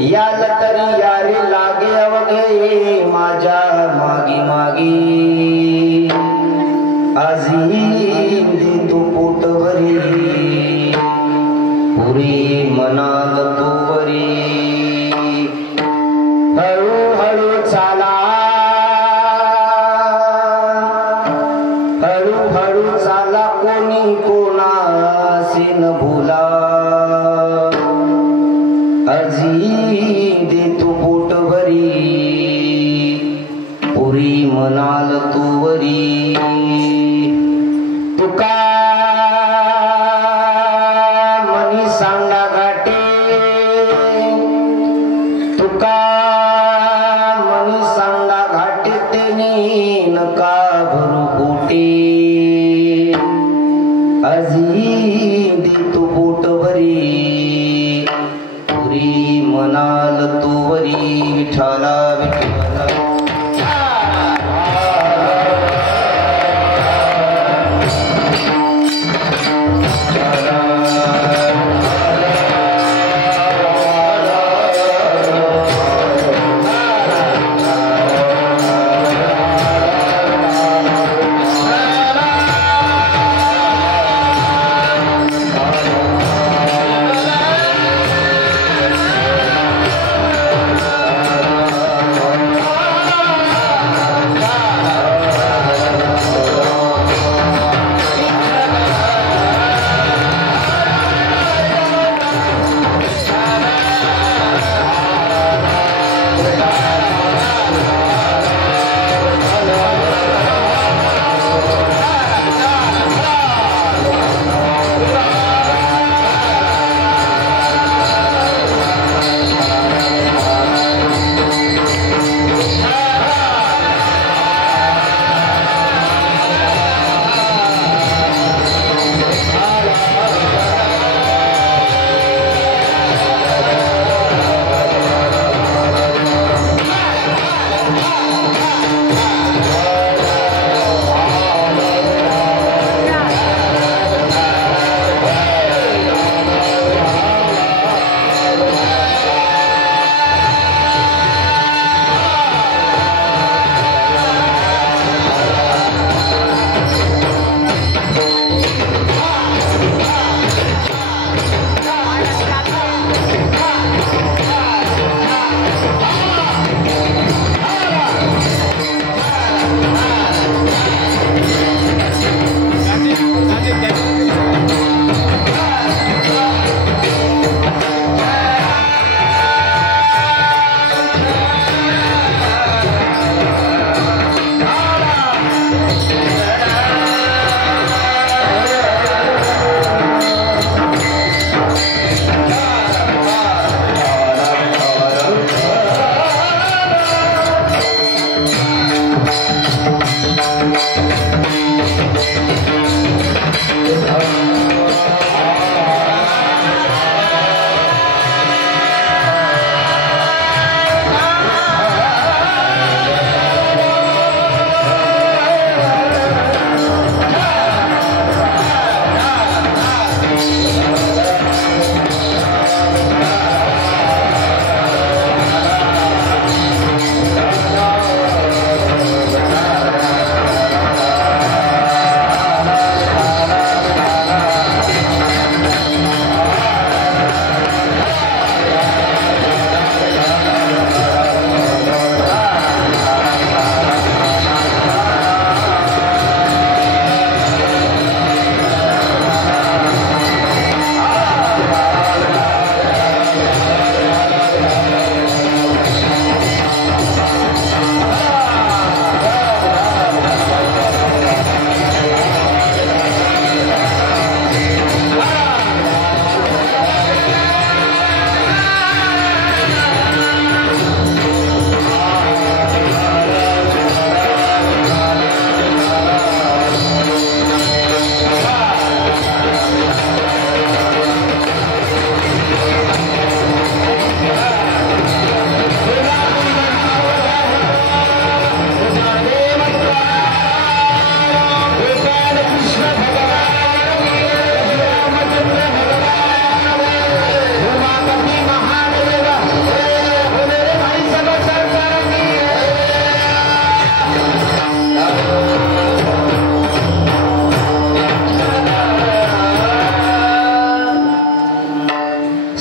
याल तरी यारी लागे अवघे माझ्या मागी मागी आजी तू पोटभरी पुरी मनात तू वरी हळू हळू चाला हळू हळू चाला कोणी कोणाशी न भुला आजी दे तू पोटभरी पुरी मनाल तू वरी तुका मनी सांगा गाटे तुका मनी सांगा घाटे तेनी नका भरू पोटे आजी दे तू पोटभरी पुरी मनाल तू वरी विठ्ठला विठ्ठला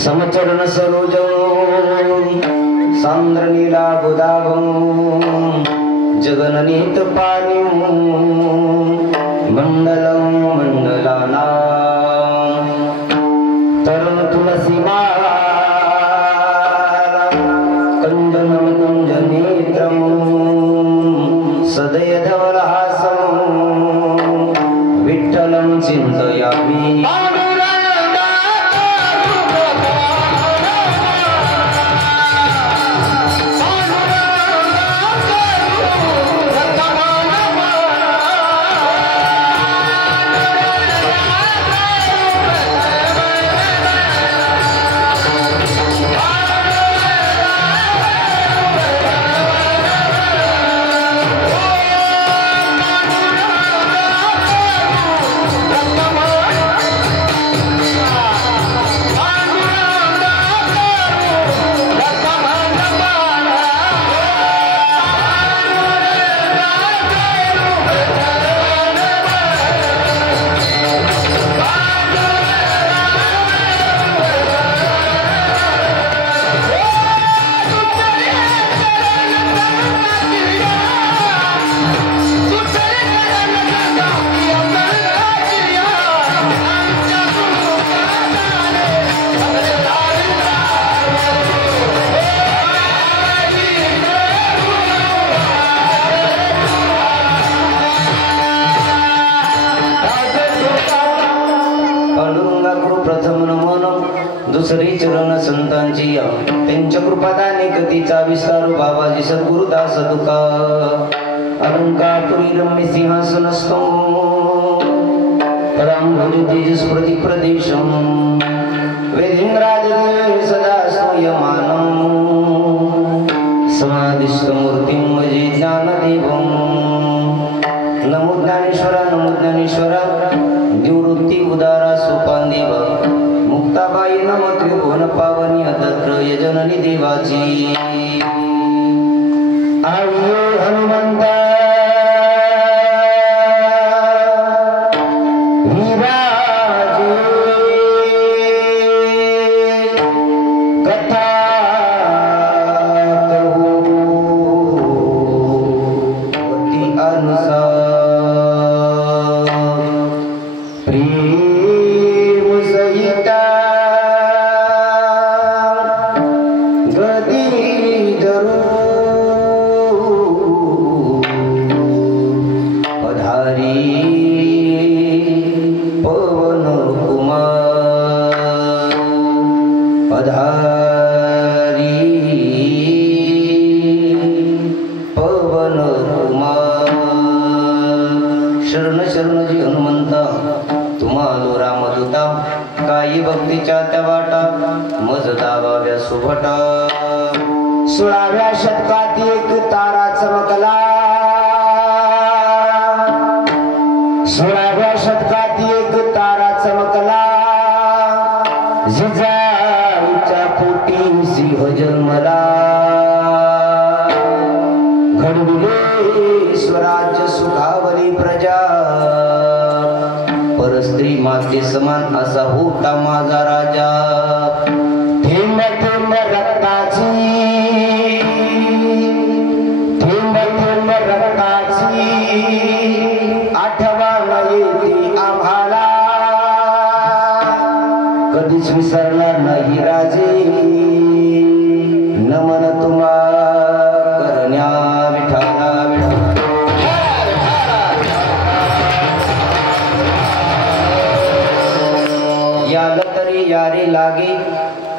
समचरण सरोज सांद्र नीला गोदाभं जगननीत पाणी मंडलं मंडलाना तरुण तुलसी माला कंदनं कुंजनेत्रं सदय धवलहासं विठ्ठलं चिन्तयामि दुसरे चरण संतांची त्यांच्या कृपादाने गतीचा विस्तार बाबाजी सद्गुरुदास तुका अलंकापुरी रम्य सिंहासनस्थं परांभुज तेजस प्रति प्रदेशं वेदेन्द्राज सदा स्तूयमानं समाधिस्थ मूर्तिं भजे ज्ञानदेवं नमो ज्ञानेश्वरा निवृत्ति उदारा सोपान देवा मुक्ताबाई नम त्रिभुवन पावनी तत्र यजननी देवाची आयो हनुमंता विराजे कथा कहू अति अनुसार प्रेम सहिता भक्तीच्या त्या वाटा मज दाबाव्या सुभटा 16व्या शतकात एक तारा चमकला 16व्या शतकात एक तारा चमकला जिजाईच्या पोटी सिंह जन्मला घडविले स्वराज्य सुखावरी प्रजा परस्त्री माते समान असा होता माझा राजा थेंब थेंब रक्ताची आठवण येते आम्हाला कधीच विसरणार नाही राजे नमन तुम्हा करण्या विठाला यारे लागे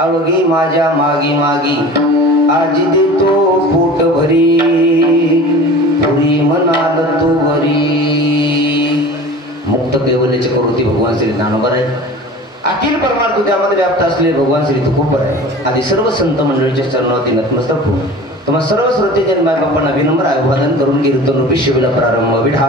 अवघी माझ्या मागी मागी आजी देतो पोट भरी पुरी म्हणाल तू भरी मुक्त कैवल्याची करुती भगवान श्री ज्ञानोबा आहे अखिल परमार्थ त्यामध्ये व्याप्त असलेले भगवान श्री तुकोबर आहे आधी सर्व संत मंडळीच्या चरणावरती नतमस्तक होऊन तुम्हा सर्व श्रोतेजन माय बापांना विनम्र अभिवादन करून कीर्तन रूपी शिवेला प्रारंभ विठा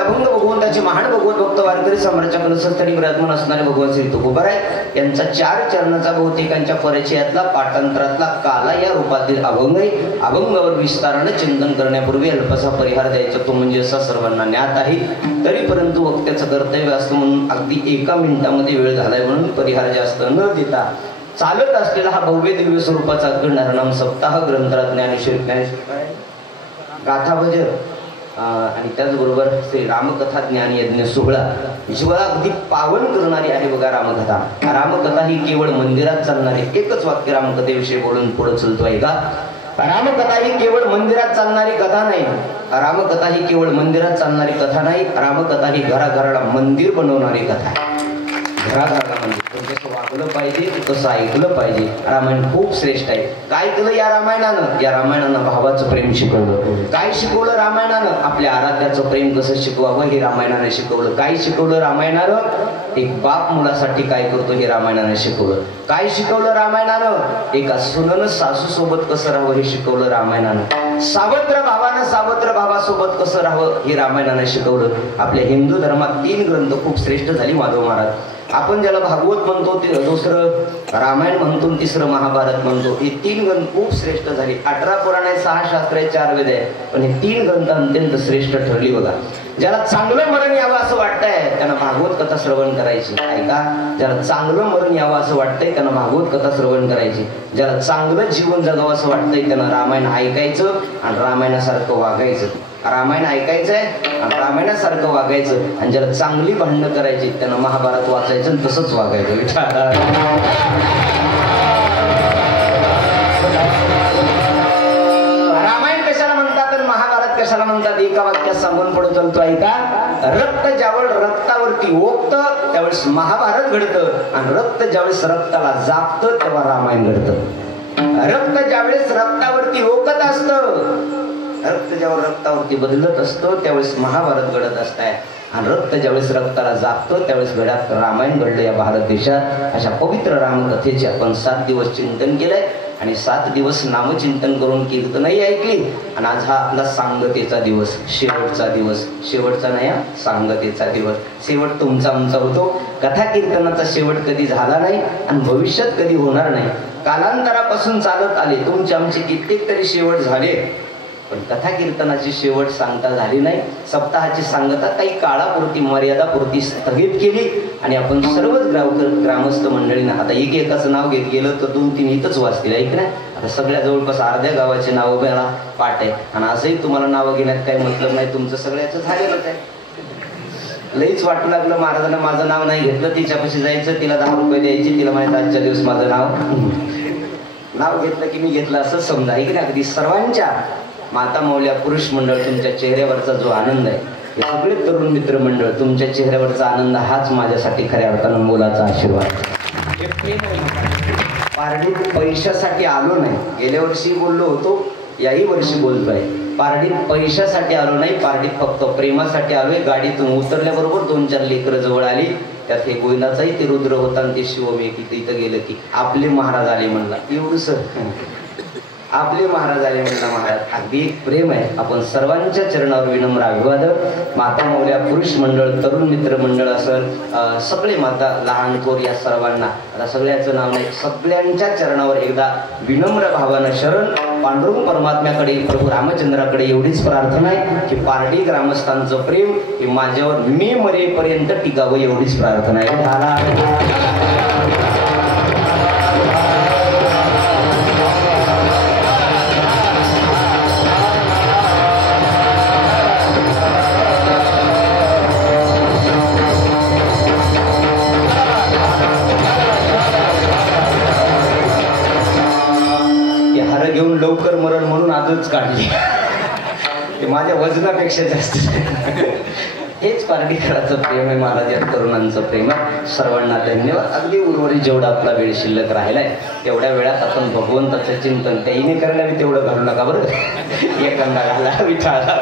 अभंग भगवंताचे महान भगवत भक्त वारकरी सम्राटच्या कलशस्थळी विराजमान असणारे भगवान श्री तुकोबाराय यांचा 4 चरणाचा बहुतेकांच्या परिचयातला पाठांतरातला काला या रूपातील अभंग आहे. अभंगावर विस्ताराने चिंतन करण्यापूर्वी अल्पसा परिहार द्यायचा, तो म्हणजे असा सर्वांना ज्ञात आहे. तरी परंतु वक्त्याचं कर्तव्य असतं म्हणून अगदी 1 मिनिटामध्ये वेळ झालाय म्हणून परिहार जास्त न देता चालत असलेला हा भव्य दिव्य स्वरूपाचा अखंड हरनाम सप्ताह ग्रंथात ज्ञानेश्वर गाथा भजन आणि त्याचबरोबर श्री रामकथा ज्ञान यज्ञ सोहळा जीवाला अगदी पावन करणारी आहे बघा रामकथा. रामकथा ही केवळ मंदिरात चालणारी एकच वाक्य रामकथेविषयी बोलून पुढे चलतो आहे का. रामकथा ही केवळ मंदिरात चालणारी कथा नाही. रामकथा ही केवळ मंदिरात चालणारी कथा नाही. रामकथा ही घराघराला मंदिर बनवणारी कथा आहे. घराघराला मंदिर जसं वागलं पाहिजे तसं ऐकलं पाहिजे. रामायण खूप श्रेष्ठ आहे. काय केलं या रामायणानं? या रामायणानं भावाचं प्रेम शिकवलं. काय शिकवलं रामायणानं? आपल्या आराध्याचं प्रेम कसं शिकवावं हे रामायणाने शिकवलं. काय शिकवलं रामायणानं? एक बाप मुलासाठी काय करतो हे रामायणाने शिकवलं. काय शिकवलं रामायणानं? एका सुननं सासू सोबत कसं राहावं हे शिकवलं रामायणानं. सावत्र भावानं सावत्र भावासोबत कसं राहावं हे रामायणाने शिकवलं. आपल्या हिंदू धर्मात 3 ग्रंथ खूप श्रेष्ठ झाली माधव महाराज. आपण ज्याला भागवत म्हणतो, दुसरं रामायण म्हणतो, तिसरं महाभारत म्हणतो. हे 3 ग्रंथ खूप श्रेष्ठ झाली. 18 पुराण आहे, 6 शास्त्र आहे, 4 वेद आहे, पण हे 3 ग्रंथ अत्यंत श्रेष्ठ ठरली बघा. ज्याला चांगलं मरण यावं असं वाटतंय त्यांना भागवत कथा श्रवण करायची. ऐका, ज्याला चांगलं मरण यावं असं वाटतंय त्यांना भागवत कथा श्रवण करायची. ज्याला चांगलं जीवन जगावं असं वाटतंय त्यांना रामायण ऐकायचं आणि रामायणासारखं वागायचं. रामायण ऐकायचंय आणि रामायणासारखं वागायचं. आणि ज्याला चांगली भांडणं करायची त्यांना महाभारत वाचायचं आणि तसंच वागायचं. रामायण कशाला म्हणतात आणि महाभारत कशाला म्हणतात? एका वाक्यात सांगून पुढे चालतो ऐका. रक्त ज्यावेळेस रक्तावरती ओकतं त्यावेळेस महाभारत घडतं आणि रक्त ज्यावेळेस रक्ताला जागतं तेव्हा रामायण घडतं. रक्त ज्यावेळेस रक्तावरती ओकत असतं, रक्त ज्यावेळेस रक्तावरती बदलत असतो त्यावेळेस महाभारत घडत असताय आणि रक्त ज्यावेळेस रक्ताला जागतो त्यावेळेस घडात रामायण घडलं या भारत देशात. अशा पवित्र रामकथेचे आपण 7 दिवस चिंतन केलंय आणि 7 दिवस नामचिंतन करून कीर्तनही ऐकली. आणि आज हा आपला सांगतेचा दिवस, शेवटचा दिवस. शेवटचा नाही, सांगतेचा दिवस. शेवट तुमचा आमचा होतो. कथा कीर्तनाचा शेवट कधी झाला नाही आणि भविष्यात कधी होणार नाही. कालांतरापासून चालत आले, तुमचे आमचे कित्येक तरी शेवट झाले, पण कथा कीर्तनाची शेवट सांगता झाली नाही. सप्ताहाची सांगता काही काळापुरती मर्यादापुरती स्थगित केली आणि आपण सर्वच ग्रामस्थ मंडळींना आता एकाचं नाव घेत गेलं तर 2-3 इथंच वाचतील. ऐक ना, आता सगळ्या जवळपास अर्ध्या गावाचे नावं मला पाठ आहे आणि असंही तुम्हाला नावं घेण्यात काही मतलब नाही. तुमचं सगळ्याचं झालेलंच आहे. लईच वाटू लागलं महाराजांना माझं नाव नाही घेतलं, तिच्यापाशी जायचं, तिला 10 रुपये द्यायचे, तिला माहिती आजच्या दिवस माझं नाव घेतलं की मी घेतलं असं समजा. ऐक ना, अगदी सर्वांच्या माता मौल्या पुरुष मंडळ तुमच्या चेहऱ्यावरचा जो आनंद आहे, हे सगळे तरुण मित्र मंडळ तुमच्या चेहऱ्यावरचा आनंद हाच माझ्यासाठी खऱ्या अर्थानं मोलाचा आशीर्वाद. हे प्रेम आहे. पारडीत पैशासाठी आलो नाही. गेल्या वर्षी बोललो होतो, याही वर्षी बोलतोय. पारडीत पैशासाठी आलो नाही, पारडीत फक्त प्रेमासाठी आलोय. गाडीतून उतरल्याबरोबर 2-4 लेकरं जवळ आली. त्यात हे गोविंदाचाही ते रुद्र होता आणि ते शिवमेकी तिथं गेलं की आपले महाराज आले म्हणला. एवढंच आपले महाराज आले म्हणला. महाराज अगदी एक प्रेम आहे. आपण सर्वांच्या चरणावर विनम्र अभिवादन. माता मौल्या पुरुष मंडळ, तरुण मित्र मंडळ असं सगळे माता लहान थोर या सर्वांना, आता सगळ्याचं नाव नाही, सगळ्यांच्या चरणावर एकदा विनम्र भावानं शरण. पांडुरंग परमात्म्याकडे, प्रभू रामचंद्राकडे एवढीच प्रार्थना आहे की पारडी ग्रामस्थांचं प्रेम हे माझ्यावर मी मरेपर्यंत टिकावं, एवढीच प्रार्थना आहे. घेऊन लवकर मरण म्हणून आजच काढली. ते माझ्या वजनापेक्षा जास्त. हेच पारडीकरांचं प्रेम आहे, महाराज या तरुणांचं प्रेम आहे. सर्वांना धन्यवाद. अगदी उर्वरित जेवढा आपला वेळ शिल्लक राहिलाय तेवढ्या वेळात आपण भगवंताचं चिंतन त्याहीने करायला मी तेवढं घालू नका बरं. एखादा घाला विचारा.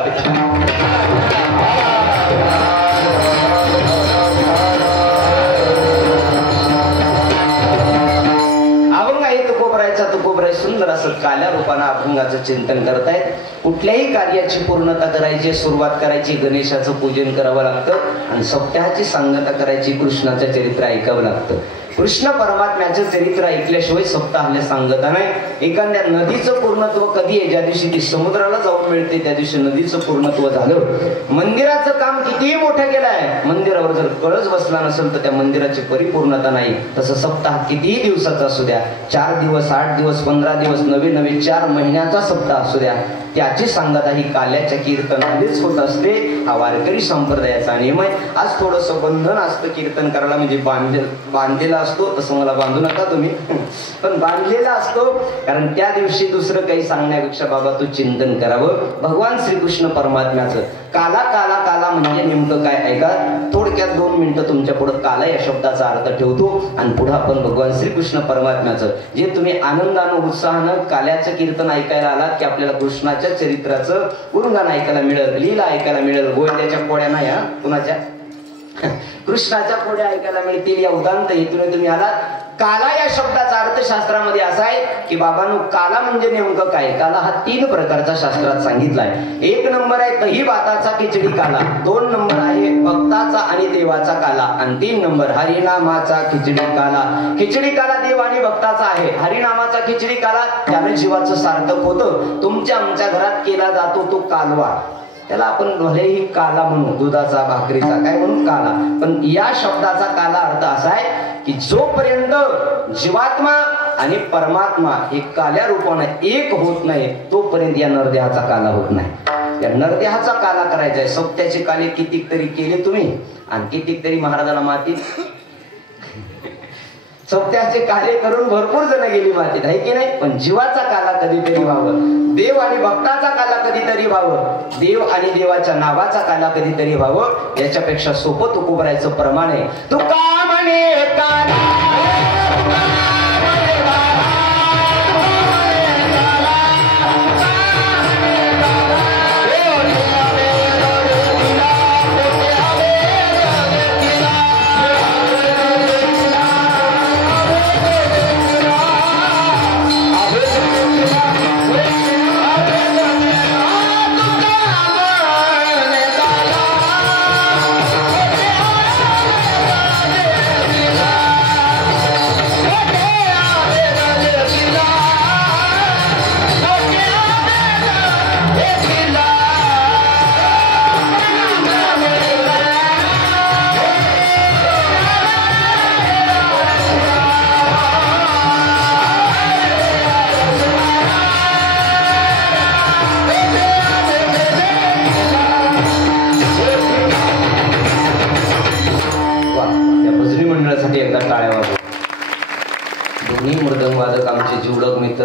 अभंग आहे तुकोबरायचा. तुकोबराय सुंदर असं काल्या रूपानं अभंगाचं चिंतन करतायत. कुठल्याही कार्याची पूर्णता करायची, सुरुवात करायची, गणेशाचं पूजन करावं लागतं आणि सप्ताहाची सांगता करायची, कृष्णाचं चरित्र ऐकावं लागतं. कृष्ण परमात्म्याचं चरित्र ऐकल्याशिवाय सप्ताहाला सांगता नाही. एखाद्या नदीचं पूर्णत्व कधी आहे? ज्या दिवशी ती समुद्राला जाऊन मिळते त्या दिवशी नदीचं पूर्णत्व झालं. मंदिराचं काम कितीही मोठं केलं आहे, मंदिरावर जर कळस बसला नसेल तर त्या मंदिराची परिपूर्णता नाही. तसं सप्ताह कितीही दिवसाचा असू द्या, 4 दिवस, 8 दिवस, 15 दिवस, नवे 4 महिन्याचा सप्ताह असू द्या, त्याची सांगता ही काल्याच्या कीर्तनानेच होत असते. हा वारकरी संप्रदायाचा नियम आहे. आज थोडंसं बंधन असतं कीर्तन करायला, म्हणजे बांधलेला असतो, तसं मला बांधू नका तुम्ही, पण बांधलेला असतो. कारण त्या दिवशी दुसरं काही सांगण्यापेक्षा बाबा तू चिंतन करावं भगवान श्रीकृष्ण परमात्म्याचं. काला काला काला म्हणजे नेमकं काय ऐका. थोडक्यात 2 मिनिटं तुमच्या पुढे काला या शब्दाचा अर्थ ठेवतो आणि पुढे आपण भगवान श्रीकृष्ण परमात्म्याचं, जे तुम्ही आनंदानं उत्साहानं काल्याचं कीर्तन ऐकायला आलात की आपल्याला कृष्णाच्या चरित्राचं गुणगान ऐकायला मिळेल, लीला ऐकायला मिळेल. गोयल्याच्या पोळ्या नाही, हा कुणाच्या, कृष्णाच्या पोळ्या ऐकायला मिळतील. या उदांत हेतूने तुम्ही आलात. काला या शब्दाचा अर्थ शास्त्रामध्ये असा आहे की बाबांनो, काला म्हणजे नेमकं काय. काला हा 3 प्रकारचा शास्त्रात सांगितलाय. 1 नंबर आहे दही भाताचा खिचडी काला, 2 नंबर आहे भक्ताचा आणि देवाचा काला, आणि 3 नंबर हरिनामाचा खिचडी काला. खिचडी काला देव आणि भक्ताचा आहे, हरिनामाचा खिचडी काला त्याने जीवाचं सार्थक होतं. तुमच्या आमच्या घरात केला जातो तो कालवा, त्याला आपण भलेही काला म्हणू, दुधाचा भाकरीचा काय म्हणून काला, पण या शब्दाचा काला अर्थ असा आहे की जोपर्यंत जीवात्मा आणि परमात्मा हे काल्या रूपाने एक होत नाही तोपर्यंत या नरदेहाचा काला होत नाही. या नरदेहाचा काला करायचा आहे. सत्याचे काले कितीक तरी केले तुम्ही आणि कितीक तरी महाराजाला मातीत, सत्याचे काले करून भरपूर जण गेली मातीत, आहे की नाही. पण जीवाचा काला कधीतरी व्हावं, देव आणि भक्ताचा काला कधीतरी व्हावं, देव आणि देवाच्या नावाचा काला कधीतरी व्हावं. याच्यापेक्षा सोपं तुकोबरायचं प्रमाण आहे. तुका म्हणे काला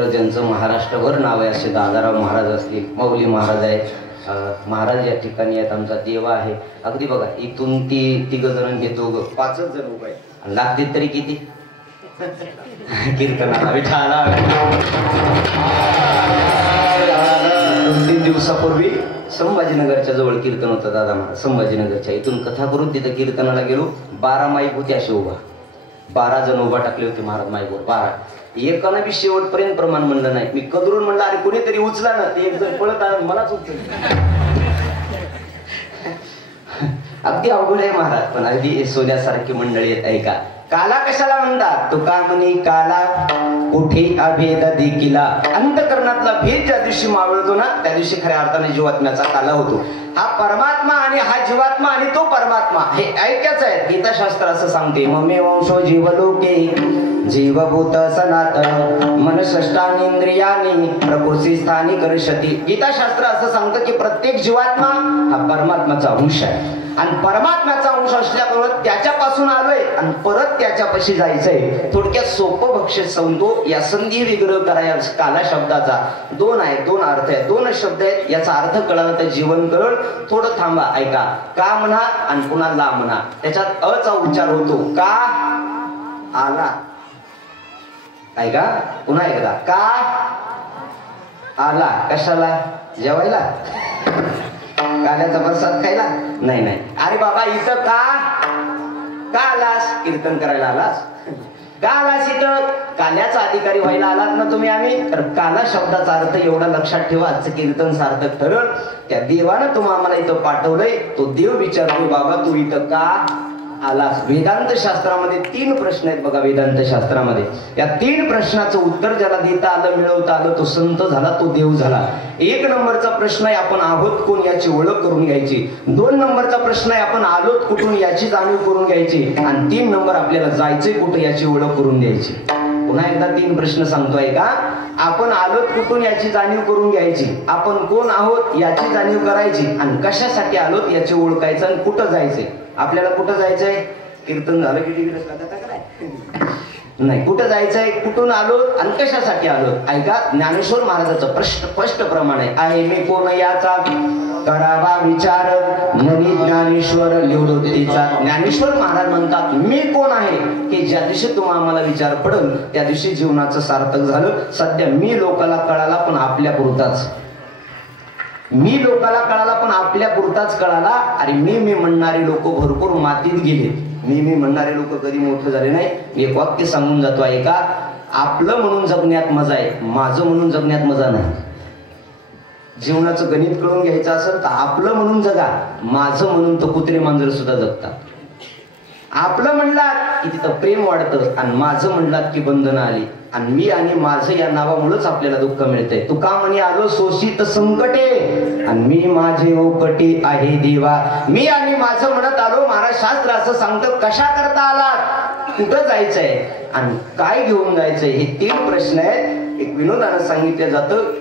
ज्यांचं महाराष्ट्रभर नाव आहे असे दादाराव महाराज असतील, माऊली महाराज आहेत, महाराज या ठिकाणी आहेत, आमचा देवा आहे. अगदी बघा इथून 3 जण घेतो, 5 जण उभे आहेत, लागतील तरी किती कीर्तनाला विठाला. 2-3 दिवसापूर्वी संभाजीनगरच्या जवळ कीर्तन होतं दादा महाराज, संभाजीनगरच्या. इथून कथा करून तिथं कीर्तनाला गेलो. 12 माईक होते असे उभा, 12 जण उभा टाकले होते महाराज माईकवर. 12 एकानं बी शेवटपर्यंत प्रमाण म्हणलं नाही. मी कदरून म्हणलं अरे कोणीतरी उचला ना, ते एक जण पळत आलं मलाच उचल. अगदी अवघड आहे महाराज, पण अगदी सोन्यासारखी मंडळी आहेत. ऐका, काला कशाला म्हणतात. तुका म्हणे काला कुठे अभेद देखिला. अंतकरणातला भेद ज्या दिवशी मावळतो ना त्या दिवशी खऱ्या अर्थाने जीवात्म्याचा काला होतो. हा परमात्मा आणि हा जीवात्मा आणि तो परमात्मा हे ऐक्यच आहे. गीताशास्त्र असं सांगते, ममे वंशो जीवलोके जीवभूत सनातन मनषष्टानी इंद्रियानी प्रकृती स्थानी करशती. गीताशास्त्र असं सांगतं की प्रत्येक जीवात्मा हा परमात्माचा अंश आहे आणि परमात्म्याचा अंश असल्यामुळे त्याच्यापासून आलोय आणि परत त्याच्यापाशी जायचंय. थोडक्यात सोपं बक्षीस सांगतो. या संधी विग्रह कराया काला शब्दाचा 2 आहे, 2 अर्थ आहेत, 2 शब्द आहेत. याचा अर्थ कळाला तर जीवन कळ. थोडं थांबा, ऐका. का म्हणा आणि पुन्हा ला म्हणा, त्याच्यात अचा उच्चार होतो. का आला, ऐका पुन्हा एकदा. का आला, कशाला? जेवायला, काल्याचा प्रसाद खायला? नाही नाही. अरे बाबा इथं का आलास? कीर्तन करायला आलास. का आलास इथं? काल्याचा अधिकारी व्हायला आलात ना तुम्ही आम्ही? तर काला शब्दाचा अर्थ एवढा लक्षात ठेवा, आजचं कीर्तन सार्थक ठरल. त्या देवानं तुम्हाला आम्हाला इथं पाठवलंय. तो देव विचारतोय, बाबा तू इथं का आलास? वेदांत शास्त्रामध्ये 3 प्रश्न आहेत बघा. वेदांत शास्त्रामध्ये या 3 प्रश्नाचं उत्तर ज्याला देता आलं, मिळवता आलं, तो संत झाला, तो देव झाला. 1 नंबरचा प्रश्न आहे आपण आहोत कोण याची ओळख करून घ्यायची. 2 नंबरचा प्रश्न आहे आपण आलोत कुठून याची जाणीव करून घ्यायची. आणि 3 नंबर आपल्याला जायचंय कुठं याची ओळख करून द्यायची. पुन्हा एकदा 3 प्रश्न सांगतोय का. आपण आलोत कुठून याची जाणीव करून घ्यायची, आपण कोण आहोत याची जाणीव करायची, आणि कशासाठी आलोत याची ओळखायचं, आणि कुठं जायचंय. आपल्याला कुठं जायचंय? कीर्तन झालं की टीव्ही नाही, कुठं जायचंय, कुठून आलोत आणि कशासाठी आलोत. ऐका, ज्ञानेश्वर महाराजाचं स्पष्ट प्रमाण आहे मी कोण याचा करावा विचार मनी ज्ञानेश्वर लिवडोतीचा. ज्ञानेश्वर महाराज म्हणतात मी कोण आहे, की ज्या दिवशी तुम्हाला आम्हाला विचार पडल त्या दिवशी जीवनाचं सार्थक झालं. सध्या मी लोकाला कळाला पण आपल्या पुरताच. मी लोकाला कळाला पण आपल्या पुरताच कळाला. अरे मी म्हणणारे लोक भरपूर मातीत गेले. मी म्हणणारे लोक कधी मोठं झाले नाही. मी एक वाक्य सांगून जातो ऐका. आपलं म्हणून जगण्यात मजा आहे, माझं म्हणून जगण्यात मजा नाही. जीवनाचं गणित कळून घ्यायचं असेल तर आपलं म्हणून जगा, माझं म्हणून तर कुत्रे मांजर सुद्धा जगतात. आपलं म्हणलात की तिथं प्रेम वाढतं, आणि माझं म्हणलात की बंधनं आली. आणि मी आणि माझं या नावामुळेच आपल्याला दुःख मिळतंय. तुका म्हणे आलो शोषित संकटे, आणि मी माझे ओकटे आहे देवा. मी आणि माझं म्हणत आलो. महाराज शास्त्र असं सांगतं कशा करता आलात, कुठं जायचंय आणि काय घेऊन जायचंय, हे 3 प्रश्न आहेत. एक विनोदानं सांगितलं जातं.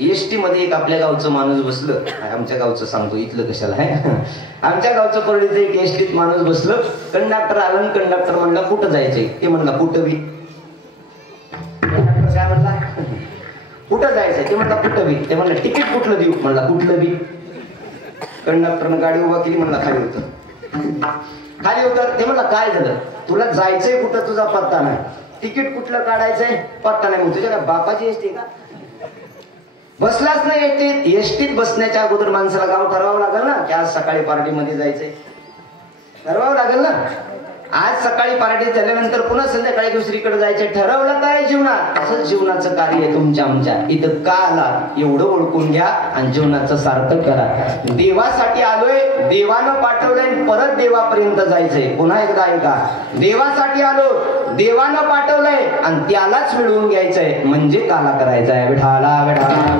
एसटी मध्ये एक आपल्या गावचं माणूस बसलं. आमच्या गावचं सांगतो, इथलं कशाला आहे. आमच्या गावचं परळीचं एक एसटीत माणूस बसलं. कंडक्टर आला, कंडक्टर म्हणला कुठं जायचंय. ते म्हणला कुठं बी. काय म्हणला कुठं जायचंय. ते म्हणला कुठं बी. ते म्हणलं तिकीट कुठलं देऊ. म्हणला कुठलं बी. कंडक्टरनं गाडी उभा केली. म्हणला खाली उतर. खाली उतर. ते म्हणला काय झालं. तुला जायचंय कुठं, तुझा पत्ता नाही. तिकीट कुठलं काढायचंय, पत्ता नाही. तुझ्या काय बापाची एसटी का. बसलाच नाही एसटीत. एसटीत बसण्याच्या अगोदर माणसाला गाव ठरवावं लागेल ना, की आज सकाळी पार्टीमध्ये जायचंय. ठरवावं लागेल ना. आज सकाळी पार्टी झाल्यानंतर पुन्हा संध्याकाळी दुसरीकडे जायचे ठरवलं काय जीवनात. असंच जीवनाचं कार्य आहे तुमच्या आमच्या. इथं का आला एवढं ओळखून घ्या आणि जीवनाचं सार्थक करा. देवासाठी आलोय, देवानं पाठवलंय, परत देवापर्यंत जायचंय. पुन्हा एकदा ऐका, देवासाठी आलो, देवानं पाठवलंय आणि त्यालाच मिळवून घ्यायचंय. म्हणजे काला करायचाय. विठाला विठाला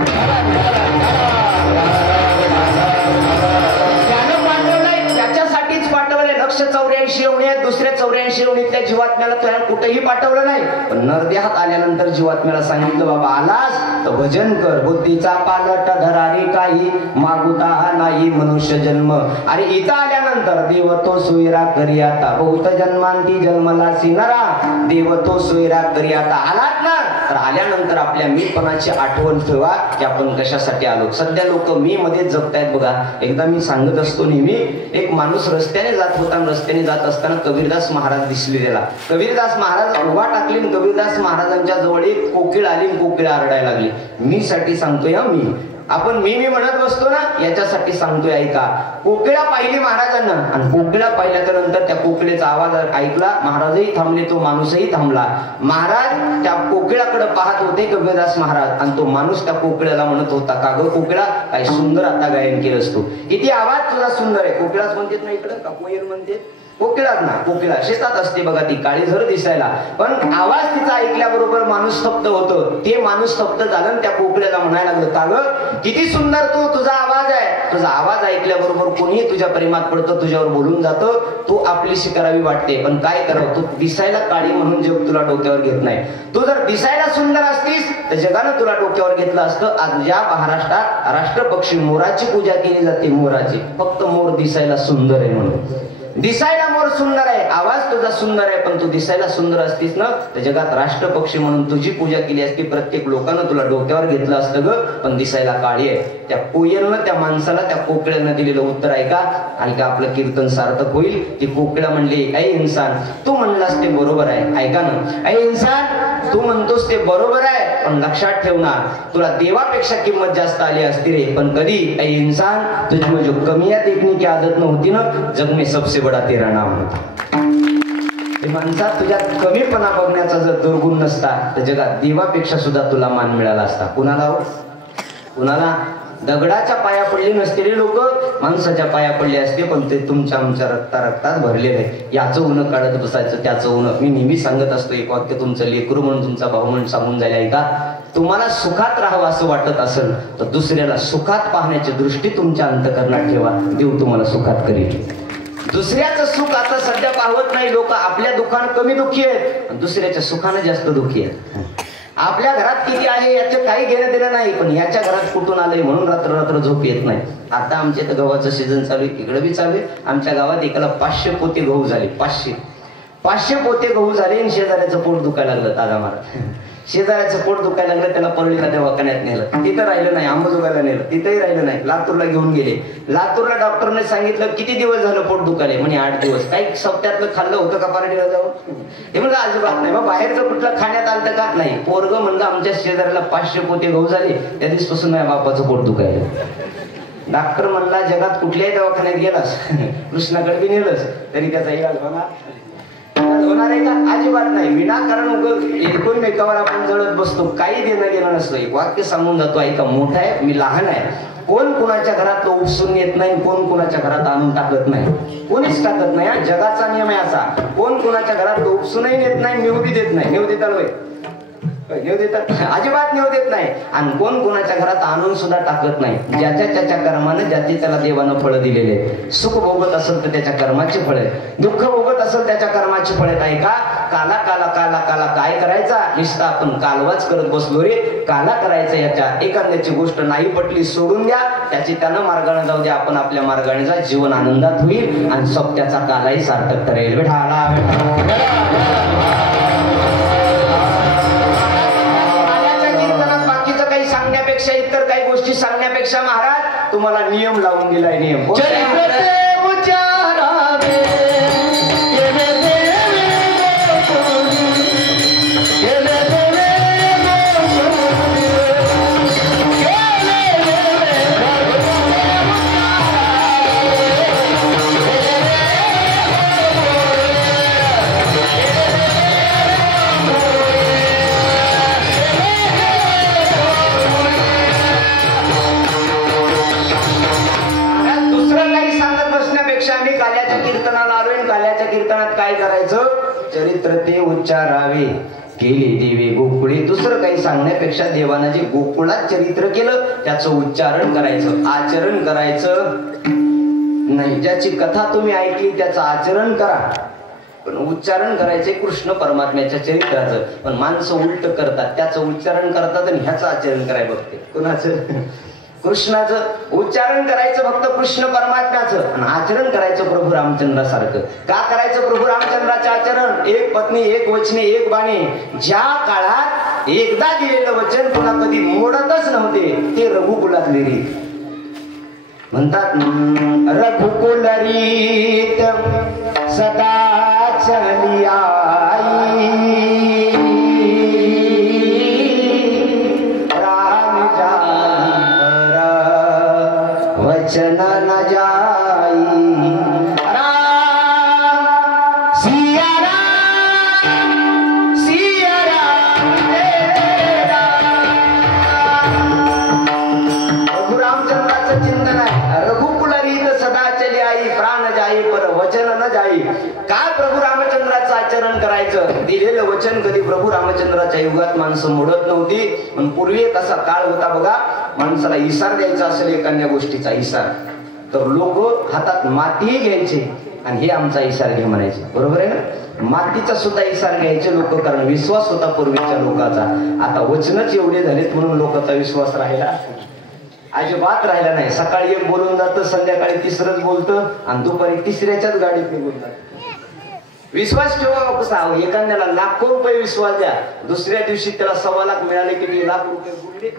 लक्ष 84 येऊन आहेत. दुसऱ्या 84 येऊनीतल्या जीवात्म्याला त्याला कुठेही पाठवलं नाही. पण नरदेहात आल्यानंतर जीवात्म्याला सांगितलं बाबा आलास तर भजन कर. बुद्धीचा पालट धरारी काही मागुता नाही मनुष्य जन्म. अरे इथं आल्यानंतर देव तो सोयरा करी आता. बहुत जन्मांती जन्मला सिनरा देव तो सोयरा करी आता. आलात ना, तर आल्यानंतर आपल्या मीपणाची आठवण ठेवा की आपण कशासाठी आलो. सध्या लोक मी मध्ये जगतायत बघा. एकदा मी सांगत असतो नेहमी, एक माणूस रस्त्याने जात होता. रस्त्याने जात असताना कबीरदास महाराज दिसले त्याला. कबीरदास महाराज उभा टाकले. कबीरदास महाराजांच्या जवळ एक कोकिळ आली. कोकिळ आरडायला लागली. मी साठी सांगतोय मी. आपण मी म्हणत बसतो ना, याच्यासाठी सांगतोय ऐका. कोकिळा पाहिली महाराजांना, आणि कोकिळा पाहिल्याच्या नंतर त्या कोकिळेचा आवाज ऐकला. महाराजही थांबले, तो माणूसही थांबला. महाराज त्या कोकिळाकडे पाहत होते कबीरदास महाराज, आणि तो माणूस त्या कोकिळाला म्हणत होता का ग कोकिळा काय सुंदर आता गायन केलंस तू. किती आवाज तुझा सुंदर आहे. कोकिळाच म्हणतात ना इकडं का कोयल म्हणते. कोकिळाच ना. कोकिळा शेतात असते बघा. ती काळीझर दिसायला, पण आवाज तिचा ऐकल्याबरोबर माणूस स्तब्ध होतो. ते माणूस स्तब्ध झालं. त्या कोकिळ्याला म्हणायला लागलं का ग किती सुंदर तू, तुझा आवाज आहे. तुझा आवाज ऐकल्याबरोबर कोणीही तुझ्या प्रेमात पडतं, तुझ्यावर बोलून जातं. तू आपलीशी करावी वाटते, पण काय करावं. तू दिसायला काळी म्हणून जग तुला डोक्यावर घेत नाही. तू जर दिसायला सुंदर असतीस तर जगानं तुला डोक्यावर घेतलं असतं. आज या महाराष्ट्रात राष्ट्रपक्षी मोराची पूजा केली जाते. मोराची फक्त मोर दिसायला सुंदर आहे म्हणून. दिसायला मोर सुंदर आहे, आवाज तुझा सुंदर आहे, पण तू दिसायला सुंदर असतीस ना तर जगात राष्ट्रपक्षी म्हणून तुझी पूजा केली असती. प्रत्येक लोकांना तुला डोक्यावर घेतलं असतं ग, पण दिसायला काळी आहे. त्या कोयलनं त्या माणसाला त्या कोकिळ्यानं दिलेलं उत्तर ऐका. ऐका आपलं कीर्तन सार्थक होईल. ती कोकिळा म्हणली ऐ इन्सान तू म्हणलास ते बरोबर आहे. ऐका ना, ऐ इन्सान तू म्हणतोस ते बरोबर आहे, पण लक्षात ठेव ना तुला देवापेक्षा किंमत जास्त आली असती रे. पण कधी ऐ इन्सान तुझमें जो कमियां देखने की आदत नव्हती ना, जग में सबसे बड़ा तेरा नाम होता. माणसा तुझ्यात कमीपणा बघण्याचा जर दुर्गुण नसता तर जगात देवापेक्षा सुद्धा तुला मान मिळाला असता. कुणाला कुणाला दगडाच्या पाया पडली नसलेली लोक माणसाच्या पाया पडले असते. पण ते तुमच्या आमच्या रक्तात भरलेलं आहे. याचं उन्ह काढत बसायचं त्याचं उन्ह. मी नेहमी सांगत असतो एक वाक्य, तुमचं लेकरू म्हणून तुमचा भाऊ म्हणून सांगून जायला ऐका. तुम्हाला सुखात राहावं असं वाटत असेल तर दुसऱ्याला सुखात पाहण्याची दृष्टी तुमच्या अंतःकरणात ठेवा. देव तुम्हाला सुखात करेल. दुसऱ्याचं सुख आता सध्या पाहत नाही लोक. आपल्या दुःखानं कमी दुःखी आहेत, दुसऱ्याच्या सुखानं जास्त दुःखी आहेत. आपल्या घरात किती आहे याचं काही घेणं देणं नाही, पण याच्या घरात कुठून आलंय म्हणून रात्र रात्र झोप येत नाही. आता आमच्या इथं गव्हाचं सीझन चालू आहे, इकडे बी चालू आहे. आमच्या गावात एकाला 500 पोते गहू झाले. 500 पोते गहू झाले आणि शेजाऱ्याचं पोट दुखायला लागलं. दादा महाराज शेजाऱ्याचं पोट दुखायला लागलं, त्याला परळीला दवाखान्यात नेलं. तिथं राहिलं नाही. अंबाजोगाईला नेलं, तिथंही राहिलं नाही. लातूरला घेऊन गेले. लातूरला डॉक्टरने सांगितलं किती दिवस झालं पोट दुखायले. म्हणे 8 दिवस. काही सप्त्यातलं खाल्लं होतं का परळीला जाऊन? हे म्हणलं अजिबात नाही. मग बाहेरचं कुठलं खाण्यात आलं का? नाही. पोरग म्हणलं आमच्या शेजाऱ्याला 500 पोते गहू झाले, त्या दिवसपासून माझ्या बापाचं पोट दुखायला. डॉक्टर म्हणला जगात कुठल्याही दवाखान्यात गेलास, कृष्णाकडे बी नेलंस तरी त्याचा इलाज होणार आहे का? अजिबात नाही. विनाकारण एकमेकावर आपण जळत बसतो. काही देणं घेणं नसतं. एक वाक्य सांगून जातो ऐका, मोठा आहे मी लहान आहे. कोण कुणाच्या घरात उपसून येत नाही, कोण कुणाच्या घरात आणून टाकत नाही. कोणीच टाकत नाही. हा जगाचा नियम आहे असा. कोण कुणाच्या घरात उपसूनही येत नाही, नेऊ बी देत नाही. नेऊ देतात नेऊ देतात अजिबात नेऊ देत नाही. आणि कोण कोणाच्या घरात आणून सुद्धा टाकत नाही. ज्याच्या त्याच्या कर्मानं ज्याची त्याला देवानं फळं दिलेले. सुख भोगत असेल तर त्याच्या कर्माची फळ आहे, दुःख भोगत असेल त्याच्या कर्माची फळ आहेत. ऐका, काला काला काला काला काय करायचा? नुसता आपण कालवाच करत बसलो रे. काला करायचा याच्या एखाद्याची गोष्ट नाही पटली सोडून द्या, त्याची त्यानं मार्गाने जाऊ द्या. आपण आपल्या मार्गाने जा, जीवन आनंदात होईल आणि सप्त्याचा कालाही सार्थक ठरेल. बेठाला सांगण्यापेक्षा इतर काही गोष्टी सांगण्यापेक्षा महाराज तुम्हाला नियम लावून दिलाय. नियम काय करायचं? चरित्र ते उच्चारावे केले देवे गोकुळे. दुसरं काही सांगण्यापेक्षा देवानं जे गोकुळात चरित्र केलं त्याचं उच्चारण करायचं, आचरण करायचं नाही. ज्याची कथा तुम्ही ऐकली त्याचं आचरण करा, पण उच्चारण करायचे कृष्ण परमात्म्याच्या चरित्राचं. पण माणसं उलट करतात, त्याचं उच्चारण करतात आणि ह्याचं आचरण करायला बघते. कुणाचं? कृष्णाचं उच्चारण करायचं फक्त कृष्ण परमात्म्याचं, आणि आचरण करायचं प्रभू रामचंद्रासारखं. का करायचं प्रभू रामचंद्राचं आचरण? एक पत्नी एक वचने एक बाणे. ज्या काळात एकदा दिलेलं वचन पुन्हा कधी मोडतच नव्हते ते रघुकुलातले रीत म्हणतात. रघुकुल रीत सदा चली आई, वचन न जाई. राम सिया राम सिया राम प्रभू रामचंद्राचं चिंतन आहे. रघुकुल रीत सदा चली आई, प्राण जाई पर वचन न जाई. काय प्रभू रामचंद्राचं आचरण करायचं? दिलेलं वचन कधी प्रभू रामचंद्राच्या युगात माणसं मोडत नव्हती. पण पूर्वी एक असा काळ होता बघा, माणसाला इसार द्यायचा असेल एखाद्या गोष्टीचा इसार तर लोक हातात मातीही घ्यायचे आणि हे आमचा इसार घे म्हणायचे. बरोबर आहे ना? मातीचा सुद्धा इसार घ्यायचे लोक, कारण विश्वास होता पूर्वीच्या लोकांचा. आता वचनच एवढे झालेत म्हणून लोकांचा विश्वास राहिला अजिबात राहिला नाही. सकाळी एक बोलून जातं, संध्याकाळी तिसरंच बोलतं आणि दुपारी तिसऱ्याच्याच गाडीत निघून जातं. विश्वास ठेवा कसा? एखाद्याला लाखो रुपये विश्वास द्या, दुसऱ्या दिवशी त्याला 1.25 लाख मिळाले की लाख रुपये बुडले,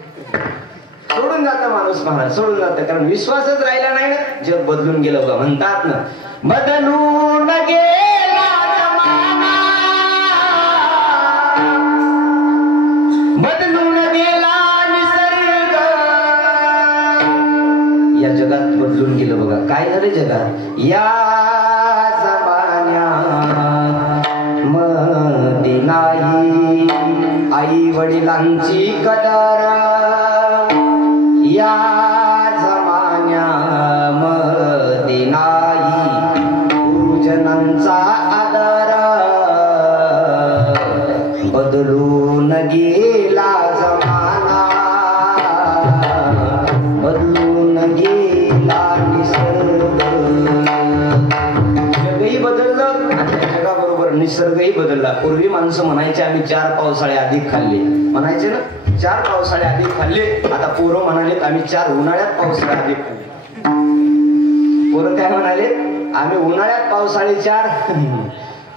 सोडून जातं माणूस. महाराज सोडून जातं, कारण विश्वासच राहिला नाही ना. जग बदलून गेलं बघा. म्हणतात ना, बदलून गेला जमाना, बदलून गेला निसर्ग. या जगात बदलून गेलं बघा. काय झालं जगात? या जमान्यात वडिलांची कदर या जमान्यामध्ये नाही, गुरुजनांचा आदर बदलून गेला जमाना, बदलून गेला निसर्ग. जगही बदललं आणि त्या जगाबरोबर निसर्गही बदलला. पूर्वी माणसं म्हणायचे आम्ही 4 पावसाळे अधिक खाल्ले, म्हणायचे ना 4 पावसाळे अधिक खाल्ले. आता पोरं म्हणाले आम्ही 4 उन्हाळ्यात पावसाळे अधिक खाल्ले. पोरं काय म्हणाले, आम्ही उन्हाळ्यात पावसाळे 4,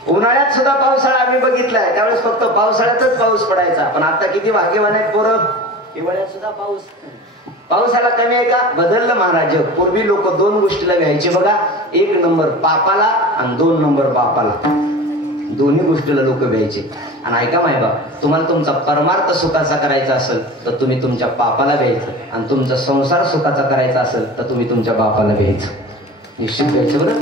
उन्हाळ्यात सुद्धा पावसाळा आम्ही बघितलाय. त्यावेळेस फक्त पावसाळ्यातच पाऊस पडायचा. पण आता किती भाग्यवान आहेत पोरं, हिवाळ्यात सुद्धा पावसाला कमी आहे का? बदललं महाराज. पूर्वी लोक 2 गोष्टीला घ्यायचे बघा, 1 नंबर पापाला आणि 2 नंबर बापाला. दोन्ही गोष्टीला लोक घ्यायचे. आणि ऐका मायबाप, तुम्हाला तुमचा परमार्थ सुखाचा करायचा असेल तर तुम्ही तुमच्या पापाला घ्यायचं, आणि तुमचा संसार सुखाचा करायचा असेल तर तुम्ही तुमच्या बापाला घ्यायचं. निश्चित घ्यायचं बरं.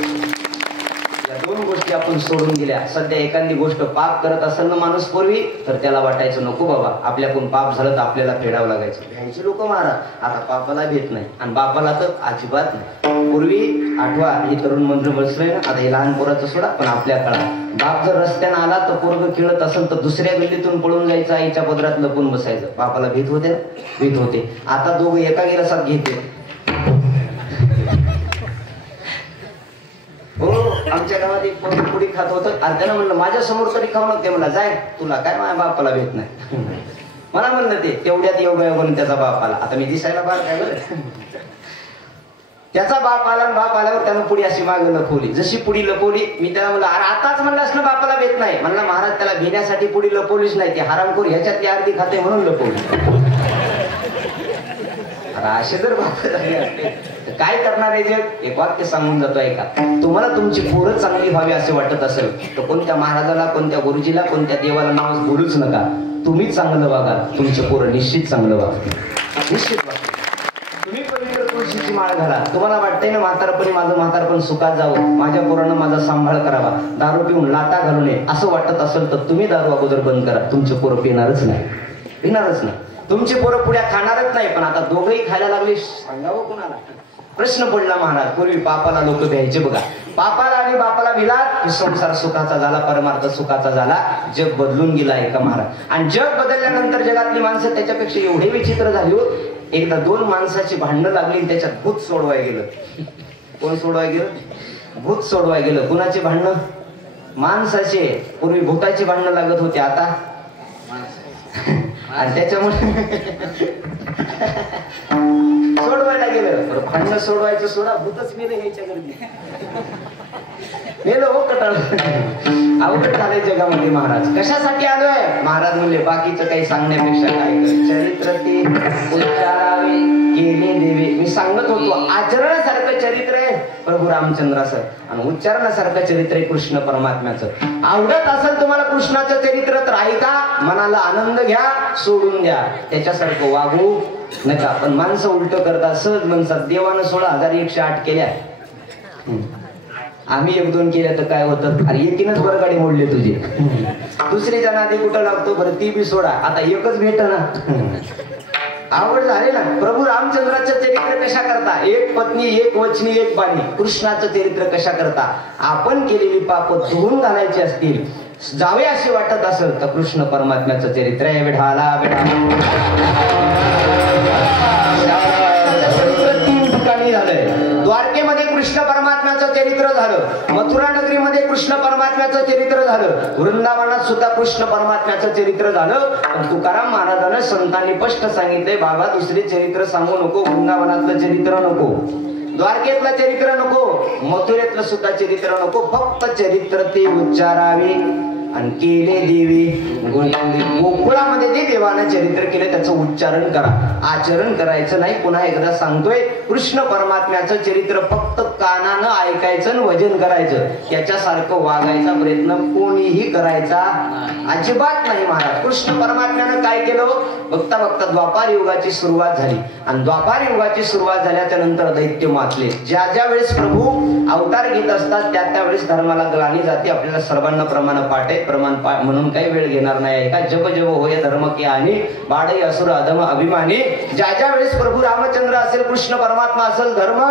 या 2 गोष्टी आपण सोडून गेल्या. सध्या एखादी गोष्ट पाप करत असेल ना माणूस पूर्वी, तर त्याला वाटायचं नको बाबा आपल्याकडून पाप झालं तर आपल्याला फेडावं लागायचं. घ्यायचे लोक महाराज. आता पापाला भेट नाही आणि बापाला तर अजिबात नाही. पूर्वी आठवा, ही तरुण मंत्र बसलंय ना, आता हे लहान पोराचं सोडा, पण आपल्या काळात बाप जर रस्त्यानं आला तर पोरग खेळत असेल तर दुसऱ्या गल्लीतून पळून जायचं, आईच्या पदरात लपून बसायचं. बापाला भीत होते ना, भीत होते. आता दोघं एका गिलासात घेते. हो, आमच्या गावात एक पुडी खात होतं आणि त्यानं म्हणलं माझ्या समोर तरी खाऊ नको. ते म्हणला जाय, तुला काय माझ्या बापाला भेट नाही. मला म्हणलं ते तेवढ्यात योगायोगाने त्याचा बाप आला. आता मी दिसायला बाहेर काय बरं, त्याचा बाप आला आणि बाप आल्यावर त्यानं पुडी अशी मागे लपवली. जशी पुडी लपवली, मी त्याला म्हणलं अरे आताच म्हणलास ना बापाला भेट नाही. म्हणला महाराज त्याला भेण्यासाठी पुडी लपवलीच नाही, ती हरामखोर ह्याच्यातली अर्धी खाते म्हणून लपवली. असे जर बाप तर काय करणार आहे जग? एक वाक्य सांगून जातो ऐका. तुम्हाला तुमची पोरं चांगली व्हावी असे वाटत असेल तर कोणत्या महाराजाला, कोणत्या गुरुजीला, कोणत्या देवाला नाव बोलूच नका. तुम्ही चांगलं वागा, तुमचे पोरं निश्चित चांगलं वागतील, निश्चित वागतील. तुम्ही पवित्र तुळशीची माळ घाला. तुम्हाला वाटतंय ना म्हातारपणी माझं म्हातारपण सुखात जावं, माझ्या पोरानं माझा सांभाळ करावा, दारू पिऊन लाता घालू नये असं वाटत असेल तर तुम्ही दारू अगोदर बंद करा. तुमचे पोरं पिणारच नाही, पिणारच नाही. तुमची पोरं पुढ्या खाणारच नाही. पण आता दोघंही खायला लागले, सांगावं कोणाला? प्रश्न पडला महाराज. पूर्वी पापाला लोक भ्यायचे बघा. पापाला आणि बापाला भिलात की संसार सुखाचा झाला, परमार्थ सुखाचा झाला. जग बदलून गेला आहे का महाराज? आणि जग बदलल्यानंतर जगातली माणसं त्याच्यापेक्षा एवढे विचित्र झाली हो. एकदा 2 माणसाची भांडणं लागली, त्याच्यात भूत सोडवाय गेलं. कोण सोडवाय गेलं? भूत सोडवाय गेलं. कुणाची भांडणं? माणसाचे. पूर्वी भूताची भांडणं लागत होती, आता आणि त्याच्यामुळे सोडवायला गेलं. भांडणं सोडवायचं सोडा, भूतच मेलं ह्याच्या गर्दी मेलं हो. कटाळ अवघड झालंय जगामध्ये महाराज. कशासाठी आलोय? महाराज म्हणले बाकीचं काही सांगण्यापेक्षा काय कर, चरित्र ते उच्चारावे केले देवे. मी सांगत होतो आचरणासारखं चरित्र आहे प्रभू रामचंद्राचं आणि उच्चारणासारखं चरित्र आहे कृष्ण परमात्म्याचं. आवडत असेल तुम्हाला कृष्णाचं चरित्र तर ऐका, मनाला आनंद घ्या, सोडून द्या. त्याच्यासारखं वागू नका. पण माणसं उलट करतात, सहज म्हणतात देवानं 16,108 केल्या, आम्ही 1-2 केल्या तर काय होतं? अरे एकीनच बरं गाडी मोडले तुझे, दुसरी जण आधी कुठं लागतो बरं, ती बी सोडा. आता एकच भेट ना, आवड झाली ना. प्रभू रामचंद्राचं चरित्र कशा करता? 1 पत्नी, 1 वचनी, 1 बाणी. कृष्णाचं चरित्र कशा करता? आपण केलेली पाप धुवून घालायची असतील, जावे असे वाटत असेल तर कृष्ण परमात्म्याचं चरित्र आहे. विठाला ठिकाणी झालंय. द्वारकेमध्ये कृष्ण परमात्म्याचं चरित्र झालं, मथुरा नगरीमध्ये कृष्ण परमात्म्याचं चरित्र झालं, वृंदावनात सुद्धा कृष्ण परमात्म्याचं चरित्र झालं. पण तुकाराम महाराजांना संतांनी स्पष्ट सांगितले, बाबा दुसरे चरित्र सांगू नको, वृंदावनातलं चरित्र नको, द्वारकेतलं चरित्र नको, मथुरेतलं सुद्धा चरित्र नको. फक्त चरित्र ते उच्चारावे आणि केले देवी. गोकुळामध्ये जे देवानं चरित्र केले त्याचं उच्चारण करा, आचरण करायचं नाही. पुन्हा एकदा सांगतोय, कृष्ण परमात्म्याचं चरित्र फक्त कानानं ऐकायचं आणि वजन करायचं, त्याच्यासारखं वागायचा प्रयत्न कोणीही करायचा अजिबात नाही महाराज. कृष्ण परमात्म्यानं काय केलं, बघता बघता द्वापार युगाची सुरुवात झाली आणि द्वापार युगाची सुरुवात झाल्याच्या नंतर दैत्य मातले. ज्या ज्या वेळेस प्रभू अवतार घेत असतात त्या त्यावेळेस धर्माला ग्लानी जाते. आपल्याला सर्वांना प्रमाण पाठ आहे, प्रमाण म्हणून काही वेळ घेणार नाही का. जप जप होय धर्म की हानी, बाळे असुर अधम अभिमानी. ज्या ज्या वेळेस प्रभू रामचंद्र असेल, कृष्ण परमात्मा असेल, धर्म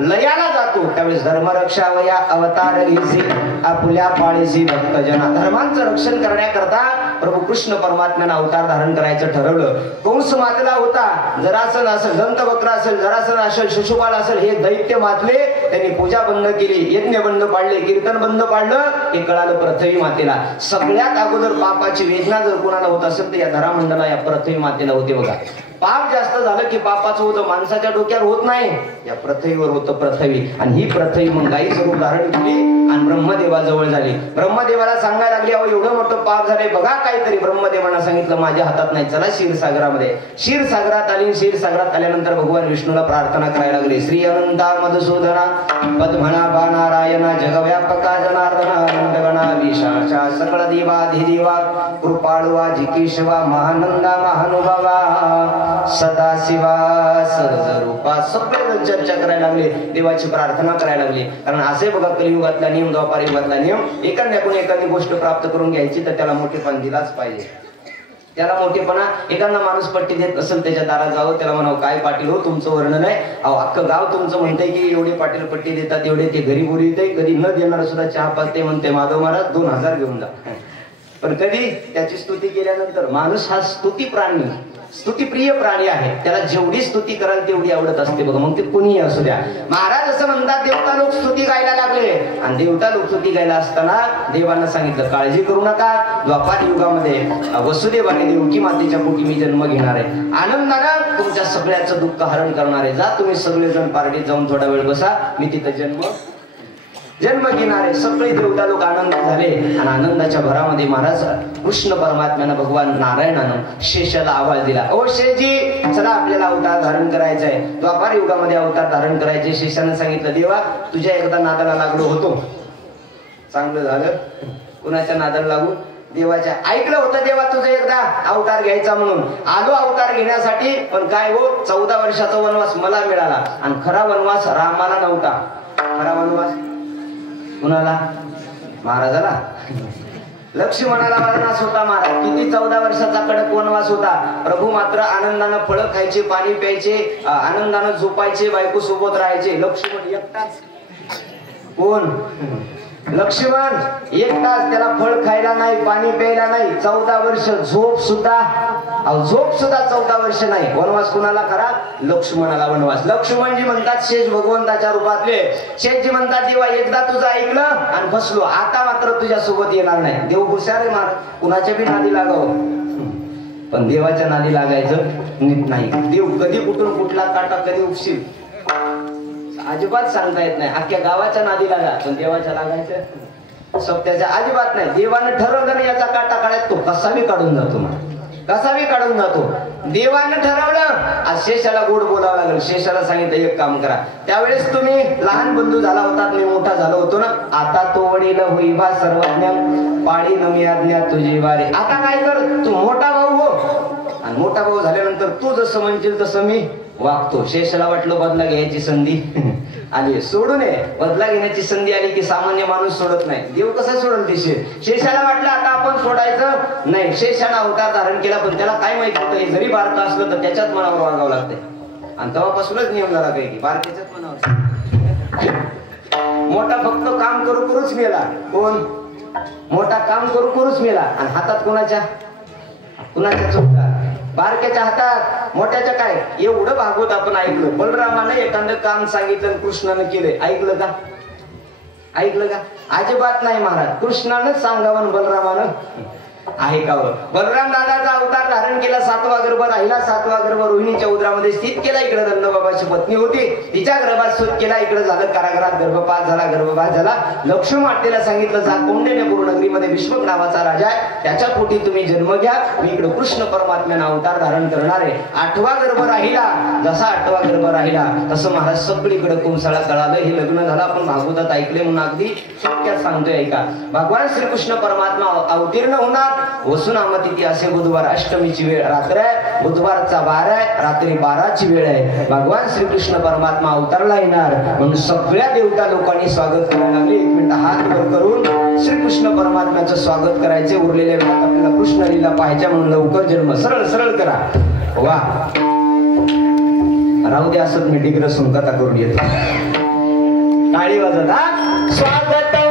लयाला जातो त्यावेळेस धर्मरक्षावया अवतार घेसी आपुल्या पाळीसी भक्तजना. धर्मांचं रक्षण करण्याकरता प्रभू कृष्ण परमात्म्यानं अवतार धारण करायचं ठरवलं. कंस मातला होता, जरासन असेल, दंत वक्र असेल, जरासन असेल, शिशुपाल असेल, हे दैत्य मातले. त्यांनी पूजा बंद केली, यज्ञ बंद पाडले, कीर्तन बंद पाडलं. हे कळालं पृथ्वी मातेला. सगळ्यात अगोदर पापाची वेदना जर कोणाला होत असेल तर या धरामंडला, या पृथ्वी मातेला होते बघा. पाप जास्त झालं की पापाचं होतं माणसाच्या डोक्यावर होत नाही, या पृथ्वीवर होतं पृथ्वी. आणि ही पृथ्वी मग गायीचं रूप धारण केली आणि ब्रह्मदेवाजवळ झाली. ब्रह्मदेवाला सांगायला लागली, अहो एवढं मोठं पाप झालंय बघा काहीतरी. ब्रह्मदेवानं सांगितलं माझ्या हातात नाही, चला क्षीरसागरामध्ये. क्षीरसागरात आली. क्षीरसागरात आल्यानंतर भगवान विष्णूला प्रार्थना करायला लागले. श्री अनंता मधुसूदना पद्मनाभा नारायणा जगव्यापका जनार्दना नंदगणा विशाचा सकळ देवाधिदेवा कृपाळुवा जिकेशवा महानंदा महानुभावा सदाशिवा सहजरूपा. सगळे चर्चा करायला लागले, देवाची प्रार्थना करायला लागली. कारण असे बघा कलियुगातला नियम, द्वापार युगातला नियम, एखाद्याकडून एखादी गोष्ट प्राप्त करून घ्यायची तर त्याला मोठेपणा दिलाच पाहिजे. त्याला मोठेपणा, एखादा माणूस पट्टी देत असेल त्याच्या दारात जावं, त्याला म्हणावं काय पाटील हो तुमचं वर्णन आहे, अहो अख्खं गाव तुमचं म्हणतंय की एवढे पाटील पट्टी देतात, एवढे ते घरी बोलते, कधी न देणार सुद्धा चहा पाजते म्हणते माधव महाराज 2000 घेऊन जा. पण कधी त्याची स्तुती केल्यानंतर, माणूस हा स्तुती प्राणी, स्तुतीप्रिय प्राणी आहे, त्याला जेवढी स्तुती कराल तेवढी आवडत असते बघा, मग ते कुणीही असू द्या. महाराज असं म्हणतात, देवता लोक स्तुती गायला लागले. आणि देवता लोक स्तुती गायला असताना देवानं सांगितलं काळजी करू नका, द्वापार युगामध्ये वसुदेवाने देवकी मातेच्या पोटी मी जन्म घेणार आहे, आनंदानं तुमच्या सगळ्याचं दुःख हरण करणार आहे. जा तुम्ही सगळेजण पार्टीत जाऊन थोडा वेळ बसा, मी तिथं जन्म घेणार आहे. सगळे देवता लोक आनंद झाले आणि आनंदाच्या भरामध्ये महाराज कृष्ण परमात्म्यानं, भगवान नारायणानं शेषाला आवाज दिला, ओ शेषजी चला आपल्याला अवतार धारण करायचा आहे, द्वापार युगामध्ये अवतार धारण करायचे. शेषानं सांगितलं देवा तुझ्या एकदा नादाला लागलो होतो, चांगलं झालं. कुणाच्या नादाला लागून, देवाच्या. ऐकलं होतं देवा तुझं एकदा अवतार घ्यायचा म्हणून, आलो अवतार घेण्यासाठी. पण काय हो, 14 वर्षाचा वनवास मला मिळाला आणि खरा वनवास रामाला नव्हता. खरा वनवास कुणाला? महाराजाला. लक्ष्मणाला वनवास होता महाराज, किती 14 वर्षाचा कडक वनवास होता. प्रभू मात्र आनंदानं फळं खायचे, पाणी प्यायचे, आनंदानं झोपायचे, बायको सोबत राहायचे. लक्ष्मण एकटाच. कोण? लक्ष्मण एकटाच, त्याला फळ खायला नाही, पाणी प्यायला नाही, 14 वर्ष झोप सुद्धा 14 वर्ष नाही. वनवास कुणाला करा? लक्ष्मणाला वनवास. लक्ष्मणजी म्हणतात शेष भगवंताच्या रूपातले. शेषजी म्हणतात देवा एकदा तुझं ऐकलं आणि फसलो, आता मात्र तुझ्या सोबत येणार नाही. देव हुशार आहे महाराज, कुणाच्या बी नादी लागावं, पण देवाच्या नादी लागायचं नीट नाही. देव कधी कुठून कुठला काटा कधी उपशील अजिबात सांगता येत नाही. अख्ख्या गावाच्या नादी लागा, पण देवाच्या लागायचं सत्याच्या अजिबात नाही. देवानं ठरवलं ना याचा काटा काढायचा, तो कसावी काढून जातो ना, कसावी काढून जातो. देवानं ठरवलं, आज शेषाला गोड बोलावं लागेल. शेषाला सांगितलं एक काम करा, त्यावेळेस तुम्ही लहान बंधू झाला होता, मी मोठा झालो होतो ना, आता तो वडील होईबा सर्वज्ञ पाळी नमी आज्ञा तुझी वारे. आता काय कर, तू मोठा भाऊ हो, आणि मोठा भाऊ झाल्यानंतर तू जसं म्हणशील तसं मी वागतो. शेषाला वाटलं बदला घ्यायची संधी आली, सोडू नये. बदला घेण्याची संधी आली की सामान्य माणूस सोडत नाही. देव कसा सोडल ते शेषाला वाटलं आता आपण सोडायचं नाही. शेषानं अवतार धारण केला, पण त्याला काय माहित होतं जरी बारका असलं तर त्याच्याच मनावर वागावं लागतंय. आणि तेव्हापासूनच नियम झाला काही की बारक्याच्याच मनावर. मोठा फक्त काम करू करूच मेला. कोण? मोठा काम करू करूच मेला. आणि हातात कुणाच्या चोपटा, बारक्याच्या हातात, मोठ्याच्या काय. एवढं भागवत आपण ऐकलं. बलरामानं एखादं काम सांगितलं कृष्णानं केलंय, ऐकलं का? ऐकलं का? अजिबात नाही महाराज. कृष्णानं सांगावं बलरामानं आहे का? बलराम दादाचा अवतार धारण केला, 7वा गर्भ राहिला, 7वा गर्भ रोहिणीच्या उदरामध्ये स्थित केला. इकडे नंदबाबाची पत्नी होती, तिच्या गर्भात शोध केला. इकडे झालं कारागृहात गर्भपात झाला, गर्भपात झाला. लक्ष्मण मातेला सांगितलं जा कौंडिण्यपूर नगरीमध्ये विश्वक नावाचा राजा आहे, त्याच्या पोटी तुम्ही जन्म घ्या, मी इकडे कृष्ण परमात्म्याने अवतार धारण करणार आहे. 8वा गर्भ राहिला. जसा 8वा गर्भ राहिला तसं महाराज सगळीकडे कुंसाळा कळालं. हे लग्न झालं, आपण भागवतात ऐकले म्हणून अगदी शक्यात सांगतोय ऐका. भगवान श्रीकृष्ण परमात्मा अवतीर्ण होणार. वसुनामा तिथी असे बुधवार, अष्टमीची वेळ रात्र आहे, बुधवारचा 12 आहे, रात्री 12ची वेळ आहे. भगवान श्रीकृष्ण परमात्मा अवतारला येणार म्हणून सगळ्या देवता लोकांनी स्वागत करायला लागले. 1 मिनिट हात वर करून श्रीकृष्ण परमात्म्याचं स्वागत करायचे. उरलेल्या वेळात आपल्याला कृष्ण लीला पाहायच्या म्हणून लवकर जन्म सरळ सरळ करा. वा राहू दे असत मी डिग्र सुंकता करून येतो. टाळी वाजत हा. स्वागत हो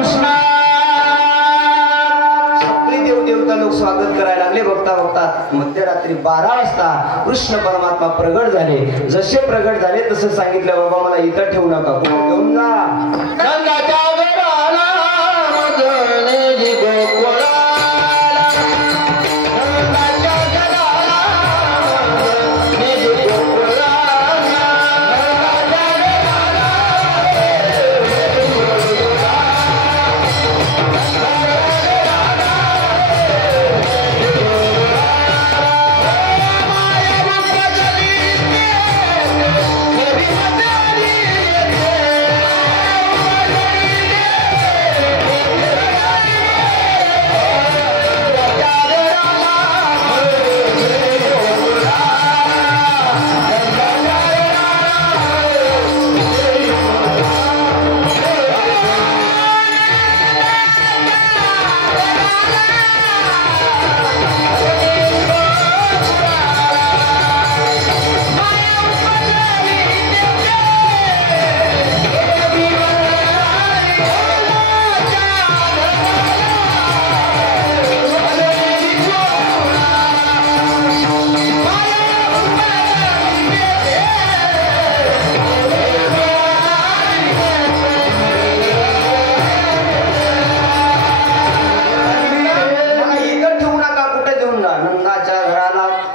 कृष्णा, मध्यरात्री 12 वाजता कृष्ण परमात्मा प्रगट झाले. जसे प्रगट झाले तसं सांगितलं बाबा मला इथं ठेवू नका, कुठे घेऊन जा.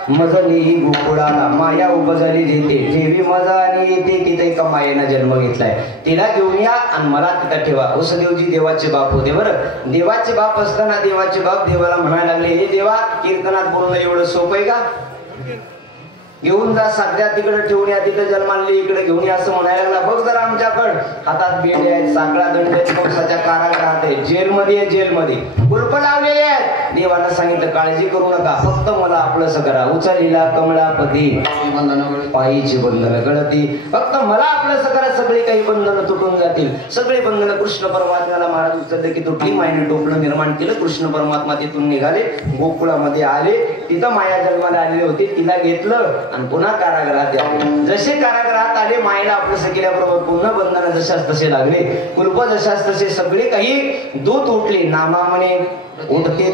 मजली गोकुळाला माया उपजली जेते, जेवी मजा आणि येते तिथे एका मायेनं जन्म घेतलाय, तिला घेऊन या आणि मला तिथं ठेवा. वसुदेवजी देवाचे बाप होते. बरं, देवाचे बाप असताना देवाचे बाप देवाला म्हणायला लागले, हे देवा कीर्तनात बोलणं एवढं सोपं आहे का? घेऊन जा सध्या तिकडे ठेवून या, तिथे जन्माले इकडे घेऊन या असं म्हणायला लागला. बघ जरा आमच्याकडं हातात बेडे आहेत, साखळा दंड आहेत, मोक्षाच्या कारागृहात आहे, जेलमध्ये आहे, जेलमध्ये कुलप लावलेले आहेत. देवानं सांगितलं काळजी करू नका, फक्त मला आपलंसं करा. उचलीला कमळापती पायीची बंधनं गळती, फक्त मला आपलंसं करा, सगळी काही बंधनं तुटून जातील. सगळी बंधनं कृष्ण परमात्म्याला महाराज उचलले की तुटली. मायने टोपलं निर्माण केलं. कृष्ण परमात्मा तिथून निघाले, गोकुळामध्ये आले. तिथं माया जन्माला आलेले होते. तिला घेतलं आणि पुन्हा कारागृहात आले. जसे कारागृहात आले मायेला आपलं केल्याबरोबर पुन्हा बंधन जशाच तसे लागले. कुलप जशाच तसे सगळे काही दूत उठले. नामा म्हणे उठते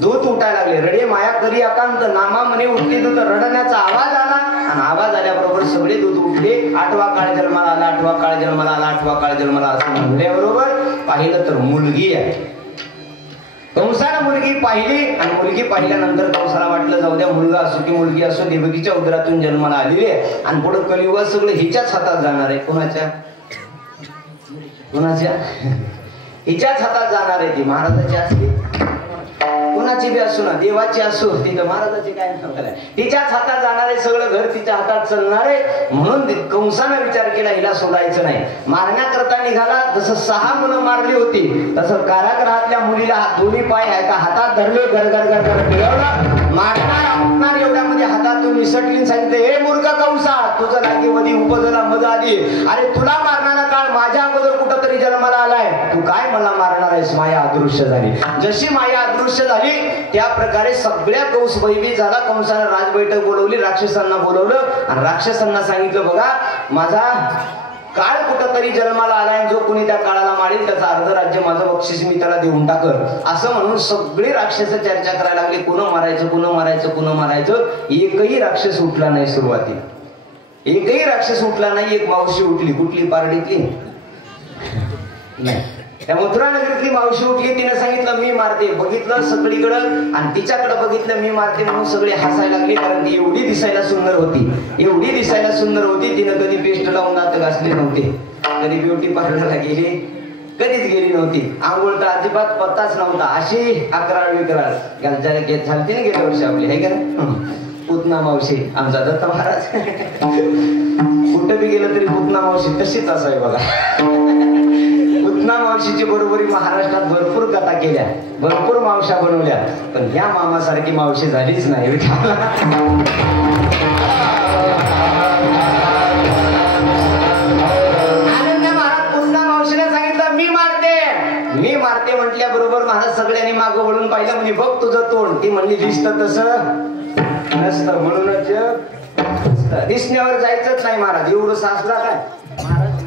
दूत उठायला लागले. रडे माया करी अकांत. नामा म्हणे उठते दूत. रडण्याचा आवाज आला आणि आवाज आल्याबरोबर सगळे दूत उठले. 8वा काळ जन्माला आला, 8वा काळ जन्माला आला, 8वा काळ जन्माला असं म्हणल्याबरोबर पाहिलं तर मुलगी आहे. कंसानं मुलगी पाहिली आणि मुलगी पाहिल्यानंतर कंसाला वाटलं जाऊ द्या, मुलगा असो की मुलगी असो देवकीच्या उदरातून जन्माला आलेली आहे आणि पुढे कलियुगात सगळं हिच्याच हातात जाणार आहे. कोणाच्या हिच्याच हातात जाणार आहे. ती महाराजाची असली कोणाची बी असो ना, देवाची असो, तिथं महाराजाची काय सांगताय, तिच्याच हातात जाणार आहे. सगळं घर तिच्या हातात चालणार आहे. म्हणून कंसानं विचार केला हिला सोडायचं नाही. मारण्याकरता निघाला. जसं 6 मुलं मारली होती तसं कारागृहातल्या मुलीला दोन्ही पाय हातात धरले. गरगर गरगर फिरवलं. मारणार एवढ्यामध्ये हातातून निसटली. सांगितलं, हे मूर्ख कंसा, तुझं लागेमध्ये उपजला मज आली. अरे तुला मारणारा काळ माझ्या अगोदर कुठं तरी जन्माला आलाय. तू काय मला मारणार आहेस? माया अदृश्य झाली. जशी माया अदृश्य झाली त्या प्रकारे सगळ्या कंस भयभीत झाला. कंसानं राजबैठक बोलवली. राक्षसांना बोलवलं आणि राक्षसांना सांगितलं, बघा माझा काळ कुठं तरी जन्माला आलाय. जो कोणी त्या काळाला मारेल त्याचं अर्ध राज्य माझं बक्षीस मी त्याला देऊन टाकल. असं म्हणून सगळे राक्षस चर्चा करायला लागले. कुणं मारायचं, कुणं मारायचं, कुणं मारायचं. एकही राक्षस उठला नाही. सुरुवातीला एकही राक्षस उठला नाही. एक मावशी उठली. कुठली? पारडीतली नाही, त्या मथुरा नगरीतली मावशी उठली. तिने सांगितलं मी मारते. बघितलं सगळीकडं आणि तिच्याकडे बघितलं मी मारते म्हणून सगळे हसायला लागले. कारण ती एवढी दिसायला सुंदर होती, एवढी दिसायला सुंदर होती. तिनं कधी पेस्ट लावून दात घासले नव्हते, कधी ब्युटी पार्लरला गेली कधीच गेली नव्हती. आंघोळ तर अजिबात पत्ताच नव्हता. अशी अकराळ विकराळ झालती ना गेल्या वर्षी आपली, आहे का नाही? पुतना मावशी आमचा दत्त महाराज कुठं बी गेलं तरी पुतना मावशी तशीच असावी बघा. पुतना मावशीची बरोबरी महाराष्ट्रात भरपूर कथा केल्या, भरपूर मावशा बनवल्या, पण ह्या मामासारखी मावशी झालीच नाही. आनंद महाराज पुन्हा मावशीने सांगितलं मी मारते म्हटल्या बरोबर महाराज सगळ्यांनी मागं वळून पाहिलं. म्हणजे बघ तुझं तोंड. ती म्हणली दिसतं तसं नसतं. म्हणूनच दिसण्यावर जायचंच नाही महाराज. एवढं सासला काय महाराज,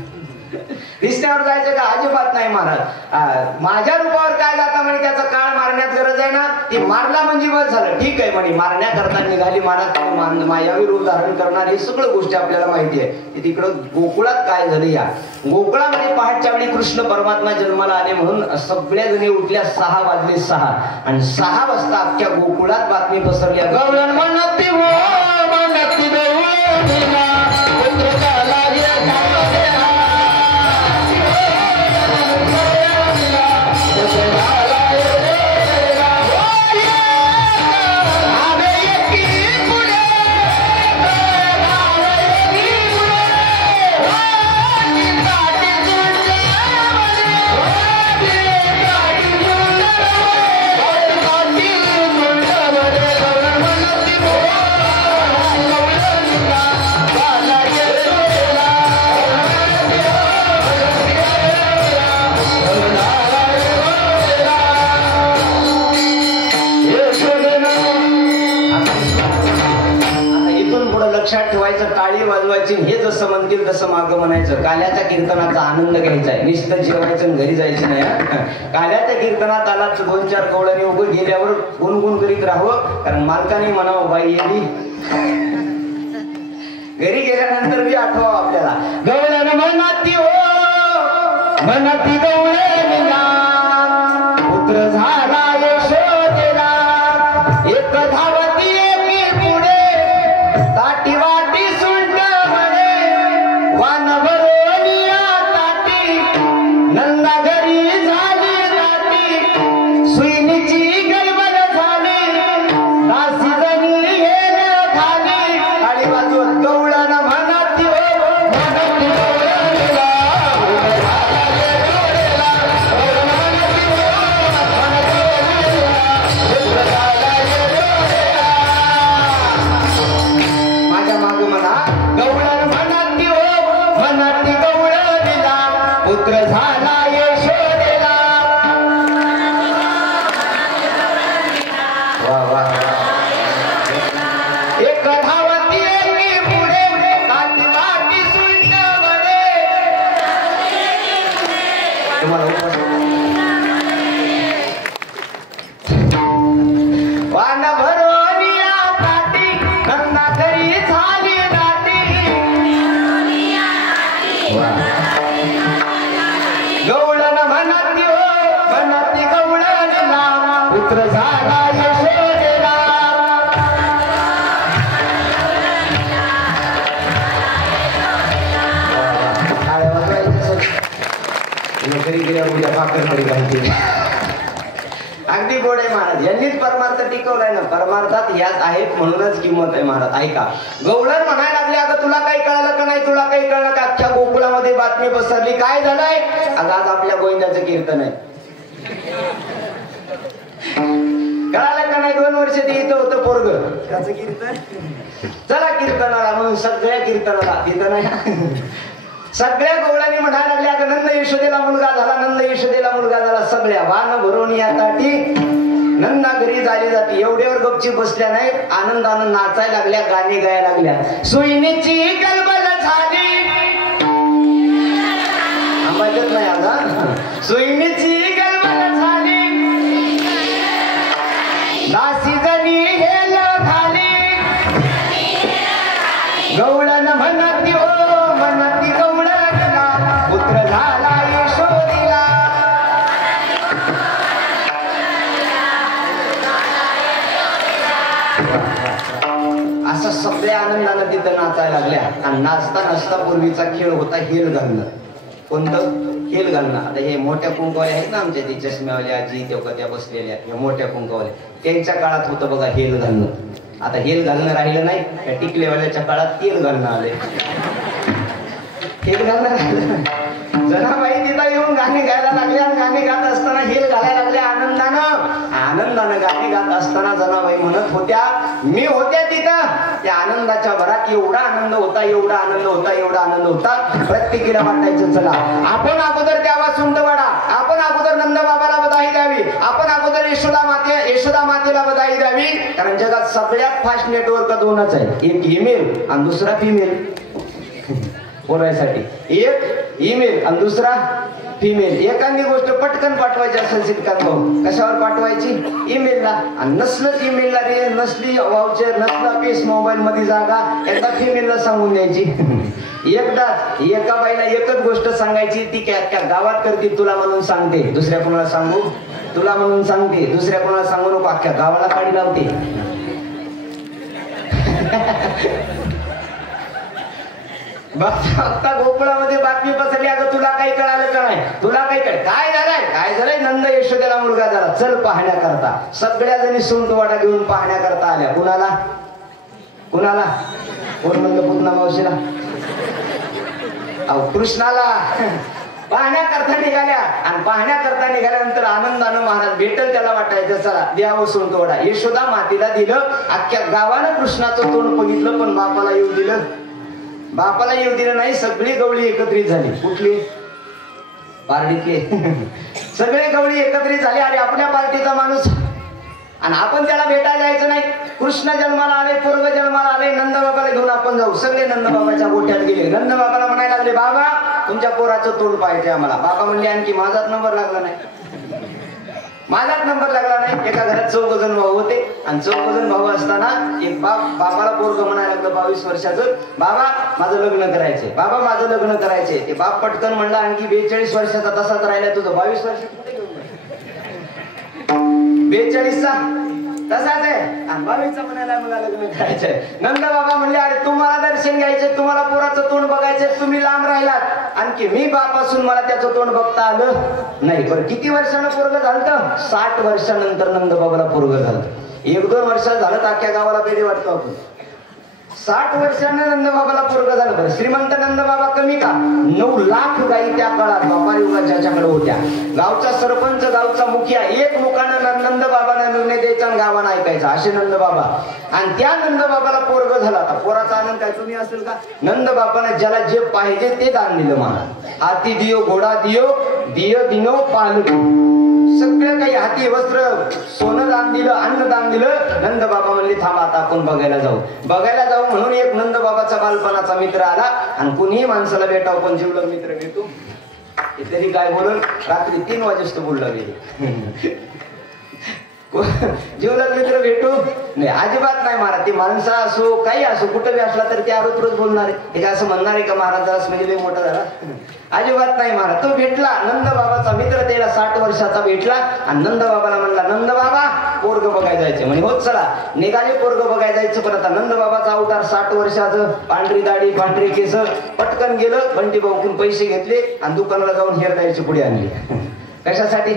दिसण्यावर जायचं का? अजिबात नाही महाराज. माझ्या रूपावर काय जाता म्हणे, त्याचा काळ मारण्यात गरज आहे ना. ती मारला म्हणजे बस झालं. ठीक आहे म्हणे, मारण्याकरता निघाली महाराज. मायावी रूप धारण करणार हे सगळं गोष्टी आपल्याला माहिती आहे. तिकडं गोकुळात काय झालं, या गोकुळामध्ये पहाटच्या वेळी कृष्ण परमात्मा जन्माला आले म्हणून सगळ्या जणी उठल्या. 6 वाजले 6 आणि 6 वाजता अख्ख्या गोकुळात बातमी पसरली. गवळण म्हणती हो म्हणती लक्षात ठेवायचं. टाळी वाजवायची. हे जसं म्हणतील तसं मागं म्हणायचं. काल्याच्या कीर्तनाचा आनंद घ्यायचा आहे. नुसतं जेवायचं घरी जायचं नाही. काल्याच्या कीर्तनात आला 2-4 कवळ्याने उभं गेल्यावर गुणगुण करीत राहावं. कारण मालकाने म्हणावं बाई येली. घरी गेल्यानंतर बी आठवावं आपल्याला. गवळ्यानं म्हणती हो म्हणती गवळ्याला पुत्र झाला यशोदेला. एक धावती एकी पुढे ताटी वाटी सुंट म्हणे वानवरोनिया ताटी. नंदा घरी झाली ताटी. सुईनीची गलबल झाली. दासी जणी हेर खाली. आणि बाजूत गवळण म्हणती हो म्हणती वा वा एक धावती की पुढे काठी वाटी सुंड वडे तुम्हाला वान भरोनिया काठी नंदा घरी झाली दाटी गवळण म्हणती हो म्हणती गवळणला पुत्र झाला यशोदेला नोकरी गेल्या उद्या भाकर तरी घालते अगदी गोड आहे महाराज यांनीच परमार्थ टिकवलाय ना परमार्थात याच आहेत म्हणूनच किंमत आहे महाराज ऐका गवळण म्हणायला लागले अगं तुला काही कळलं का नाही तुला काही कळलं का अख्ख्या गोकुळामध्ये बातमी पसरली काय झालंय अगं आज आपल्या गोविंदाचं कीर्तन आहे कळालं का नाही 2 वर्ष ते इथं होतं पोरग त्याचं कीर्तन चला कीर्तनाला म्हणून सगळ्या कीर्तनाला तिथं नाही सगळ्या गवळ्यांनी म्हणायला लागल्या अगं नंद यशोदेला मुलगा झाला नंद यशोदेला मुलगा झाला सगळ्या वान भरून या ताटी नंदा घरी झाली जाते एवढ्यावर गपची बसल्या नाही आनंदानं नाचायला लागल्या गाणी गायला लागल्या सोयीची गलबल झाली आवाजच नाही आता सोयीची गलबल झाली दासी जणी हेल खाली गवळण म्हणती हो म्हणती गवळणला पुत्र झाला यशोदेला असं सगळ्या आनंदानं तिथं नाचायला लागल्या आणि नाचता नाचता पूर्वीचा खेळ होता हेल घालणं कोणतं हेल घालणं आता हे मोठ्या कुंकवाले आहेत ना आमच्या ते चष्म्यावाल्या आजी तेव्हा त्या बसलेल्या या मोठ्या कुंकवाले त्यांच्या काळात होतं बघा हेल घालणं आता हेल घालणं राहिलं नाही त्या टिकलेवाल्याच्या काळात तेल घालणं आले हेल घालणं राहिलं जनाबाई तिथं येऊन गाणी गायला लागल्या गाणी गात असताना हेल घालायला लागल्या आनंदानं गाणी गात असताना जनाबाई म्हणत होत्या मी होत्या तिथं त्या आनंदाच्या भरात एवढा आनंद होता एवढा आनंद होता एवढा आनंद होता प्रत्येकीला वाटायचं चला आपण अगोदर द्यावा सुंदवाडा आपण अगोदर नंदबाबाला बधाई द्यावी आपण अगोदर यशोदा मातेला बधाई द्यावी कारण जगात सगळ्यात फास्ट नेटवर्क 2च आहे एक ईमेल आणि दुसरा फिमेल बोलायसाठी एक ईमेल आणि दुसरा फिमेल एखादी गोष्ट पटकन पाठवायची असेल शिटकांना कशावर पाठवायची ईमेलला आणि नसलं ईमेलला रे नसली वाउचर नसला पेस मोबाईल मध्ये जागा एकदा फिमेलला सांगून द्यायची एकदा एका बाईला एकच गोष्ट सांगायची ती क्या गावात करते तुला म्हणून सांगते दुसऱ्या कोणाला सांगू तुला म्हणून सांगते दुसऱ्या कोणाला सांगू नको अख्ख्या गावाला काढी लावते बघता गोकुळामध्ये बातमी पसरली अगं तुला काही कळालं का नाही तुला काही काय झालंय नंद यशोदेला मुलगा झाला चल पाहण्याकरता सगळ्या जणी सुंटवाडा घेऊन पाहण्याकरता आल्या कुणाला कोण म्हणलं पुतना मावशीला कृष्णाला पाहण्याकरता निघाल्या आणि पाहण्याकरता निघाल्यानंतर आनंदानं महाराज भेटल त्याला वाटायचं चला द्यावं सुंटवाडा यशोदा मातेला दिलं अख्ख्या गावानं कृष्णाचं तोंड बघितलं पण बापाला येऊ दिलं नाही सगळी गवळी एकत्रित झाली कुठली पार्टीतले सगळे गवळी एकत्रित झाले अरे आपल्या पार्टीचा माणूस आणि आपण त्याला भेटायला जायचं नाही कृष्ण जन्माला आले पूर्व जन्माला आले नंदबाबाला घेऊन आपण जाऊ सगळे नंदबाबाच्या गोठ्यात गेले नंदबाबाला म्हणायला लागले बाबा तुमच्या पोराचं तोंड पाहिजे आम्हाला बाबा म्हणले आणखी माझाच नंबर लागला नाही एका घरात 4 जण भाऊ होते आणि 4 जण भाऊ असताना एक बापाला पोरग म्हणायला लागलं 22 वर्षाचं बाबा माझं लग्न करायचंय बाबा माझं लग्न करायचंय ते बाप पटकन म्हणला आणखी 42 वर्षाचा तसाच राहिला तुझं 22 वर्षात 42चा तसाच आहे आणि 22चा म्हणायला मला लग्न करायचंय नंद बाबा म्हणले अरे तुम्हाला दर्शन घ्यायचंय तुम्हाला पोराचं तोंड बघायचंय तुम्ही लांब राहिलात आणखी मी बापासून मला त्याचं तोंड बघता आलं नाही बरं किती वर्षानं पोरग झालं 60 वर्षानंतर नंद बाबाला पोरग झालं 1-2 वर्षात झालं अख्ख्या गावाला पेढे वाटतो आपण 60 वर्षानं नंदबाबाला पोरग झालं बरं श्रीमंत नंदबाबा कमी का 9 लाख गायी त्या काळात व्यापारी युगात ज्याच्याकडे होत्या गावचा सरपंच गावचा मुखिया एक मुखानं नंदबाबांना निर्णय द्यायचा आणि गावानं ऐकायचा असे नंदबाबा आणि त्या नंदबाबाला पोरग झाला आता पोराचा आनंद काय तुम्ही असेल का नंदबाबाने ज्याला जे पाहिजे ते दान दिलं मला हाती दियो घोडा दियो दियो दिनो पालकी सगळं काही हाती वस्त्र सोनं दान दिलं, अन्न दान दिलं. नंद बाबा म्हणले थांबा आता आपण बघायला जाऊ म्हणून एक नंद बाबाचा बालपणाचा मित्र आला. आणि कुणीही माणसाला भेटावं पण जीवलग मित्र भेटू तरी काय बोलून रात्री 3 वाजेस्त बोलला गेले. जीवलग मित्र भेटू नाही अजिबात नाही महाराज. ती माणसं असो काही असो कुठं बी असला तर ते रोज बोलणार आहे. असं म्हणणार आहे का महाराज म्हणजे मोठा झाला? अजिबात नाही महाराज. तो भेटला नंद बाबाचा मित्र, त्याला 60 वर्षाचा भेटला. आणि नंद बाबाला म्हणला नंद बाबा पोरग बघायला जायचे. म्हणे होत चला. निघाले पोरग बघायला जायचं. पण आता नंद बाबाचा अवतार 60 वर्षाचं, पांढरी दाढी पांढरी केस, पटकन गेलं बंटी भाऊकडून पैसे घेतले आणि दुकानाला जाऊन हेर द्यायची पुढे आणली. कशासाठी?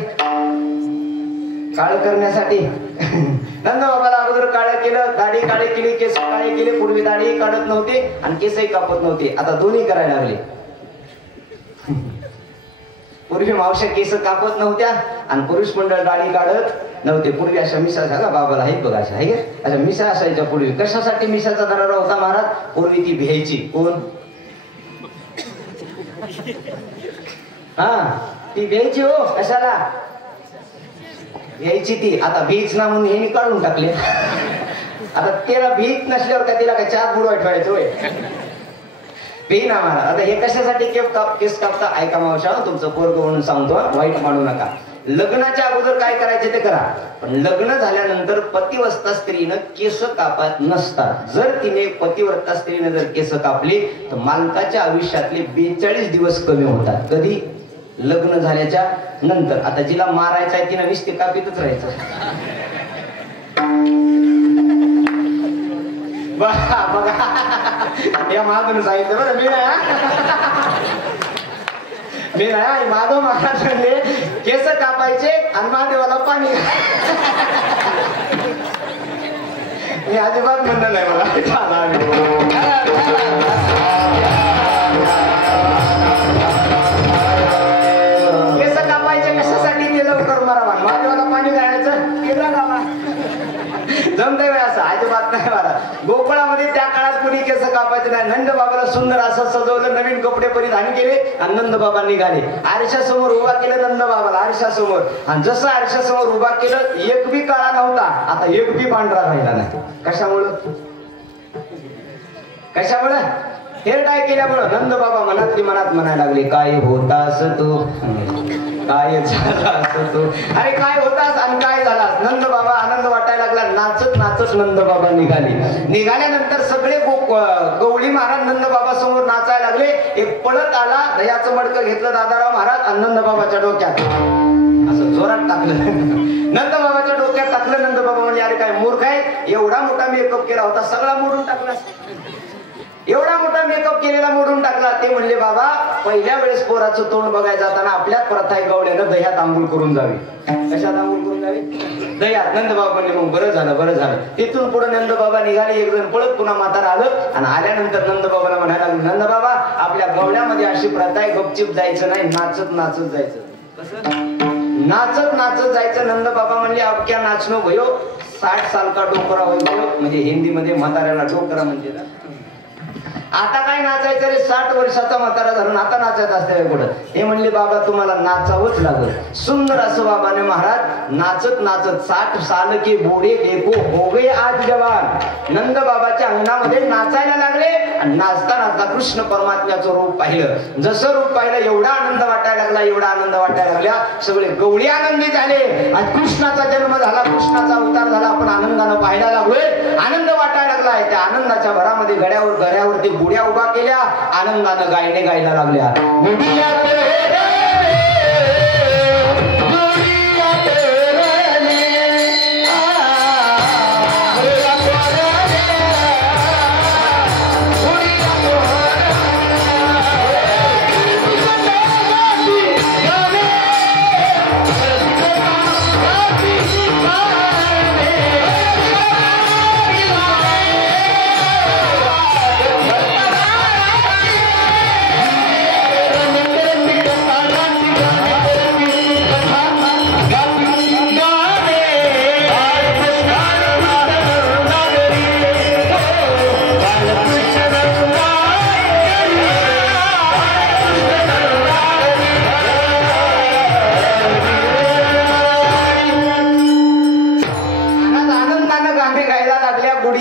काळ करण्यासाठी. नंद बाबाला अगोदर काळ केलं, दाढी काळे केली, केस काळे केले. पूर्वी दाढी काढत नव्हते आणि केसही कापत नव्हते, आता दोन्ही करायला लागले. पूर्वी मावश्या केस कापत नव्हत्या आणि पुरुष मंडळ दाढी काढत नव्हते. पूर्वी अशा मिशा झाला बाबाला आहेत बघा अशा आहे अशा मिशा असायच्या पूर्वी. कशासाठी मिशाचा दरारा होता महाराज? पूर्वी ती भ्यायची. कोण? हा ती भ्यायची. हो कशाला भ्यायची ती? आता भीच ना म्हणून हे काढून टाकले. आता त्याला भीत नसल्यावर का तिला काय 4 बुडवाय ठेवायचं होय? भीन आम्हाला. आता हे कशासाठी केस कापता? ऐका मावशा तुमचं पोरग म्हणून सांगतो, वाईट मानू नका. लग्नाच्या अगोदर काय करायचे ते करा, पण लग्न झाल्यानंतर पतिव्रता स्त्रीनं केस कापत नसतात. जर तिने पतिव्रता स्त्रीनं जर केस कापली तर मालकाच्या आयुष्यातले 42 दिवस कमी होतात. कधी? लग्न झाल्याच्या नंतर. आता जिला मारायचं आहे तिनं नुसते कापीतच राहायचं. बघा या महादेवनं सांगितलं बरं. मी नाही माधव महाराज म्हणले केस कापायचे आणि महादेवाला पाणी. मी अजिबात म्हणलं नाही मला. केस कापायचे कशासाठी? ते लवकर मरावा. महादेवाला पाणी घालायचं केला गावा. जमतंय असं? अजिबात नाही मला. गोकुळामध्ये त्या काळात कोणी केस कापायचे नाही. नंद बाबाला सुंदर असं सजवलं, नवीन कपडे परिधान केले आणि नंद बाबा निघाले. आरशासमोर उभा केलं नंद बाबाला, आरशासमोर. आणि जसं आरशासमोर उभा केलं एक बी काळा नव्हता, आता एक बी पांढरा राहिला नाही. कशामुळं? कशामुळं? हेअर डाय केल्यामुळं. नंद बाबा मनातली मनात म्हणायला लागले काय होतास तू, काय झालास तू, अरे काय होतास आणि काय झालास. नंद बाबा आनंद वाटायला लागला. नाचत नाचत नंद बाबा निघाल्यानंतर सगळे गवळी महाराज नंद बाबा समोर नाचायला लागले. एक पळत आला, दह्याचं मडकं घेतलं दादाराव महाराज आणि नंद बाबाच्या डोक्यात असं जोरात टाकलं. नंद बाबाच्या डोक्यात टाकलं. नंद बाबा म्हणजे अरे काय मूर्ख आहे, एवढा मोठा मेकअप केला होता सगळा मोडून टाकला. एवढा मोठा मेकअप केलेला मोडून टाकला. ते म्हणले बाबा पहिल्या वेळेस पोराचं तोंड बघायला जाताना आपल्यात प्रथा आहे गवळ्यानं दह्यात आंघोळ करून जावी. कशात आंघोळ करून जावी? दह्यात. नंद बाबा म्हणले मग बरं झालं. तिथून पुढे नंद बाबा निघाले. एक जण पळत पुन्हा म्हातारा आलं आणि आल्यानंतर नंद बाबाला म्हणायला लागले नंद बाबा आपल्या गवळ्यामध्ये अशी प्रथा आहे, गपचिप जायचं नाही, नाचत नाचत जायचं. कसं? नाचत नाचत जायचं. नंद बाबा म्हणले अब क्या नाचनो भयो, 60 साल का डोकरा होय भयो. म्हणजे हिंदीमध्ये म्हाताऱ्याला डोकरा म्हणजे आता काय नाचायचं रे, 60 वर्षाचा म्हातारा धरून आता नाचायचं असतं कुठं? हे म्हणले बाबा तुम्हाला नाचावंच लागल. सुंदर असं बाबाने महाराज नाचत नाचत 60 साल के बूढ़े देखो हो गए आज जवान. नंद बाबाच्या अंगणामध्ये नाचायला लागले आणि नाचता नाचता कृष्ण परमात्म्याचं रूप पाहिलं. जसं रूप पाहिलं एवढा आनंद वाटायला लागला, एवढा आनंद वाटायला लागला. सगळे गवळी आनंदी झाले. आज कृष्णाचा जन्म झाला, कृष्णाचा अवतार झाला. आपण आनंदानं पाहायला लागलोय. आनंद वाटायला लागलाय. त्या आनंदाच्या भरामध्ये घड्यावरती गुड्या उभा केल्या, आनंदानं गायने गायला लागल्या.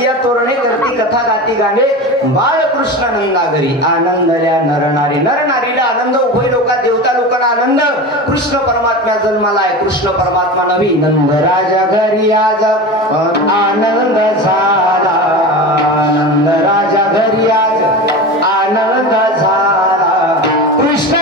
दिया तोरणे करती कथा गाती गाणे बाळकृष्ण नंदा घरी आनंदल्या नरनारी नरनारीला आनंद उभय लोकात देवता लोकांना आनंद कृष्ण परमात्मा जन्माला आहे कृष्ण परमात्मा नवी नंद राजा घरी आज आनंद झाला नंद राजा घरी आज आनंद झाला कृष्ण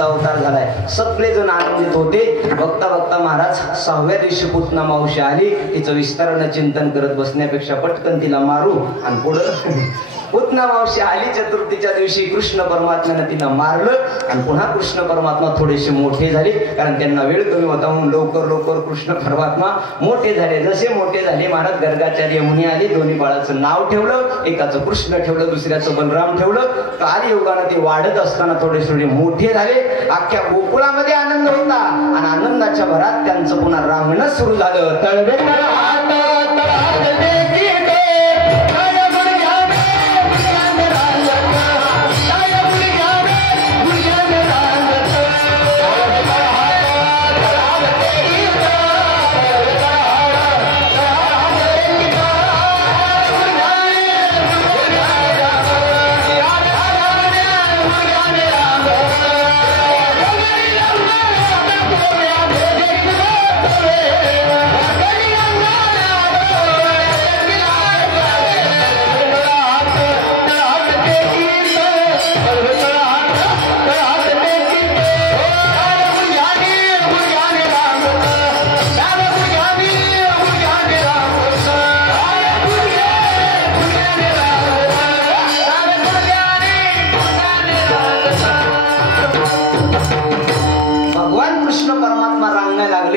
अवतार झालाय सगळे जण आनंदित होते बघता बघता महाराज 6व्या दिवशी पुतना मावशी आली तिचं विस्तारानं चिंतन करत बसण्यापेक्षा पटकन तिला मारू आणि पुढं पुतना मावशी आली चतुर्थीच्या दिवशी कृष्ण परमात्म्यानं तिला मारलं आणि पुन्हा कृष्ण परमात्मा थोडेसे मोठे झाले कारण त्यांना वेळ कमी होता म्हणून लवकर लवकर कृष्ण परमात्मा मोठे झाले जसे मोठे झाले महाराज गर्गाचार्य मुनी आले दोन्ही बाळाचं नाव ठेवलं एकाचं कृष्ण ठेवलं दुसऱ्याचं बलराम ठेवलं कालयुगानं ते वाढत असताना थोडे थोडे मोठे झाले अख्ख्या गोकुळामध्ये आनंद होता आणि आनंदाच्या भरात त्यांचं पुन्हा रांगणं सुरू झालं तळवे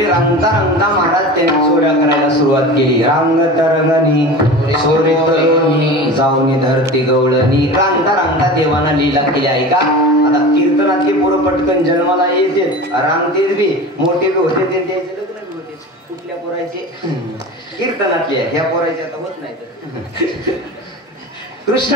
रंगता रंगता महाराज त्यांनी चोऱ्या करायला सुरुवात केली रांग तरंगणी चोरी तरुणी जाऊनी धरती गवळणी रांगता रांगता देवाना लीला केली आहे का आता कीर्तनातली पोरं पटकन जन्माला येते रांगतेच बी मोठे बी होते ते द्यायचे लग्न बी होते कुठल्या पोरायचे कीर्तनातले ह्या पोरायचे आता होत नाही कृष्ण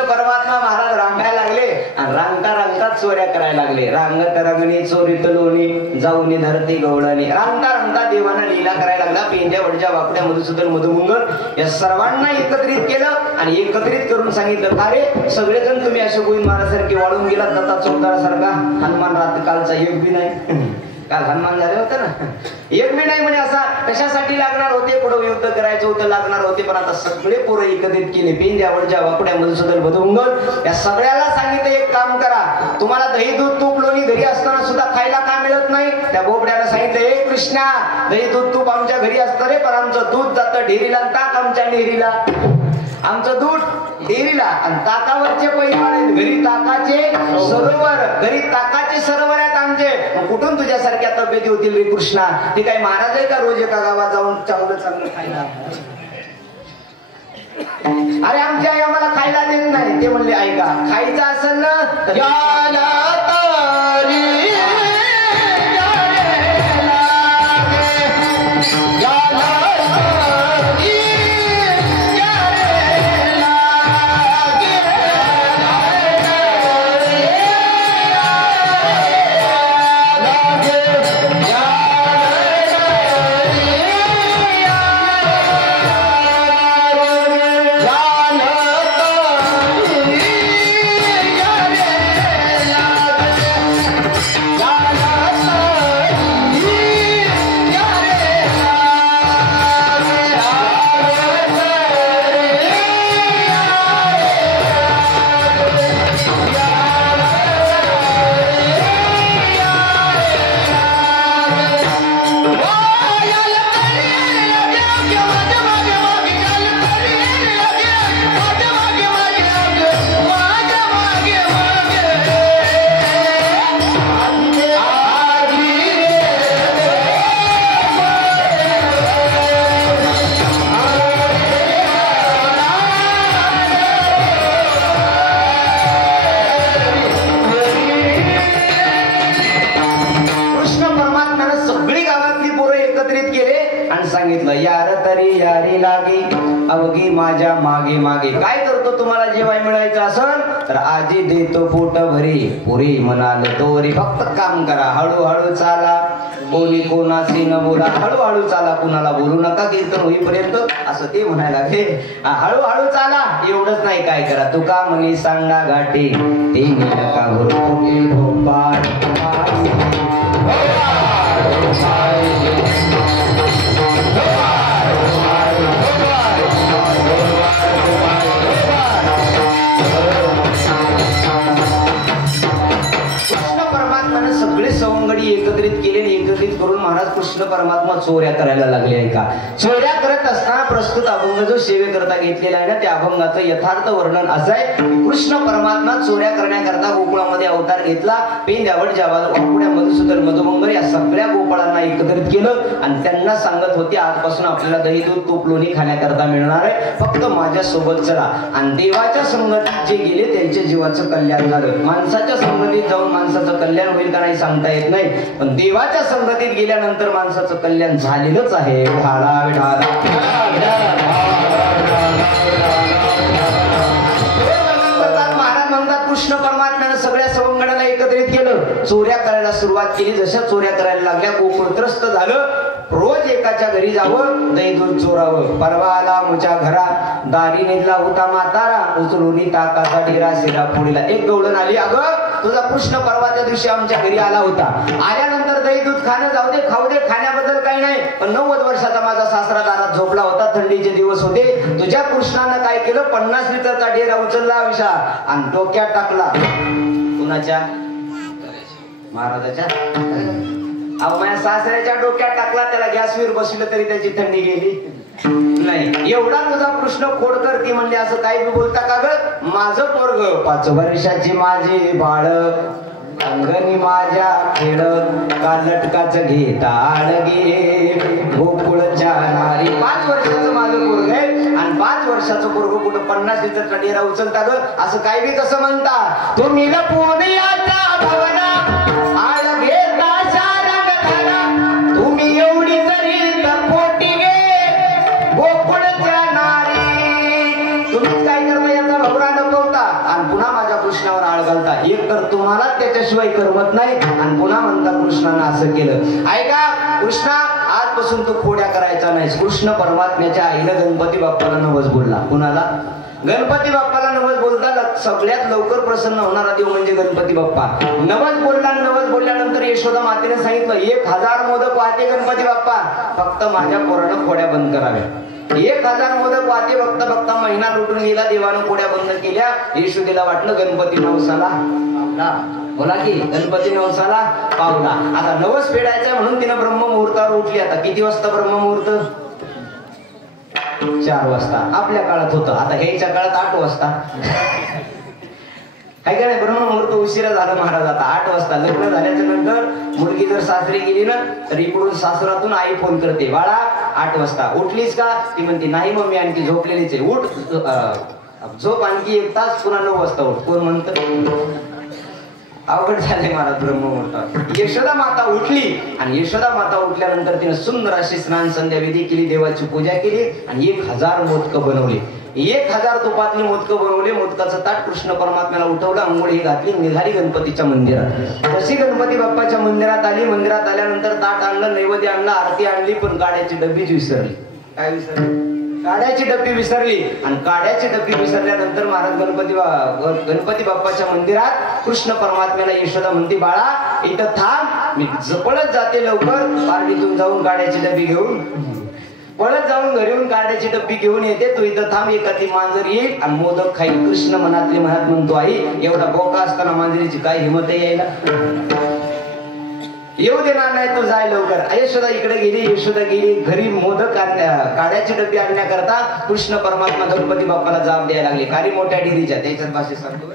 परमात्मा महाराज रांगायला लागले आणि रांगता रांगता चोऱ्या करायला लागले रांग तरंगणी चोरी तलोणी जाऊनी धरती गवळणी रांगता रांगता देवाना लीला करायला लागला पेंड्या वडच्या वाकड्या मधुसूदन मधुमंगल या सर्वांना एकत्रित केलं आणि एकत्रित करून सांगितलं अरे सगळेजण तुम्ही असे गोविंद महाराजांसारखे वाढून गेला दत्ता चौदारासारखा हनुमान रात कालचा एक बी नाही काल हनुमान झाले होते ना एक बी नाही म्हणे असा कशासाठी लागणार होते पुढे युद्ध करायचं होतं लागणार होते पण आता सगळे पोरं एकत्रित केले पेंड्या वडच्या वाकड्या मधुसूदन मधुमंगल या सगळ्याला सांगितलं एक काम करा तुम्हाला दही दूध तूप लोणी घरी असताना सुद्धा खायला का मिळत नाही त्या बोबड्याला सांगितलं हे कृष्णा दही दूध तूप आमच्या घरी असतं रे पण आमचं दूध जातं डेअरीला ताक आमच्या डेअरीला आमचं दूध डेअरीला आणि ताकावरचे पैसे घरी ताकाचे सरोवर घरी ताकाचे सरोवर आहेत आमचे कुठून तुझ्यासारख्या तब्येती होतील रे कृष्णा ते काही महाराज आहे का रोज एका गावात जाऊन चांगलं चांगलं खायला अरे आमची आई आम्हाला खायला देत नाही ते म्हणले ऐका खायचं असेल ना माझ्या मागे मागे. काय करतो तुम्हाला जेवाय मिळायचं असेल तर आजी देतो पोट भरी, पुरी म्हणाल तोरी. फक्त काम करा, हळूहळू चाला, कोणी कोणाशी न बोला, हळूहळू चाला, कुणाला बोलू नका कीर्तन होईपर्यंत, असं ते म्हणायला लागले. हळूहळू चाला, एवढंच नाही, काय करा, तुका म्हणी सांगा घाटे ते नका सगळे सवंगडी एकत्रित केले, एकत्रित करून महाराज कृष्ण परमात्मा चोऱ्या करायला लागले. आहे का, चोऱ्या करत असताना प्रस्तुत अभंग जो सेवेकरता घेतलेला आहे ना, त्या अभंगाचं यथार्थ वर्णन असं आहे. कृष्ण परमात्मा चोऱ्या करण्याकरता गोकुळामध्ये अवतार घेतला. पेंद्यावट जावा वाकुड्या मधुसूदन मधुमंगल या सगळ्या गोपाळांना एकत्रित केलं आणि त्यांना सांगत होते, आजपासून आपल्याला दही दूध तूप लोणी खाण्याकरता मिळणार आहे, फक्त माझ्या सोबत चला. आणि देवाच्या संगतीत जे गेले त्यांच्या जीवाचं कल्याण झालं. माणसाच्या संगतीत जाऊन माणसाचं कल्याण होईल का नाही सांगता येत नाही, पण देवाच्या संगतीत गेल्यानंतर माणसाचं कल्याण झालेलंच आहे. महाराज म्हणतात कृष्ण परमात्म्यानं सगळ्या सवंगडाला एकत्रित केलं, चोऱ्या करायला सुरुवात केली. जशा चोऱ्या करायला लागल्या गोकुळत्रस्त झालं. रोज एकाच्या घरी जावं, दही दूध चोरावं. परवा आला मुच्या घरात, दारी निघला होता म्हातारा, उचलून टाकाचा डेरा शिरा पोळीला. एक गवळण आली, अगं तुझा कृष्ण परवाच्या दिवशी आमच्या घरी आला होता, आल्यानंतर दही दूध खाणं जाऊ दे, खाऊ दे, खाण्याबद्दल काही नाही, पण 90 वर्षाचा माझा सासरा दारात झोपला होता, थंडीचे दिवस होते, तुझ्या कृष्णानं काय केलं, 50 लिटरचा डेरा उचलला विषा आणि डोक्यात टाकला. कुणाच्या? महाराजाच्या. अहो माझ्या सासऱ्याच्या डोक्यात टाकला, त्याला गॅसवर बसलं तरी त्याची थंडी गेली नाही. एवढा तुझा कृष्ण खोडकर ती म्हणले, असं काही बी बोलता का ग? माझं पोरग 5 वर्षाची माझी बाळ, अंगणी माझ्या खेळ, का लटकाच घेता आडगे गोकुळच्या नारी. 5 वर्षाचं माझं पोरग आहे आणि 5 वर्षाचं पोरग कुठं 50 लिटरचा डेरा उचलता ग? असं काय बी कसं म्हणता तुम्ही? पुण्याच्या भवना आळ घेता शारंग घरा, तुम्ही एवढी तरी पोटी गोकुळच्या नारी. तुम्ही काय करता, याचा भवरा लपवता आणि पुन्हा माझ्या कृष्णावर आळ घालता. एक तर तुम्हाला त्याच्याशिवाय करमत नाही आणि पुन्हा म्हणता कृष्णानं असं केलं. ऐका कृष्णा, आजपासून तू खोड्या करायचा नाहीस. कृष्ण परमात्म्याच्या आईनं गणपती बाप्पाला नवस बोलला. कुणाला? गणपती बाप्पाला नवस बोलता. सगळ्यात लवकर प्रसन्न होणारा देव म्हणजे गणपती बाप्पा. नवस बोलला, नवस बोलल्यानंतर यशोदा मातेने सांगितलं, 1000 मोदक वाहते गणपती बाप्पा, फक्त माझ्या पोरानं खोड्या बंद कराव्या. 1000 मोदक वाहते, बघता बघता महिना लुटून गेला. देवानं खोड्या बंद केल्या. यशोदेला वाटलं गणपती नवसाला बोला की गणपती नवसाला पावला. आता नवस फेडायचा म्हणून तिनं ब्रह्ममुहूर्तावर उठली. आता किती वाजता ब्रह्ममुहूर्त? 4 वाजता. आपल्या काळात होतं, आता ह्याच्या काळात 8 वाजता. काय काय नाही, ब्रह्ममुहूर्त उशिरा झालं महाराज. आता 8 वाजता लग्न झाल्याच्या नंतर मुलगी जर सासरी गेली ना, तर इकडून सासरातून आई फोन करते, बाळा 8 वाजता उठलीस का? ती म्हणते नाही मम्मी, आणखी झोपलेलीच आहे. उठ, झोप आणखी 1 तास, पुन्हा 9 वाजता उठ. कोण म्हणतं? अवघड झाले महाराज ब्रह्ममुहूर्त. यशोदा माता उठली आणि यशोदा माता उठल्यानंतर तिने सुंदर अशी स्नान संध्या विधी केली, देवाची पूजा केली आणि 1000 मोदकं बनवली. 1000 तुपातली मोदकं बनवले. मोदकाचं ताट कृष्ण परमात्म्याला उठवलं, अंघोळी घातली, निघाली गणपतीच्या मंदिरात. तशी गणपती बाप्पाच्या मंदिरात आली. मंदिरात आल्यानंतर ताट आणलं, नैवेद्य आणला, आरती आणली, पण काड्याची डब्बीच विसरली. काय विसरली? काड्याची डब्बी विसरली. आणि काड्याची डब्बी विसरल्यानंतर महाराज गणपती बाप्पाच्या मंदिरात कृष्ण परमात्म्याला यशोदा म्हणते, बाळा इथं थांब, मी पळत जाते लवकर, पार्टीतून जाऊन काड्याची डब्बी घेऊन, पळत जाऊन घरी येऊन काड्याची डब्बी घेऊन येते, तू इथं थांब, एखादी मांजर येईल आणि मोदक खाईल. कृष्ण मनातले मनात म्हणतो, आई एवढा बोका असताना मांजरीची काय हिंमत आहे यायला? येऊ देणार नाही, तू जाय लवकर. यशोदा इकडे गेली, यशोदा गेली घरी. मोदक काड्याची डब्बी आणण्याकरता कृष्ण परमात्मा गणपती बाप्पाला जाब द्यायला लागले. कारी मोठ्या डेरीच्या, त्याच्यात भाषेत सांगतो,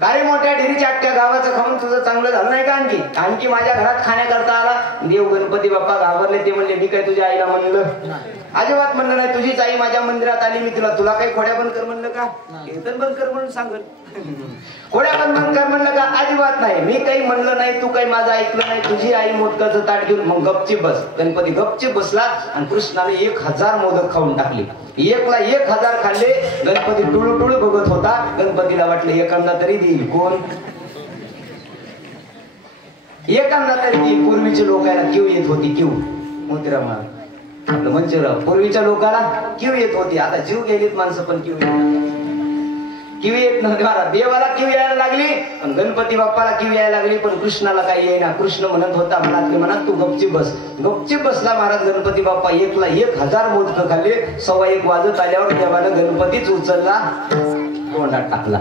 कारी मोठ्या डेरीच्या अख्ख्या गावाचं खाऊन तुझं चांगलं झालं नाही का? आणखी माझ्या घरात खाण्याकरता आला. देव गणपती बाप्पा घाबरले. ते म्हणले, मी काय तुझ्या आईला म्हणलं? अजिबात म्हणलं नाही. तुझीच आई माझ्या मंदिरात आली, मी तुला काही खोड्या बंद कर म्हणलं का? कीर्तन बंद कर म्हणून सांगल. खोड्या बंद कर म्हणलं का? अजिबात नाही. मी काही म्हणलं नाही, तू काही माझं ऐकलं नाही. तुझी आई मोदकाचं ताट घेऊन मग गपचीप बस. गणपती गपचीप बसला आणि कृष्णाने 1000 मोदक खाऊन टाकले. 1000 खाल्ले. गणपती टुळू बघत होता. गणपतीला वाटलं एखादा तरी देईल. कोण? एखादा तरी देईल. पूर्वीच्या लोकांना किव येत होती. किव मोतीराम आपलं मंचुराव, पूर्वीच्या लोकांना किव येत होती. आता जीव गेलीत माणसं पण किव येत नव्हती. महाराज देवाला किव यायला लागली, पण गणपती बाप्पाला किव यायला लागली, पण कृष्णाला काही येईना. कृष्ण म्हणत होता मनात तू गपचीप बस. गपचीप बसला महाराज गणपती बाप्पा. 1000 मोदक खाल्ले. 1:15 वाजत आल्यावर देवानं गणपतीच उचलला, तोंडात टाकला.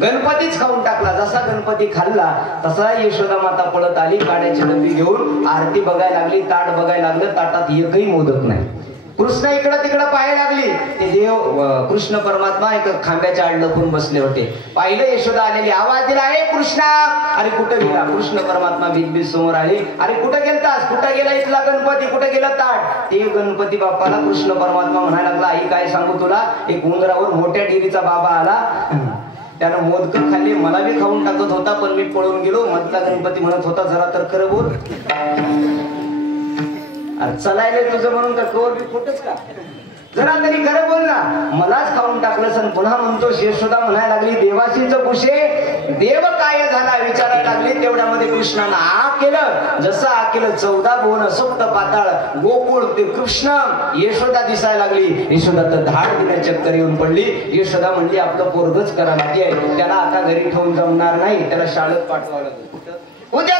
गणपतीच खाऊन टाकला. जसा गणपती खाल्ला तसा यशोदा माता पळत आली काड्याची डबी घेऊन. आरती बघायला लागली, ताट बघायला लागलं. ताटात एकही मोदक नाही. कृष्ण इकडं तिकडं पाहायला लागली. ते देव कृष्ण परमात्मा एका खांब्याच्या आड लपून बसले होते. पाहिलं यशोदा आलेली. आवाज दिला, हे कृष्णा. अरे कुठं गेला? कृष्ण परमात्मा बीत समोर आले. अरे कुठं गेलतास? कुठं गेला इथला गणपती? कुठं गेला ताट? ते गणपती बाप्पाला कृष्ण परमात्मा म्हणायला लागला, आई काय सांगू तुला, एक उंदरावर मोठ्या डेअरीचा बाबा आला. त्यानं मोदक खाल्ले. मला बी खाऊन टाकत होता, पण मी पळून गेलो. मधला गणपती म्हणत होता जरा तर खरं बोल. अरे चलायले तुझं म्हणून का कवर बी खोटच का? जरा तरी खरं बोल ना. मलाच खाऊन टाकलं. सण पुन्हा म्हणतो. यशोदा म्हणायला लागली, देवाशीच कुशे देव काय झाला विचारायला लागली. तेवढ्यामध्ये कृष्णानं आ केलं. जसं आ केलं 14 भुवन सप्त पाताळ गोकुळ ते कृष्ण यशोदा दिसायला लागली. यशोदा तर धाड दिल्या चक्कर येऊन पडली. यशोदा म्हणली, आपलं पोरगच करामाती आहे, त्याला आता घरी ठेवून जमणार नाही, त्याला शाळेत पाठवावं लागेल. उद्या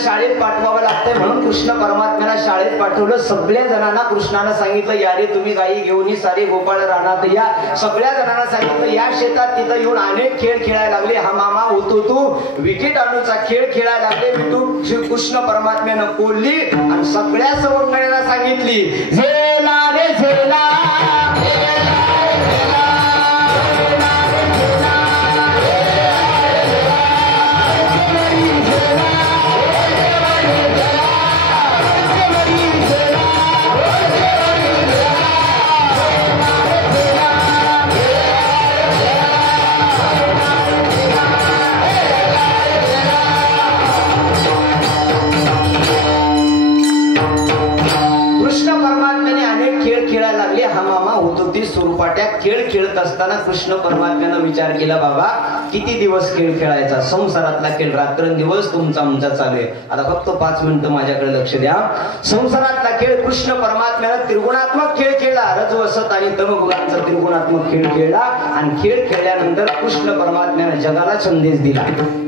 शाळेत पाठवावं लागतंय म्हणून कृष्ण परमात्म्याला शाळेत पाठवलं. सगळ्या जणांना कृष्णानं सांगितलं, या रे तुम्ही गाई घेऊन सारे गोपाळ रानात या. सगळ्या जणांना सांगितलं, या शेतात. तिथं येऊन अनेक खेळ खेळायला लागले. हा मामा होतो तू विकेट आणूचा खेळ खेळायला लागले. विटू कृष्ण परमात्म्यानं बोलली आणि सगळ्या सवंगड्यांना सांगितली, झेला रे झेला. स्वरूपाट्या खेळ खेळत असताना कृष्ण परमात्म्यानं विचार केला, बाबा किती दिवस खेळ खेळायचा? संसारातला खेळ रात्रंदिवस तुमचा आमचा चालू आहे. आता फक्त 5 मिनिटं माझ्याकडे लक्ष द्या. संसारातला खेळ कृष्ण परमात्म्यानं त्रिगुणात्मक खेळ खेळला. रजवसत आणि तमगुणांचा त्रिगुणात्मक खेळ खेळला. आणि खेळ खेळल्यानंतर कृष्ण परमात्म्यानं जगाला संदेश दिला.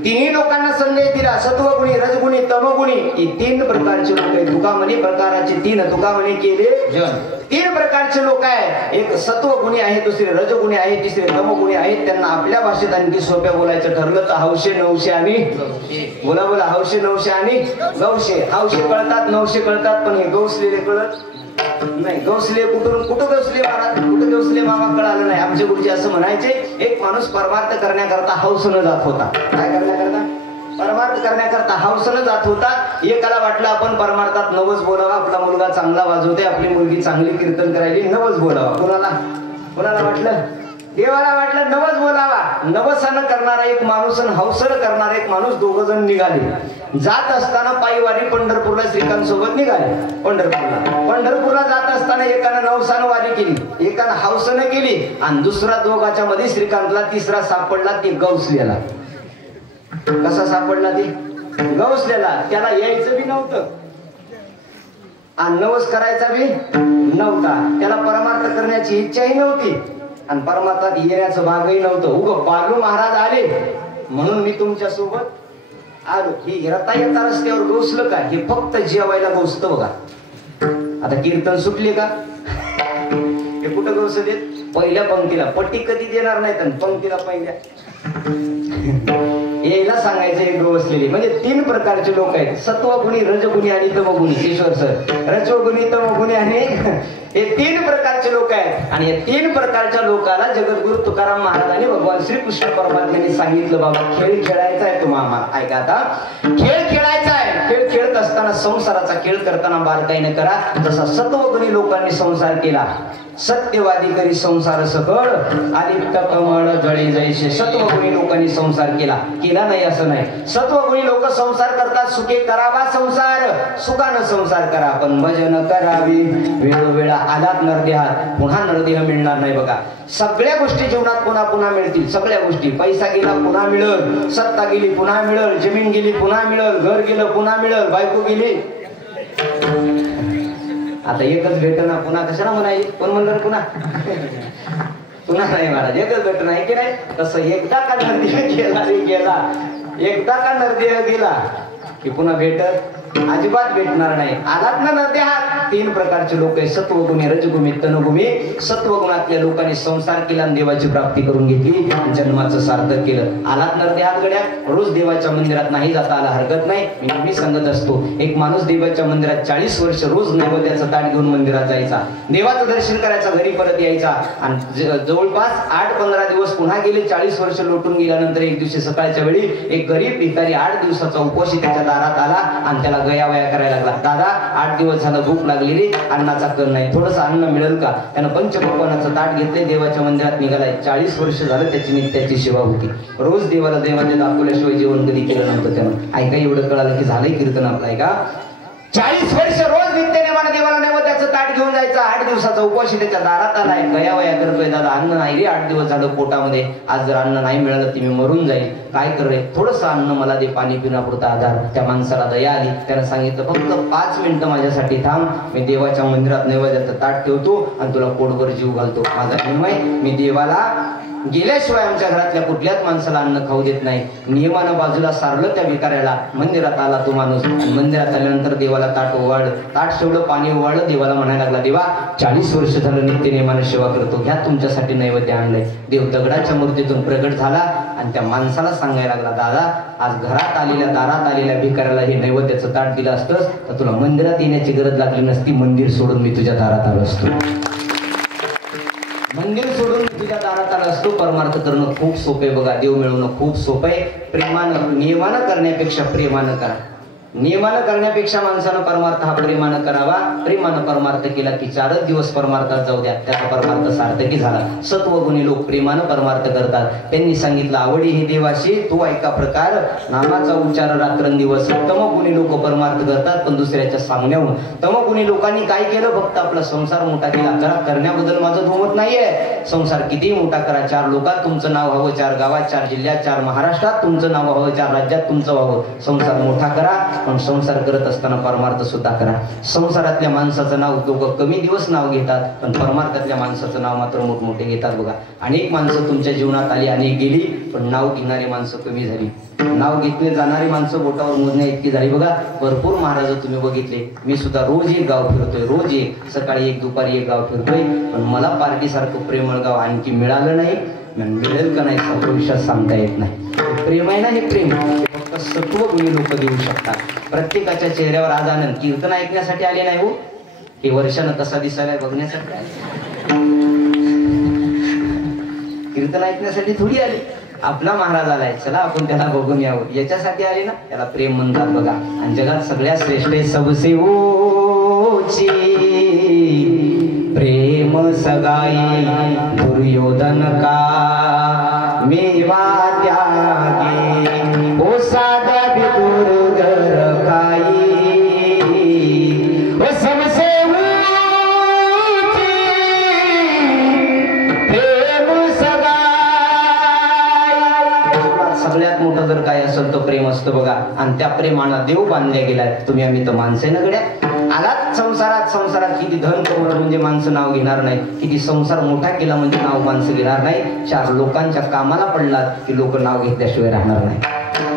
तिन्ही लोकांना संदेश दिला. सत्वगुणी, रजगुणी, तमगुणी ही 3 प्रकारचे लोक आहेत. तुकामणी प्रकाराचे 3 तुकामणी केले जन. 3 प्रकारचे लोक आहेत. एक सत्वगुणी आहे, दुसरे रजगुणी आहे, तिसरे तमगुणी आहेत. त्यांना आपल्या भाषेत आणखी सोप्या बोलायचं ठरलं तर हौशे, नवशे आणि बोला बोला हौशे, नवशे आणि गौशे. हौशे कळतात, नवशे कळतात, पण हे गौसलेले कळत नाही. गौसले कुठं गौसले महाराज, कुठं गौसले मामा कळालं नाही. आमचे गुरुजी असं म्हणायचे, एक माणूस परमार्थ करण्याकरता हौसनं जात होता. काय करण्याकरता? परमार्थ करण्याकरता हौसनं जात होता. एकाला वाटलं आपण परमार्थात नवस बोलावा, आपला मुलगा चांगला वाजवते, आपली मुलगी चांगली कीर्तन करायली, नवस बोलावा. कोणाला वाटलं? देवाला वाटलं नवस बोलावा. नवसानं करणारा एक माणूस आणि हौसनं करणारा एक माणूस, 2 जण निघाले. जात असताना पायीवारी पंढरपूरला श्रीकांत सोबत निघाले. पंढरपूरला जात असताना एकानं नवसानं वारी केली, एकानं हौसनं केली, आणि दुसरा दोघाच्या मध्ये श्रीकांतला तिसरा सापडला, ती गौसलेला. कसा सापडला? ती गौसलेला. त्याला यायचं बी नव्हतं आणि नवस करायचा बी नव्हता. त्याला परमार्थ करण्याची इच्छाही नव्हती आणि परमार्थात येण्याचं भागही नव्हतं. उग बालू महाराज आले म्हणून मी तुमच्या सोबत आलो. ही येता येता रस्त्यावर गौसलं का? हे फक्त जेवायला गौसतं बघा. आता कीर्तन सुटले का? हे कुठं गौसलेत? पहिल्या पंक्तीला पट्टी कधी देणार नाही तर पंक्तीला पहिल्या यायला सांगायचं एक बसलेली. म्हणजे 3 प्रकारचे लोक आहेत, सत्वगुणी, रजगुणी आणि तमगुणी. ईश्वर सर, रजोगुणी, तमगुणी आणि हे 3 प्रकारचे लोक आहेत. आणि या 3 प्रकारच्या लोकांना जगद्गुरु तुकाराम महाराजांनी भगवान श्रीकृष्ण परमात्म्याने सांगितलं, बाबा खेळ खेळायचा आहे तुम्हाला. ऐका आता, खेळ खेळायचा आहे. खेळ खेळत असताना संसाराचा खेळ करताना बारकाईने करा. जसा सत्वगुणी लोकांनी संसार केला, सत्यवादी करी संसार सकळ आदित्य कमळ जळे जैसे. सत्वगुणी लोकांनी संसार केला नाही असं नाही. सत्वगुणी लोक संसार करतात, सुखे करावा संसार, सुखानं संसार करा, पण भजन करावी वेळोवेळा. आलात नरदेहात, पुन्हा नरदेह मिळणार नाही. बघा, सगळ्या गोष्टी जीवनात पुन्हा पुन्हा मिळतील. सगळ्या गोष्टी, पैसा गेला पुन्हा मिळल, सत्ता गेली पुन्हा मिळल, जमीन गेली पुन्हा मिळल, घर गेलं पुन्हा मिळल, बायको गेली. आता एकच भेटना, पुन्हा कशाला म्हणायची? कोण म्हणलं पुन्हा पुन्हा नाही महाराज, एकच भेटना आहे की नाही. तसं एकदा का नरदेह गेला रे गेला, एकदा का नरदेह गेला की पुन्हा भेटत अजिबात भेटणार नाही. आलात ना नरदेहात. 3 प्रकारचे लोक आहेत, सत्वगुणी, रजगुणी, तनगुणी. सत्वगुणातल्या लोकांनी संसार केला आणि देवाची प्राप्ती करून घेतली, जन्माचं सार्थक केलं. आलात नरदेहात गड्या, रोज देवाच्या मंदिरात नाही जाता आला हरकत नाही. मी सांगत असतो, एक माणूस देवाच्या मंदिरात 40 वर्ष रोज नैवेद्याचं ताट घेऊन मंदिरात जायचा, देवाचं दर्शन करायचं, घरी परत यायचा. आणि जवळपास 8-15 दिवस पुन्हा गेले. 40 वर्ष लोटून गेल्यानंतर एक दिवशी सकाळच्या वेळी एक गरीब भिकारी 8 दिवसाचा उपवासी त्याच्या दारात आला आणि त्याला गयावया करायला लागला. दादा, 8 दिवस झालं भूक लागली रे, अन्नाचा कर नाही, थोडंसं अन्न मिळेल का? त्यानं पंचपक्वान्नाचं ताट घेतले, देवाच्या मंदिरात निघालाय. 40 वर्ष झालं त्याची नित्याची सेवा होती. रोज देवाला देवाने दाखवल्याशिवाय जेवण कधी केलं नव्हतं त्यानं. ऐका, एवढं कळालं की झालंय कीर्तन आपलं. ऐका, 40 वर्ष रोज नित्यनेमाने देवाला नैवेद्याचं ताट घेऊन जायचं. 8 दिवसाचा उपवासी त्याच्या दारात आलाय, गयावया करतोय. दादा, अन्न नाही रे, 8 दिवस झालं पोटामध्ये, आज जर अन्न नाही मिळालं तर मी मरून जाईल, काय कर रे, थोडंसं अन्न मला दे, पाणी पिण्यापुरता आधार. त्या माणसाला दया आली. त्यानं सांगितलं, फक्त 5 मिनिटं माझ्यासाठी थांब, मी देवाच्या मंदिरात नैवेद्याचं ताट ठेवतो आणि तुला पोटभर जीव घालतो. माझा नियम आहे, मी देवाला गेल्याशिवाय आमच्या घरातल्या कुठल्याच माणसाला अन्न खाऊ देत नाही. नियमानं बाजूला सारलं त्या भिकाऱ्याला. मंदिरात आला तो माणूस. मंदिरात आल्यानंतर देवाला ताट ओवाळलं, ताट ठेवलं, पाणी ओवाळलं. देवाला म्हणायला लागला, देवा, 40 वर्ष झालं नित्य नियमानं सेवा करतो, घ्या तुमच्यासाठी नैवेद्य आणलंय. देव दगडाच्या मूर्तीतून प्रगट झाला आणि त्या माणसाला सांगायला लागला, दादा, आज घरात आलेल्या, दारात आलेल्या भिकाऱ्याला हे नैवेद्याचं ताट दिलं असतंस तर तुला मंदिरात येण्याची गरज लागली नसती. मंदिर सोडून मी तुझ्या दारात आलो असतो. मंदिर सोडून तुझ्या दारात आला असतो. परमार्थ करणं खूप सोपे बघा, देव मिळवणं खूप सोपं आहे. प्रेमानं, नियमानं करण्यापेक्षा प्रेमानं करा. नियमानं करण्यापेक्षा माणसानं परमार्थ हा प्रेमानं करावा. प्रेमानं परमार्थ केला की 4च दिवस परमार्थात जाऊ द्या, त्याचा परमार्थ सार्थकी झाला. सत्वगुणी लोक प्रेमानं परमार्थ करतात. त्यांनी सांगितलं, आवडी हे देवाशी, तो ऐका प्रकार, नामाचा उच्चार रात्रंदिवस. तमगुणी लोक परमार्थ करतात पण दुसऱ्याच्या सांगण्याहून. तमगुणी लोकांनी काय केलं, फक्त आपला संसार मोठा केला. करण्याबद्दल माझं दुमत नाहीये. संसार किती मोठा करा, 4 लोकात तुमचं नाव व्हावं, 4 गावात, 4 जिल्ह्यात, 4 महाराष्ट्रात तुमचं नाव व्हावं, 4 राज्यात तुमचं व्हावं. संसार मोठा करा, पण संसार करत असताना परमार्थ सुद्धा करा. संसारातल्या माणसाचं नाव लोक कमी दिवस नाव घेतात, पण परमार्थातल्या माणसाचं नाव मात्र मोठमोठे घेतात. बघा, अनेक माणसं तुमच्या जीवनात आली, अनेक गेली, पण नाव घेणारी माणसं कमी झाली. नाव घेतले जाणारी माणसं बोटावर मोजण्या इतकी झाली. बघा, भरपूर महाराज तुम्ही बघितले. मी सुद्धा रोज एक गाव फिरतोय, रोज एक, सकाळी एक, दुपारी एक गाव फिरतोय, पण मला पार्टीसारखं प्रेमळ गाव आणखी मिळालं नाही. मिळेल का नाही भविष्यात सांगता येत नाही. प्रेम आहे ना, हे प्रेम फक्त सत्वगुणी लोक देऊ शकतात. प्रत्येकाच्या चेहऱ्यावर आज आनंद. कीर्तन ऐकण्यासाठी आले नाही हो, हे वर्षानं कसा दिसायला बघण्यासाठी आले. कीर्तन ऐकण्यासाठी थोडी आले. आपला महाराज आलाय, चला आपण त्याला बघून यावं, याच्यासाठी आले ना. त्याला प्रेम म्हणतात बघा. आणि जगात सगळ्यात श्रेष्ठ सबसे ऊंची प्रेम सगाई दुर्योधन का मेवा त्यागे ओ साधा दुर्गर काई ओ सबसे ऊंची प्रेम सगाई. सगळ्यात मोठं जर काय असेल तर प्रेम असतं बघा. आणि त्या प्रेमानं देव बांधल्या गेलाय. तुम्ही आम्ही तर माणसं आहे ना गड्या. आलात संसारात किती धन कमवलं म्हणजे माणसं नाव घेणार नाही. किती संसार मोठा केला म्हणजे नाव माणसं घेणार नाही. 4 लोकांच्या कामाला पडलात की लोक नाव घेतल्याशिवाय राहणार नाही.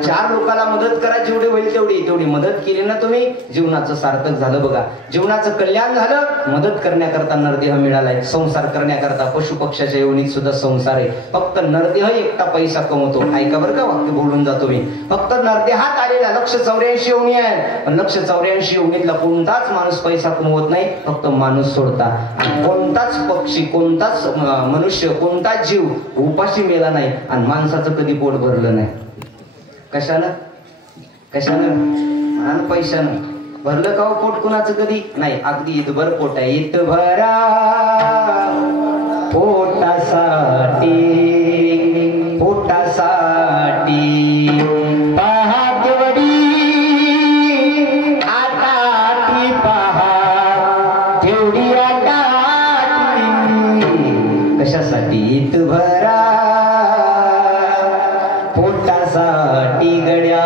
चार लोकांना मदत करा, जेवढी होईल तेवढी मदत केली ना तुम्ही, जीवनाचं सार्थक झालं बघा. जीवनाचं कल्याण झालं. मदत करण्याकरता नरदेह मिळालाय. संसार करण्याकरता पशु पक्षाच्या योनीत सुद्धा संसार आहे. फक्त नरदेह एकटा पैसा कमवतो. ऐका बरं का, वाक्य बोलून जातो मी. फक्त नरदेहात आलेला 184 योनी आहे, पण 184 योनीतला कोणताच माणूस पैसा कमवत नाही. फक्त माणूस सोडता. कोणताच पक्षी, कोणताच मनुष्य, कोणताच जीव उपाशी मेला नाही आणि माणसाचं कधी पोट भरलं नाही. कशानं? पैशानं भरलं का हो पोट कुणाचं कधी नाही. अगदी इथभर पोट आहे. इथभरा पोटासाठी पहा केवढी आटाटी, पहा केवढी आटाटी. कशासाठी? इथभरा पोटासाठी गड्या,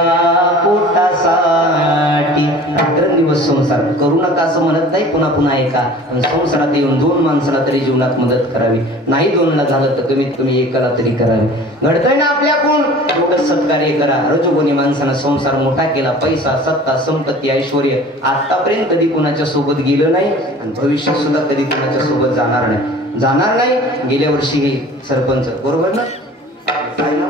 पोटासाठी. रात्रंदिवस संसार करू नका असं म्हणत नाही. पुन्हा पुन्हा ऐका. संसारात येऊन 2 माणसाला तरी जीवनात मदत करावी. नाही 2ला झालं तर कमीत कमी 1ला तरी करावी. घडतंय ना आपल्याकडून, एवढं सत्कार्य करा. रजोगुणी माणसानं संसार मोठा केला. पैसा, सत्ता, संपत्ती, ऐश्वर आतापर्यंत कधी कुणाच्या सोबत गेलं नाही आणि भविष्यात सुद्धा कधी कुणाच्या सोबत जाणार नाही. गेल्या वर्षी हे सरपंच, बरोबर ना, काय नाव,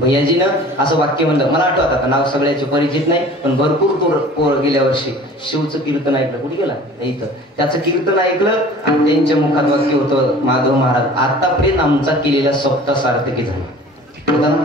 भैयाजीनं असं वाक्य म्हणलं. मला आठवत आता नाव सगळ्याचे परिचित नाही, पण भरपूर गेल्या वर्षी शिवचं कीर्तन ऐकलं. कुठे गेला? इथं. त्याचं कीर्तन ऐकलं आणि त्यांच्या मुखात वाक्य होतं, माधव महाराज आतापर्यंत आमचा केलेला सप्ताह सार्थकी झाला. होता ना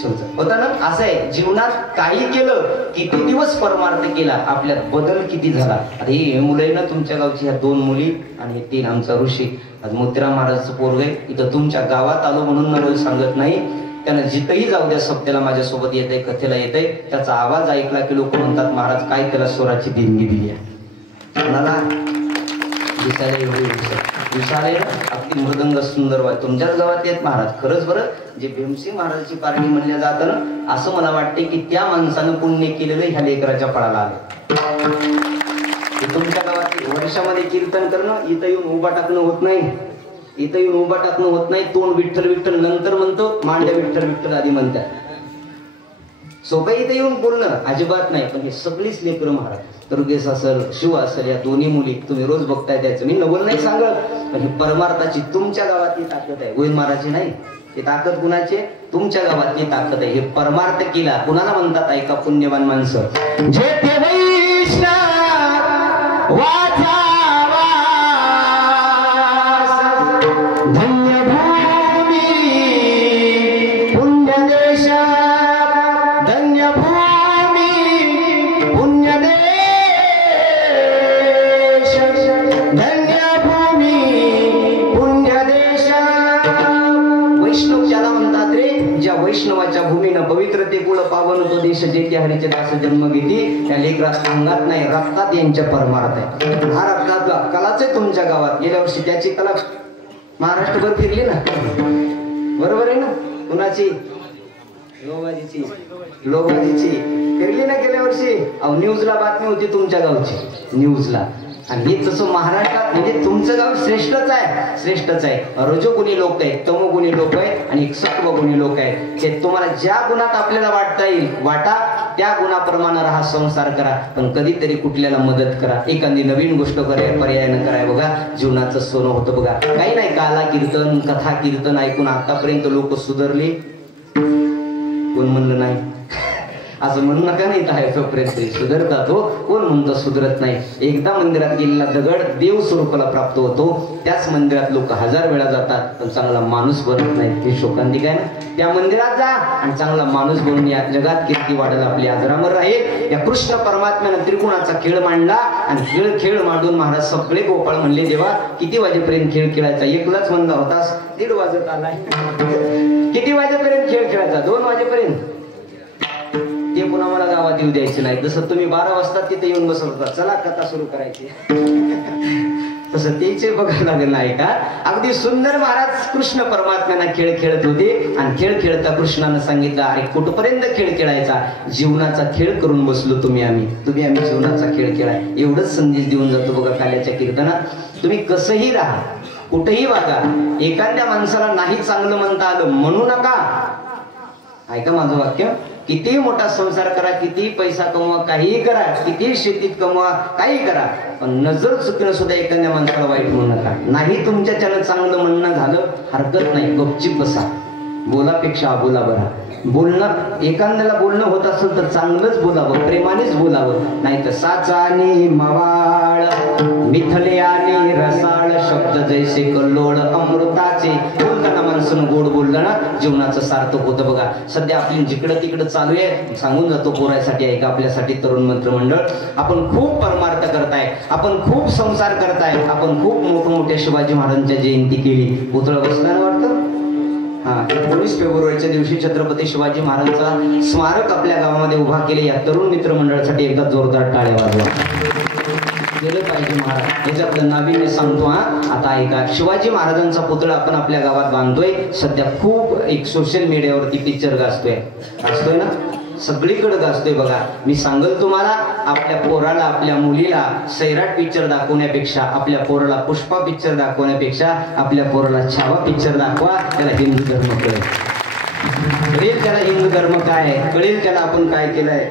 शिवचं? होता ना. असं आहे, जीवनात काही केलं, किती दिवस परमार्थ केला, आपल्यात बदल किती झाला. आता ही मुलं आहे ना तुमच्या गावची, ह्या 2 मुली आणि 3 आमचा ऋषी. आज मोतीराम महाराजचं पोरग आहे. इथं तुमच्या गावात आलो म्हणून नवल सांगत नाही. त्यानं जिथंही जाऊ द्या सप्त्याला माझ्यासोबत येत आहे, कथेला येत आहे. त्याचा आवाज ऐकला की लोक म्हणतात, महाराज काय त्याला स्वराची देणगी दिली आहे. कोणाला? दिसायला एवढी दिसायला अगदी मृदंग सुंदर वाट. तुमच्याच गावात येत महाराज. खरंच बरं, जे भीमसिंग महाराजची पारणी म्हणल्या जातं ना, असं मला वाटते की त्या माणसानं पुण्य केलेलं ह्या लेकराच्या फळाला आलं. तुमच्या गावात वर्षामध्ये कीर्तन करणं, इथं येऊन उभा टाकणं होत नाही. तोंड विठ्ठल विठ्ठल नंतर म्हणतो, मांड्या विठ्ठल विठ्ठल आधी म्हणतात. सोपं इथे येऊन बोलणं अजिबात नाही. पण हे सगळीच लेकरं महाराज, दुर्गेश असेल, शिव असेल, या 2 मुली तुम्ही रोज बघताय. त्याचं मी नवल नाही सांगत, पण ही परमार्थाची तुमच्या गावातली ताकद आहे. गोविंद महाराजची नाही. ही ताकद कुणाची? तुमच्या गावातली ताकद आहे. हे परमार्थ केला. कुणाला म्हणतात? ऐका, पुण्यवान माणसं. जे ते वैष्णव वाचा वैष्णवाच्या भूमीनं पवित्रते कुळ पावन तो देश, जेथे हरीचे दास जन्म घेती. त्या लेकरात अंगात नाही, रक्तात यांच्या परमार्थ आहे. हा रक्तातला कलाच आहे तुमच्या गावात. गेल्या वर्षी त्याची कला महाराष्ट्रभर फिरली ना, बरोबर आहे ना. कुणाची? लोबाजीची फिरली ना गेल्या वर्षी. न्यूजला बातमी होती तुमच्या गावची, न्यूजला. आणि हे तसं महाराष्ट्रात म्हणजे तुमचं गाव श्रेष्ठच आहे. रजोगुणी लोक आहेत, तमोगुणी लोक आहेत आणि सत्वगुणी लोक आहेत. ते तुम्हाला ज्या गुणात आपल्याला वाटता येईल वाटा, त्या गुणाप्रमाणे राहा, संसार करा. पण कधीतरी कुठल्याला मदत करा. एखादी नवीन गोष्ट पर्यायानं कराय बघा. जीवनाचं सोनं होतं बघा. काही नाही, काला कीर्तन, कथा कीर्तन ऐकून आतापर्यंत लोक सुधारली? कोण म्हणलं नाही? असं म्हणू नका. नाही तर सुधरतात हो. कोण म्हणतो सुधरत नाही? एकदा मंदिरात गेलेला दगड देव स्वरूपाला प्राप्त होतो. त्याच मंदिरात लोक 1000 वेळा जातात, पण चांगला माणूस बनत नाही. हे शोकांतिक आहे ना. त्या मंदिरात जा आणि चांगला माणूस बनून या जगात कीर्ती वाढेल, आपली अजरामर राहील. या कृष्ण परमात्म्यानं त्रिकोणाचा खेळ मांडला आणि खेळ मांडून महाराज सगळे गोपाळ म्हणले, देवा किती वाजेपर्यंत खेळ खेळायचा? 1लाच म्हणला होतास, 1:30 वाजत आलाय. किती वाजेपर्यंत खेळ खेळायचा? 2 वाजेपर्यंत. ते पुन्हा मला गावात येऊ द्यायचे नाही. जसं तुम्ही 12 वाजता तिथे येऊन बसवता, चला कथा सुरू करायची, तसं तेचे बघायला लागेल नाही का. अगदी सुंदर महाराज कृष्ण परमात्म्यांना खेळ खेळत होते आणि खेळ खेळता कृष्णानं सांगितलं, अरे कुठपर्यंत खेळ खेळायचा? जीवनाचा खेळ करून बसलो आम्ही जीवनाचा खेळ खेळाय. एवढंच संदेश देऊन जातो बघा काल्याच्या कीर्तनात. तुम्ही कसंही राहा, कुठेही वागा. एखाद्या माणसाला नाही चांगलं म्हणता आलं म्हणू नका. ऐका माझं वाक्य, कितीही मोठा संसार करा, कितीही पैसा कमवा, काहीही करा, कितीही शेतीत कमवा, काही करा, पण नजर चुकीनं सुद्धा एखाद्या माणसाला वाईट म्हणू नका. नाही तुमच्याच्यानं चांगलं म्हणणं झालं हरकत नाही, गपचीप बसा. बोलापेक्षा अबोला बरा. बोलणं, एखाद्याला बोलणं होत असेल तर चांगलंच बोलावं, प्रेमानेच बोलावं. नाही तर साचानी मवाळ मिथले आणि रसाळ शब्द जैसे कल्लोळ अमृताचे. बोलताना माणसानं गोड बोललं ना जीवनाचं सार्थक होतं. बघा सध्या आपली जिकडं तिकडं चालू आहे, सांगून जातो पोरासाठी, ऐका आपल्यासाठी तरुण मंत्रमंडळ, आपण खूप परमार्थ करताय, आपण खूप संसार करताय, आपण खूप मोठमोठ्या शिवाजी महाराजांच्या जयंती केली. पुतळा बसला वाटतं. 19 फेब्रुवारीच्या दिवशी छत्रपती शिवाजी महाराजांचा स्मारक आपल्या गावामध्ये उभा केले. या तरुण मित्र मंडळासाठी एकदा जोरदार टाळ्या वाजवा. केलं पाहिजे महाराज, याच्यातलं नाविन्य सांगतो. आता ऐका, शिवाजी महाराजांचा पुतळा आपण आपल्या गावात बांधतोय. सध्या खूप एक सोशल मीडियावरती पिक्चर गाजतोय ना, सगळीकडे गाजतोय. बघा मी सांगल तुम्हाला, आपल्या पोराला, आपल्या मुलीला सैराट पिक्चर दाखवण्यापेक्षा, आपल्या पोराला पुष्पा पिक्चर दाखवण्यापेक्षा आपल्या पोराला छावा पिक्चर दाखवा. त्याला हिंदू धर्म कळेल, त्याला हिंदू धर्म काय कळेल, त्याला आपण काय केलंय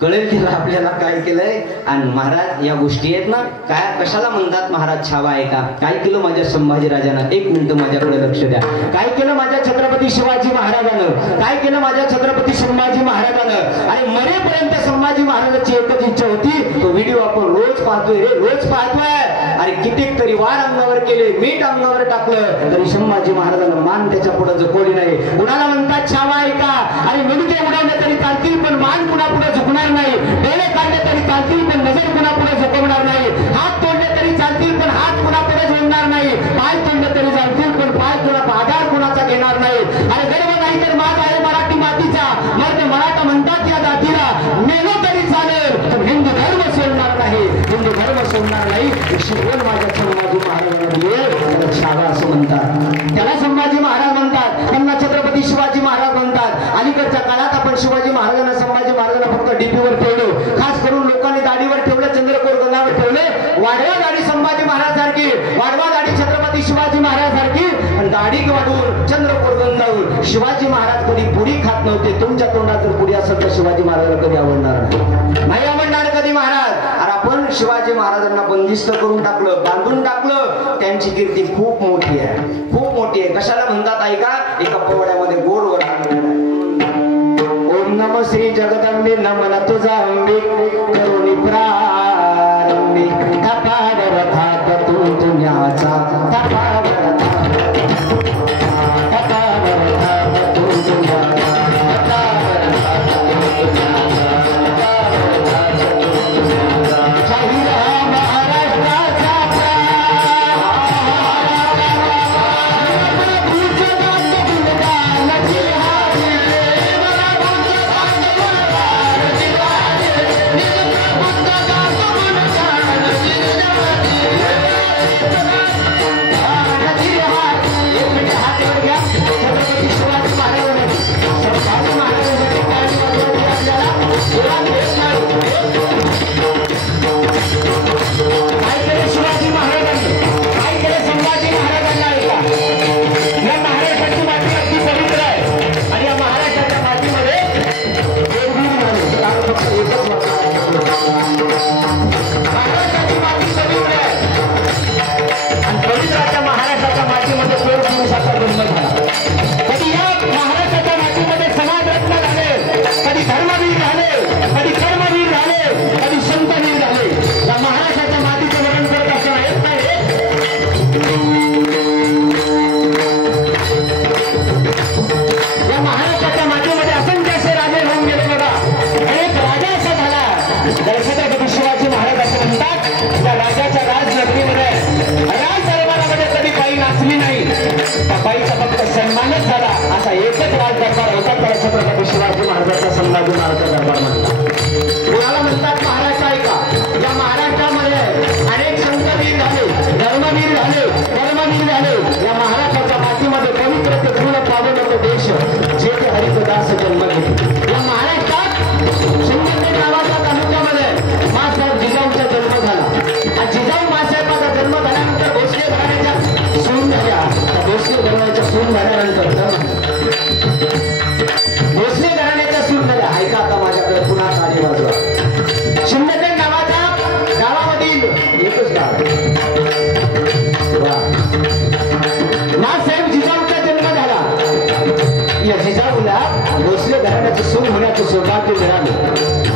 कळेल, त्याला आपल्याला काय केलंय. आणि महाराज या गोष्टी आहेत ना, काय कशाला म्हणतात महाराज छावा आहे का? काय केलं माझ्या संभाजीराजानं, एक मिनिट माझ्याकडे लक्ष द्या. काय केलं माझ्या छत्रपती शिवाजी महाराजानं, काय केलं माझ्या छत्रपती संभाजी महाराजानं. आणि मरेपर्यंत संभाजी महाराजांची एकच इच्छा होती, तो व्हिडिओ आपण रोज पाहतोय रे, रोज पाहतोय. आणि कित्येक तरी वार अंगावर केले, मीठ अंगावर टाकलं, तरी संभाजी महाराजांना मान त्याच्या पुढे झुकवली नाही. कुणाला म्हणतात छावा आहे का? आणि मुंडके उडवले तरी चालतील पण मान कुणा पुढे झुकणार नाही. डोळे काढले तरी चालतील पण नजर कुणा पुढे झुकवणार नाही. हात तोडले तरी चालतील पण हात कुणा पुढे जोडणार नाही. पाय तोडले तरी चालतील पण पाय कुणा आधार कुणाचा घेणार नाही. आणि गर्व नाही तर माग आहे मराठी मातीचा, मग मराठा म्हणतात या जातीला, मेलो तरी चालेल पण हिंदू धर्म सोडणार नाही, हिंदू धर्म सोडणार नाही. शिकवण माझ्या संभाजी महाराजांना दिले, त्याला छावा असं म्हणतात, त्याला संभाजी महाराज म्हणतात, त्यांना छत्रपती शिवाजी महाराज म्हणतात. अलीकडच्या काळात आपण शिवाजी महाराजांना, संभाजी महाराजांना फक्त डीपीवर ठेवलो, खास करून लोकांनी दाढीवर ठेवलं, चंद्रकोर गंधावर ठेवले. वाढवा दाढी संभाजी महाराज सारखी, वाढवा दाढी छत्रपती शिवाजी महाराज सारखी, पण दाढी वाढवून चंद्रकोर गंधावर शिवाजी महाराज कधी पुरी खात नव्हते. तुमच्या तोंडात जर पुरी असेल तर शिवाजी महाराजांना कधी आवडणार नाही आवडणार कधी महाराज. आणि आपण शिवाजी महाराजांना बंदिस्त करून टाकलं, बांधून टाकलं. त्यांची कीर्ती खूप मोठी आहे, खूप मोठी आहे. कशाला म्हणतात ऐका, एका पोवड्यामध्ये गोड वडा, ओम नम श्री जगदंबे नमन तुझा अंबे करुणी प्रारंभी तपावर थाट तू तुझ्याचा तपावर थाट तू तुझ्याचा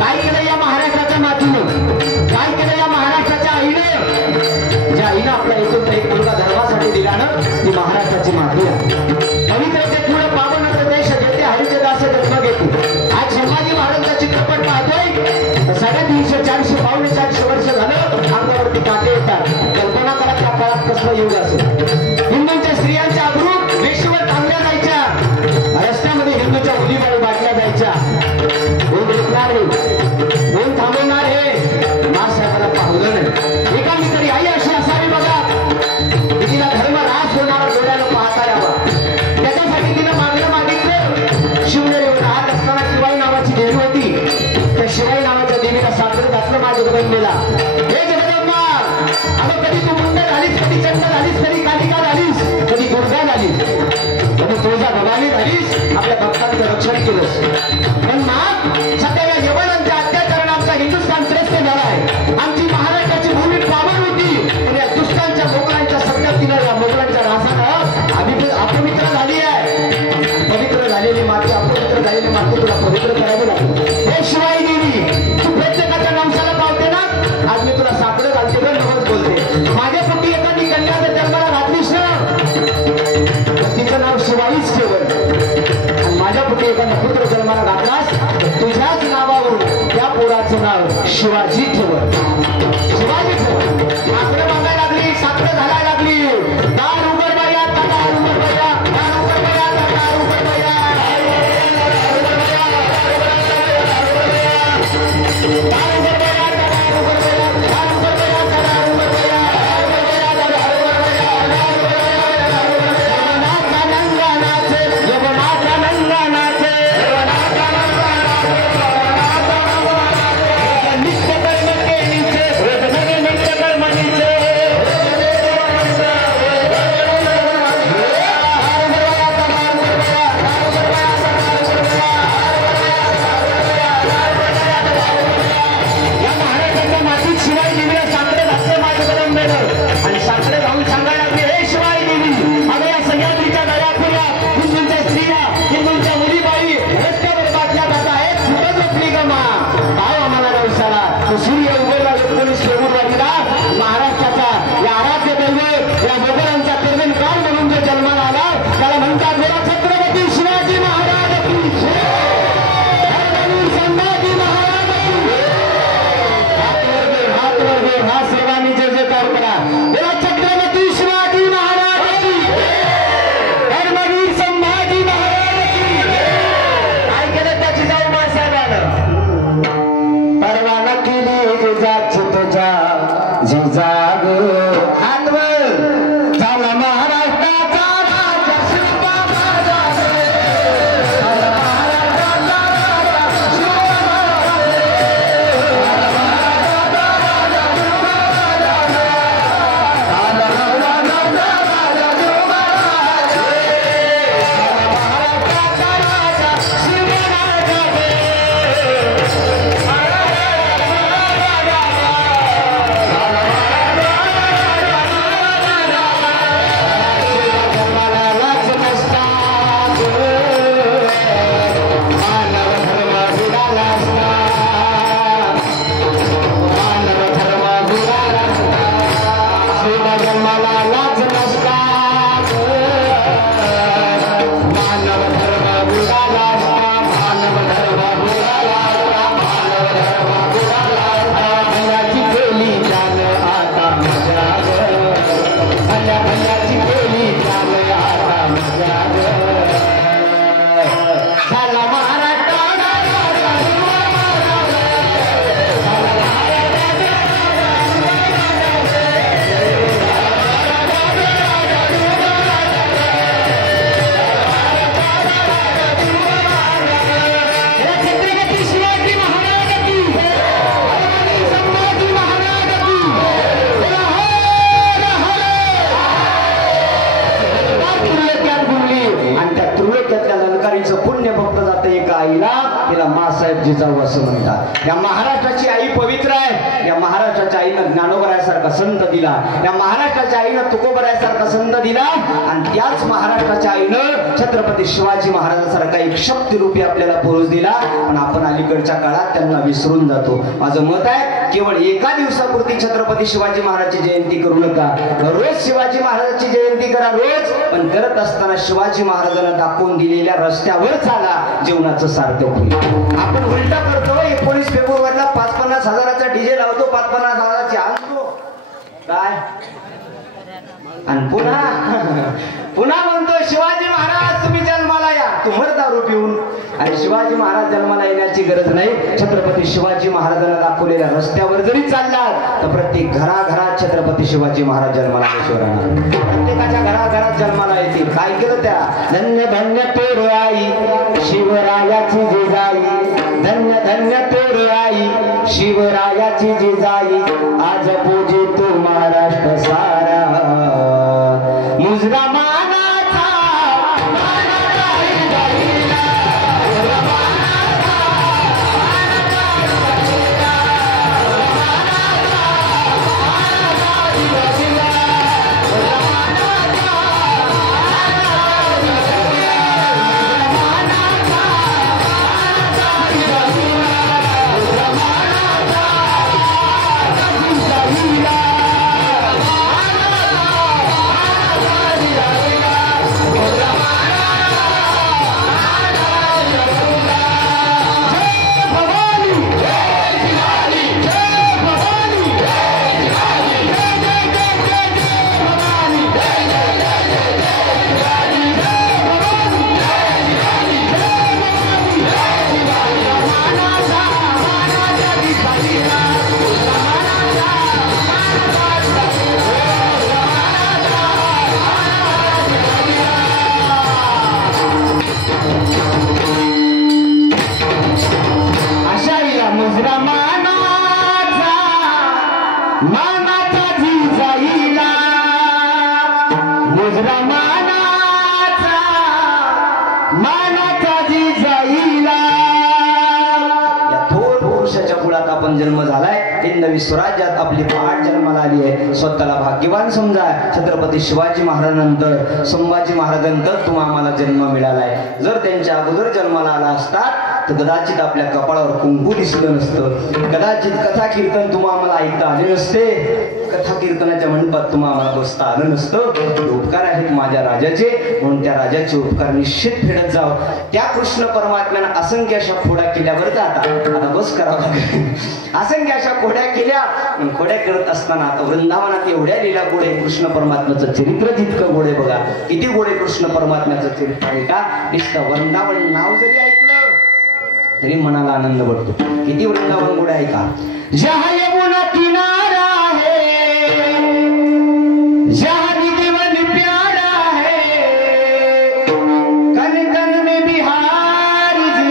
काय केलं या महाराष्ट्राच्या मातीनं, काय केलं या महाराष्ट्राच्या आईनं, ज्या आईनं आपल्या एकूण एक मुलगा धर्मासाठी दिला ना, ती महाराष्ट्राची माती आहे. पवित्र ते पुढे पावन प्रदेश जेथे हरीचे दास जन्म घेतो. आज संभाजी महाराजांचा चित्रपट पाहतोय, 350 पावणे 400 वर्ष झालं अंगावरती काटे येतात. कल्पना करा त्या काळात कसलं योग असेल. हिंदूंच्या स्त्रियांच्या अब्रू वेशीवर टांगल्या जायच्या, रस्त्यामध्ये हिंदूच्या मुलीबाळी बाटल्या जायच्या. कोण रोखणार हे, कोण थांबवणार हे, मासाहेबाला पाहलं नाही. एकाने तरी आई अशी असावी बघा, तिला धर्म रास होणारा डोळ्यानं पाहता यावा. त्याच्यासाठी तिनं मागणं मागितलं. शिवनेरीवर राहत असताना शिवाई नावाची देवी होती. त्या शिवाई नावाच्या देवीला साखर घातलं माझ्या जगदंबेला. हे जगदंबा, अगं कधी तू मुंड झालीस, कधी चंड झालीस, कधी कालिका झालीस, कधी दुर्गा झालीस, कधी तुळजा भवानी झालीस, आपल्या भक्तांचं रक्षण केलंस. पण मग सध्या या यवनांच्या अत्याचाराने आमचा हिंदुस्थान त्रस्त झाला आहे. आमची महाराष्ट्राची भूमी पावन होती, पण या दुष्टांच्या मोगलांच्या सत्यातीनं, या मोगलांच्या रासानं अपवित्र झाली आहे. पवित्र झालेली माती, अपवित्र झालेली माती तुला पवित्र करावी लागेल. हे शिवाई देवी, तू प्रत्येकाच्या नवसाला पावते ना, आज मी तुला साकडं घालते, नमस बोलते. माझ्या पोटी एखादी कन्या जन्माला बाळासाहेब जिजाऊ असं म्हणतात. या महाराष्ट्राची आई पवित्र आहे. या महाराष्ट्राच्या आईनं ज्ञानोबरायासारखा संत दिला. या महाराष्ट्राच्या आईनं तुकोबरायासारखा संत दिला. आणि त्याच महाराष्ट्राच्या आईनं छत्रपती शिवाजी महाराजांसारखा एक शक्तिरूपी आपल्याला पुरुष दिला. पण आपण अलीकडच्या काळात त्यांना विसरून जातो. माझं मत आहे केवळ एका दिवसापुरती छत्रपती शिवाजी महाराजांची जयंती करू नका. रोज शिवाजी महाराजांची जयंती करा रोज. पण करत असताना शिवाजी महाराजांना दाखवून दिलेल्या रस्त्यावर चाला. जीवनाचं सार्थक होईल. आपण उलटा करतो. 19 फेब्रुवारीला 5-50 हजाराचा डीजे लावतो. 5-50 हजाराची आणतो काय आणि पुन्हा म्हणतो शिवाजी महाराज तुम्ही जन्माला या. तुम्हाला दारू पिऊन. आणि शिवाजी महाराज जन्माला येण्याची गरज नाही. छत्रपती शिवाजी महाराजांना दाखवलेल्या रस्त्यावर जरी चाललात तर प्रत्येक घराघरात छत्रपती शिवाजी महाराज जन्माला येणार. प्रत्येकाच्या घराघरात जन्माला येतील. काय केलं त्या धन्य धन्य तोर आई शिवरायाची जिजाई. धन्य धन्य तोर आई शिवरायाची जिजाई. आज पूजितो महाराष्ट्र सारा. मुजरा मानाचा जन्म झालाय. नवी स्वराज्यात आपली पहाट जन्माला आली आहे. स्वतःला भाग्यवान समजा. छत्रपती शिवाजी महाराजांनंतर संभाजी महाराजांनंतर तुम्हा आम्हाला जन्म मिळालाय. जर त्यांच्या अगोदर जन्माला आला असतात तर कदाचित आपल्या कपाळावर कुंकू दिसलं नसतं. कदाचित कथा कीर्तन तुम्हा आम्हाला ऐकता आले नसते. कथा कीर्तनाच्या मंडपात तुम्हा आम्हाला बसता आलं नसतं. उपकार आहेत माझ्या राजाचे म्हणून त्या राजाचे उपकार निश्चित फेडत जाव. त्या कृष्ण परमात्म्यानं असंख्य अशा खोड्या केल्या बरं का. आता बस करावं लागेल. असंख्य अशा खोड्या केल्या. खोड्या करत असताना आता वृंदावनात एवढ्या लीला गोडे. कृष्ण परमात्म्याचं चरित्र जितकं गोडे बघा. किती गोडे कृष्ण परमात्म्याचं चरित्र आहे का. नुसतं वृंदावन नाव जरी ऐकलं तरी मनाला आनंद वाटतो. किती वृंदावन गोडे आहे का. जहाँ यमुना किनारा है जहाँ निधिवन प्यारा है कन कन में बिहार जी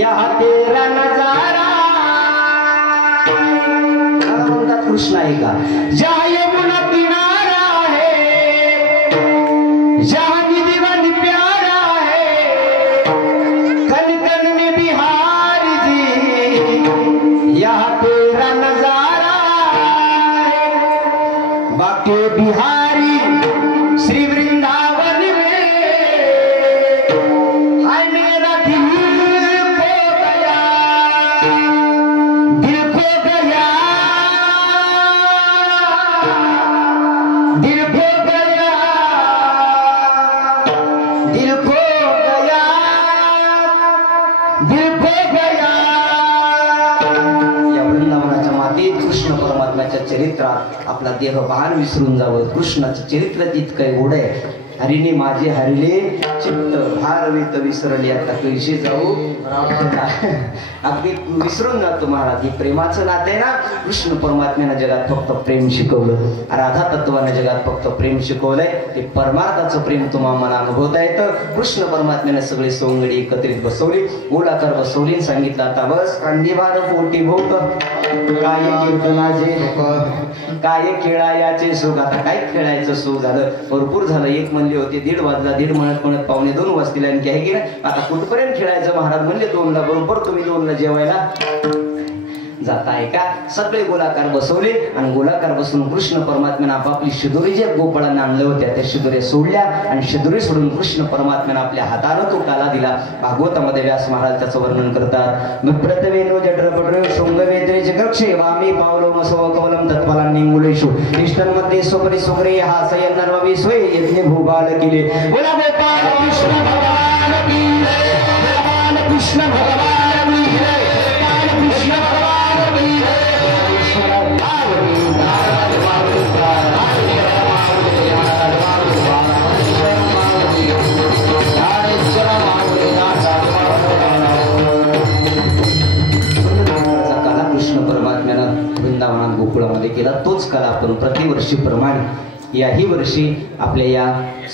यहाँ तेरा नजारा. म्हणतात कृष्ण आहे का. जहाँ यमुना किनारा है जहाँ निधिवन प्यारा है कन कन में बिहार जी यहाँ तेरा नजारा. बाके बिहारी श्री वृंदावन में हाय मेरा दिल खो गया. दिल खो गया. दिल खो गया. दिल खो गया. दिल खो गया. या वृंदावनाच्या मातीत कृष्ण परमात्म्याच्या चरित्रात आपला देह भान विसरून जावं. कृष्णाचं चरित्र तितकं गोड आहे. हरिने माझे हरिले चित्त भारवित विसरले. आता कैशी जाऊ अगदी विसरून जातो महाराज. ही प्रेमाचं नाते ना. कृष्ण परमात्म्यानं जगात फक्त प्रेम शिकवलं. राधा तत्वानं जगात फक्त प्रेम शिकवलंय. ते परमार्थाचं प्रेम तुम्हाला मला अनुभवता येतं. कृष्ण परमात्म्यानं सगळी सोंगडी एकत्रित बसवली. गोलाकार बसवली. सांगितलं आता बस कांदीभार पोटी भोक काय कीर्तनाचे काय खेळायाचे सुख. आता काय खेळायचं सुख झालं. भरपूर झालं. एक म्हणले होते 1:30 वाजला. 1:30 म्हणत 2:45 वाजतील आणखी आहे की नाही. आता कुठपर्यंत खेळायचं महाराज म्हणले 2ला बरोबर तुम्ही 2ला जेवायला जाता आहे का. सगळे गोलाकार बसवले आणि गोलाकार बसून कृष्ण परमात्म्याने आपापली शिदोरी जे गोपाळांना आणल्या होत्या त्या शिदोऱ्या सोडल्या आणि शिदोरी सोडून कृष्ण परमात्म्याने आपल्या हाताने तो काला दिला. भागवतामध्ये व्यास महाराज त्याचं वर्णन करतात. विप्रतवेनो जठरपटरे शृंगवेद्रे जगक्षे वामी पावलो मसव कवलम तत्फलांनी मुलेषु इष्टांमध्ये सोपरी सोगरे हा सयन्नर्ववी सोय यज्ञ भूबाल केले. बोला गोपाळ कृष्ण भगवान की जय. भगवान कृष्ण भगवान की जय. कृष्ण भगवान वृंदावनात गोकुळामध्ये केला. तोच काल आपण प्रतिवर्षी प्रमाणे याही वर्षी आपल्या या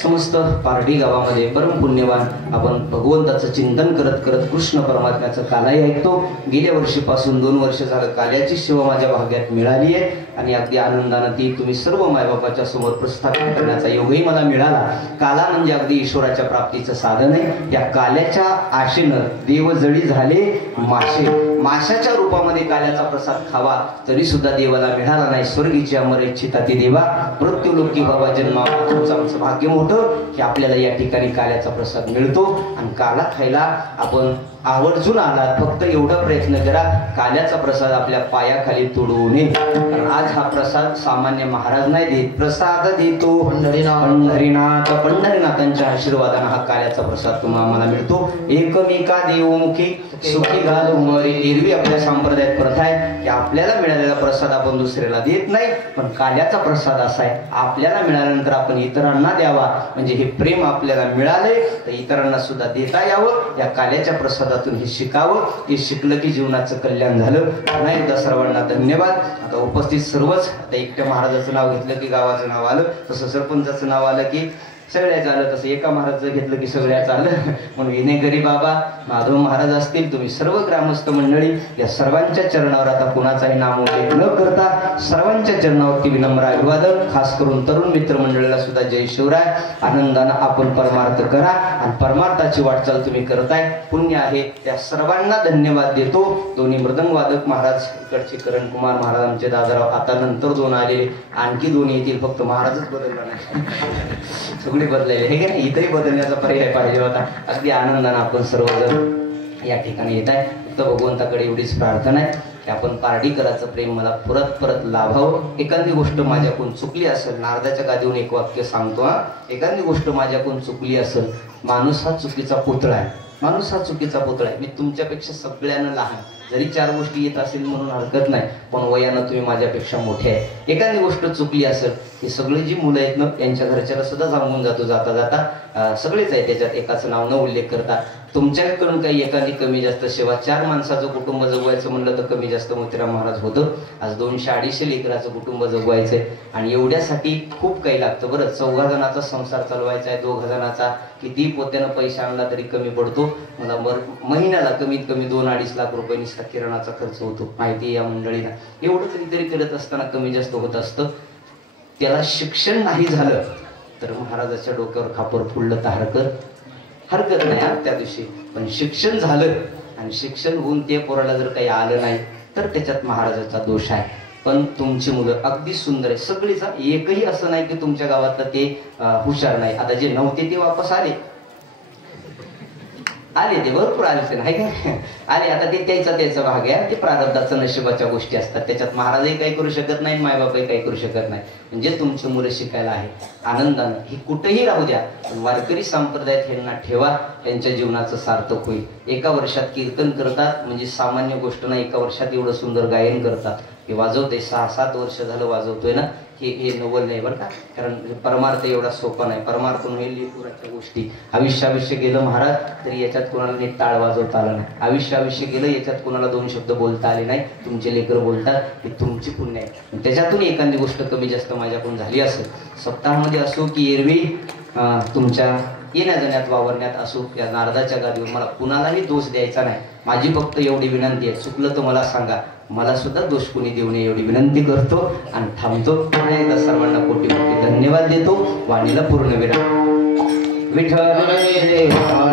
समस्त पारडी गावामध्ये परम पुण्यवान आपण भगवंताचं चिंतन करत करत कृष्ण परमात्म्याचं कालाही ऐकतो. गेल्या वर्षीपासून 2 वर्ष झालं काल्याची सेवा माझ्या भाग्यात मिळाली आहे आणि अगदी आनंदानं ती तुम्ही सर्व मायबापाच्या समोर प्रस्थापित करण्याचा योगही मला मिळाला. काला म्हणजे अगदी ईश्वराच्या प्राप्तीचं साधन आहे. त्या काल्याच्या आशेनं देवजळी झाले मासे. माशाच्या रूपामध्ये काल्याचा प्रसाद खावा तरी सुद्धा देवाला मिळाला नाही. स्वर्गीची अमर इच्छिता ती देवा मृत्यूलोकी बाबा जन्मा. तुमचं आमचं भाग्य मोठं की आपल्याला या ठिकाणी काल्याचा प्रसाद मिळतो आणि काला खायला आपण आवर्जून आलात. फक्त एवढा प्रयत्न करा काल्याचा प्रसाद आपल्या पायाखाली तुडवू नये. कारण आज हा प्रसाद सामान्य महाराज नाही देत. प्रसाद देतो पंढरीनाथ. पंढरीनाथांच्या आशीर्वादाने हा काल्याचा प्रसाद तुम्हाला आम्हाला मिळतो. एकमेका देवमुखी सुखी घालू मरे. एरवी आपल्या संप्रदायात प्रथा आहे की आपल्याला मिळालेला प्रसाद आपण दुसऱ्याला देत नाही. पण काल्याचा प्रसाद असा आहे आपल्याला मिळाल्यानंतर आपण इतरांना द्यावा. म्हणजे हे प्रेम आपल्याला मिळाले तर इतरांना सुद्धा देता यावं. या काल्याच्या प्रसादातून हे शिकावं. हे शिकलं की जीवनाचं कल्याण झालं. नाही एकदा सर्वांना धन्यवाद. आता उपस्थित सर्वच आता एकट्या महाराजाचं नाव घेतलं की गावाचं नाव आलं, तसं सरपंचाचं नाव आलं की सगळ्याच आलं, तसं एका महाराजचं घेतलं की सगळ्याच आलं. म्हणून विनेगरी बाबा माधव महाराज असतील तुम्ही सर्व ग्रामस्थ मंडळी या सर्वांच्या चरणावर आता कुणाचाही नाम उल्लेख न करता सर्वांच्या चरणावरती विनम्र अभिवादन. खास करून तरुण मित्रमंडळीला सुद्धा जय शिवराय. आनंदानं आपण परमार्थ करा आणि परमार्थाची वाटचाल तुम्ही करताय पुण्य आहे. त्या सर्वांना धन्यवाद देतो. दोन्ही मृदंगवादक महाराज इकडचे करण कुमार महाराज आमचे दादाराव आता नंतर 2 आलेले, आणखी 2 येतील. फक्त महाराजच बदलला नाही, सगळे बदलले हे का. इथेही बदलण्याचा पर्याय पाहिजे होता. अगदी आनंदानं आपण सर्वजण या ठिकाणी येत आहे. फक्त भगवंताकडे एवढीच प्रार्थना आहे की आपण पारडीकराचं प्रेम मला परत लाभावं. एखादी गोष्ट माझ्याकडून चुकली असेल, नारदाच्या गादीवरून एक वाक्य सांगतो हा. एखादी गोष्ट माझ्याकडून चुकली असेल, माणूस हा चुकीचा पुतळा आहे. माणूस हा चुकीचा पुतळा आहे. मी तुमच्यापेक्षा सगळ्यांना लहान, जरी 4 गोष्टी येत असेल म्हणून हरकत नाही, पण वयानं तुम्ही माझ्यापेक्षा मोठे आहे. एखादी गोष्ट चुकली असेल ही सगळी जी मुलं आहेत ना त्यांच्या घरच्याला सुद्धा सांगून जातो जाता जाता. सगळेच आहे त्याच्यात, एकाचं नाव न उल्लेख करता. तुमच्याकडून काही एखादी कमी जास्त सेवा 4 माणसाचं कुटुंब जगवायचं म्हणलं तर कमी जास्त मोतीराम महाराज होतं. आज 200-250 लेकराचं कुटुंब जगवायचंय आणि एवढ्यासाठी खूप काही लागतं. बरं 14 जणांचा संसार चालवायचा आहे, 2 जणांचा किती पोत्यानं पैसा आणला तरी कमी पडतो. मला महिन्याला कमीत कमी 2-2.5 लाख रुपये निस्ता किराणाचा खर्च होतो, माहिती या मंडळीला. एवढं कधीतरी करत असताना कमी जास्त होत असतं. त्याला शिक्षण नाही झालं तर महाराजाच्या डोक्यावर खापर फुडलं तर हरकत नाही त्या दिवशी. पण शिक्षण झालं आणि शिक्षण होऊन ते पोराला जर काही आलं नाही तर त्याच्यात महाराजाचा दोष आहे. पण तुमची मुलं अगदी सुंदर आहे सगळीच. एकही असं नाही की तुमच्या गावातलं ते हुशार नाही. आता जे नव्हते ते वापस आले ते भरपूर आले नाही का आले. आता ते त्याचा भाग आहे. ते प्रारब्धाचं नशिबाच्या गोष्टी असतात. त्याच्यात महाराजही काही करू शकत नाही, मायबापही काही करू शकत नाही. म्हणजे तुमची मुलं शिकायला आहे आनंदानं. ही कुठेही राहू द्या पण वारकरी संप्रदायात ह्यांना ठेवा. त्यांच्या जीवनाचं सार्थक होईल. एका वर्षात कीर्तन करतात म्हणजे सामान्य गोष्ट नाही. एका वर्षात एवढं सुंदर गायन करतात. हे वाजवते 6-7 वर्ष झालं वाजवतोय ना. हे नवल नाही बरं का. कारण परमार्थ एवढा सोपा नाही. परमार्थ होईल लेकराच्या गोष्टी. आयुष्य गेलं महाराज तरी याच्यात कोणाला नीट टाळ वाजवता आला नाही. आयुष्य गेलं याच्यात कोणाला 2 शब्द बोलता आले नाही. तुमचे लेकरं बोलतात ही तुमची पुण्य आहे. त्याच्यातून एखादी गोष्ट कमी जास्त माझ्याकडून झाली असेल, सप्ताहामध्ये असो की एरवी तुमच्या येण्या जाण्यात वावरण्यात असो, या नारदाच्या गादीवर मला कुणालाही दोष द्यायचा नाही. माझी फक्त एवढी विनंती आहे, चुकलं तर मला सांगा, मला सुद्धा दोष कोणी देऊ नये एवढी विनंती करतो आणि थांबतो. सर्वांना कोटी कोटी धन्यवाद देतो. वाणीला पूर्ण विराम. विठ्ठल रे देवा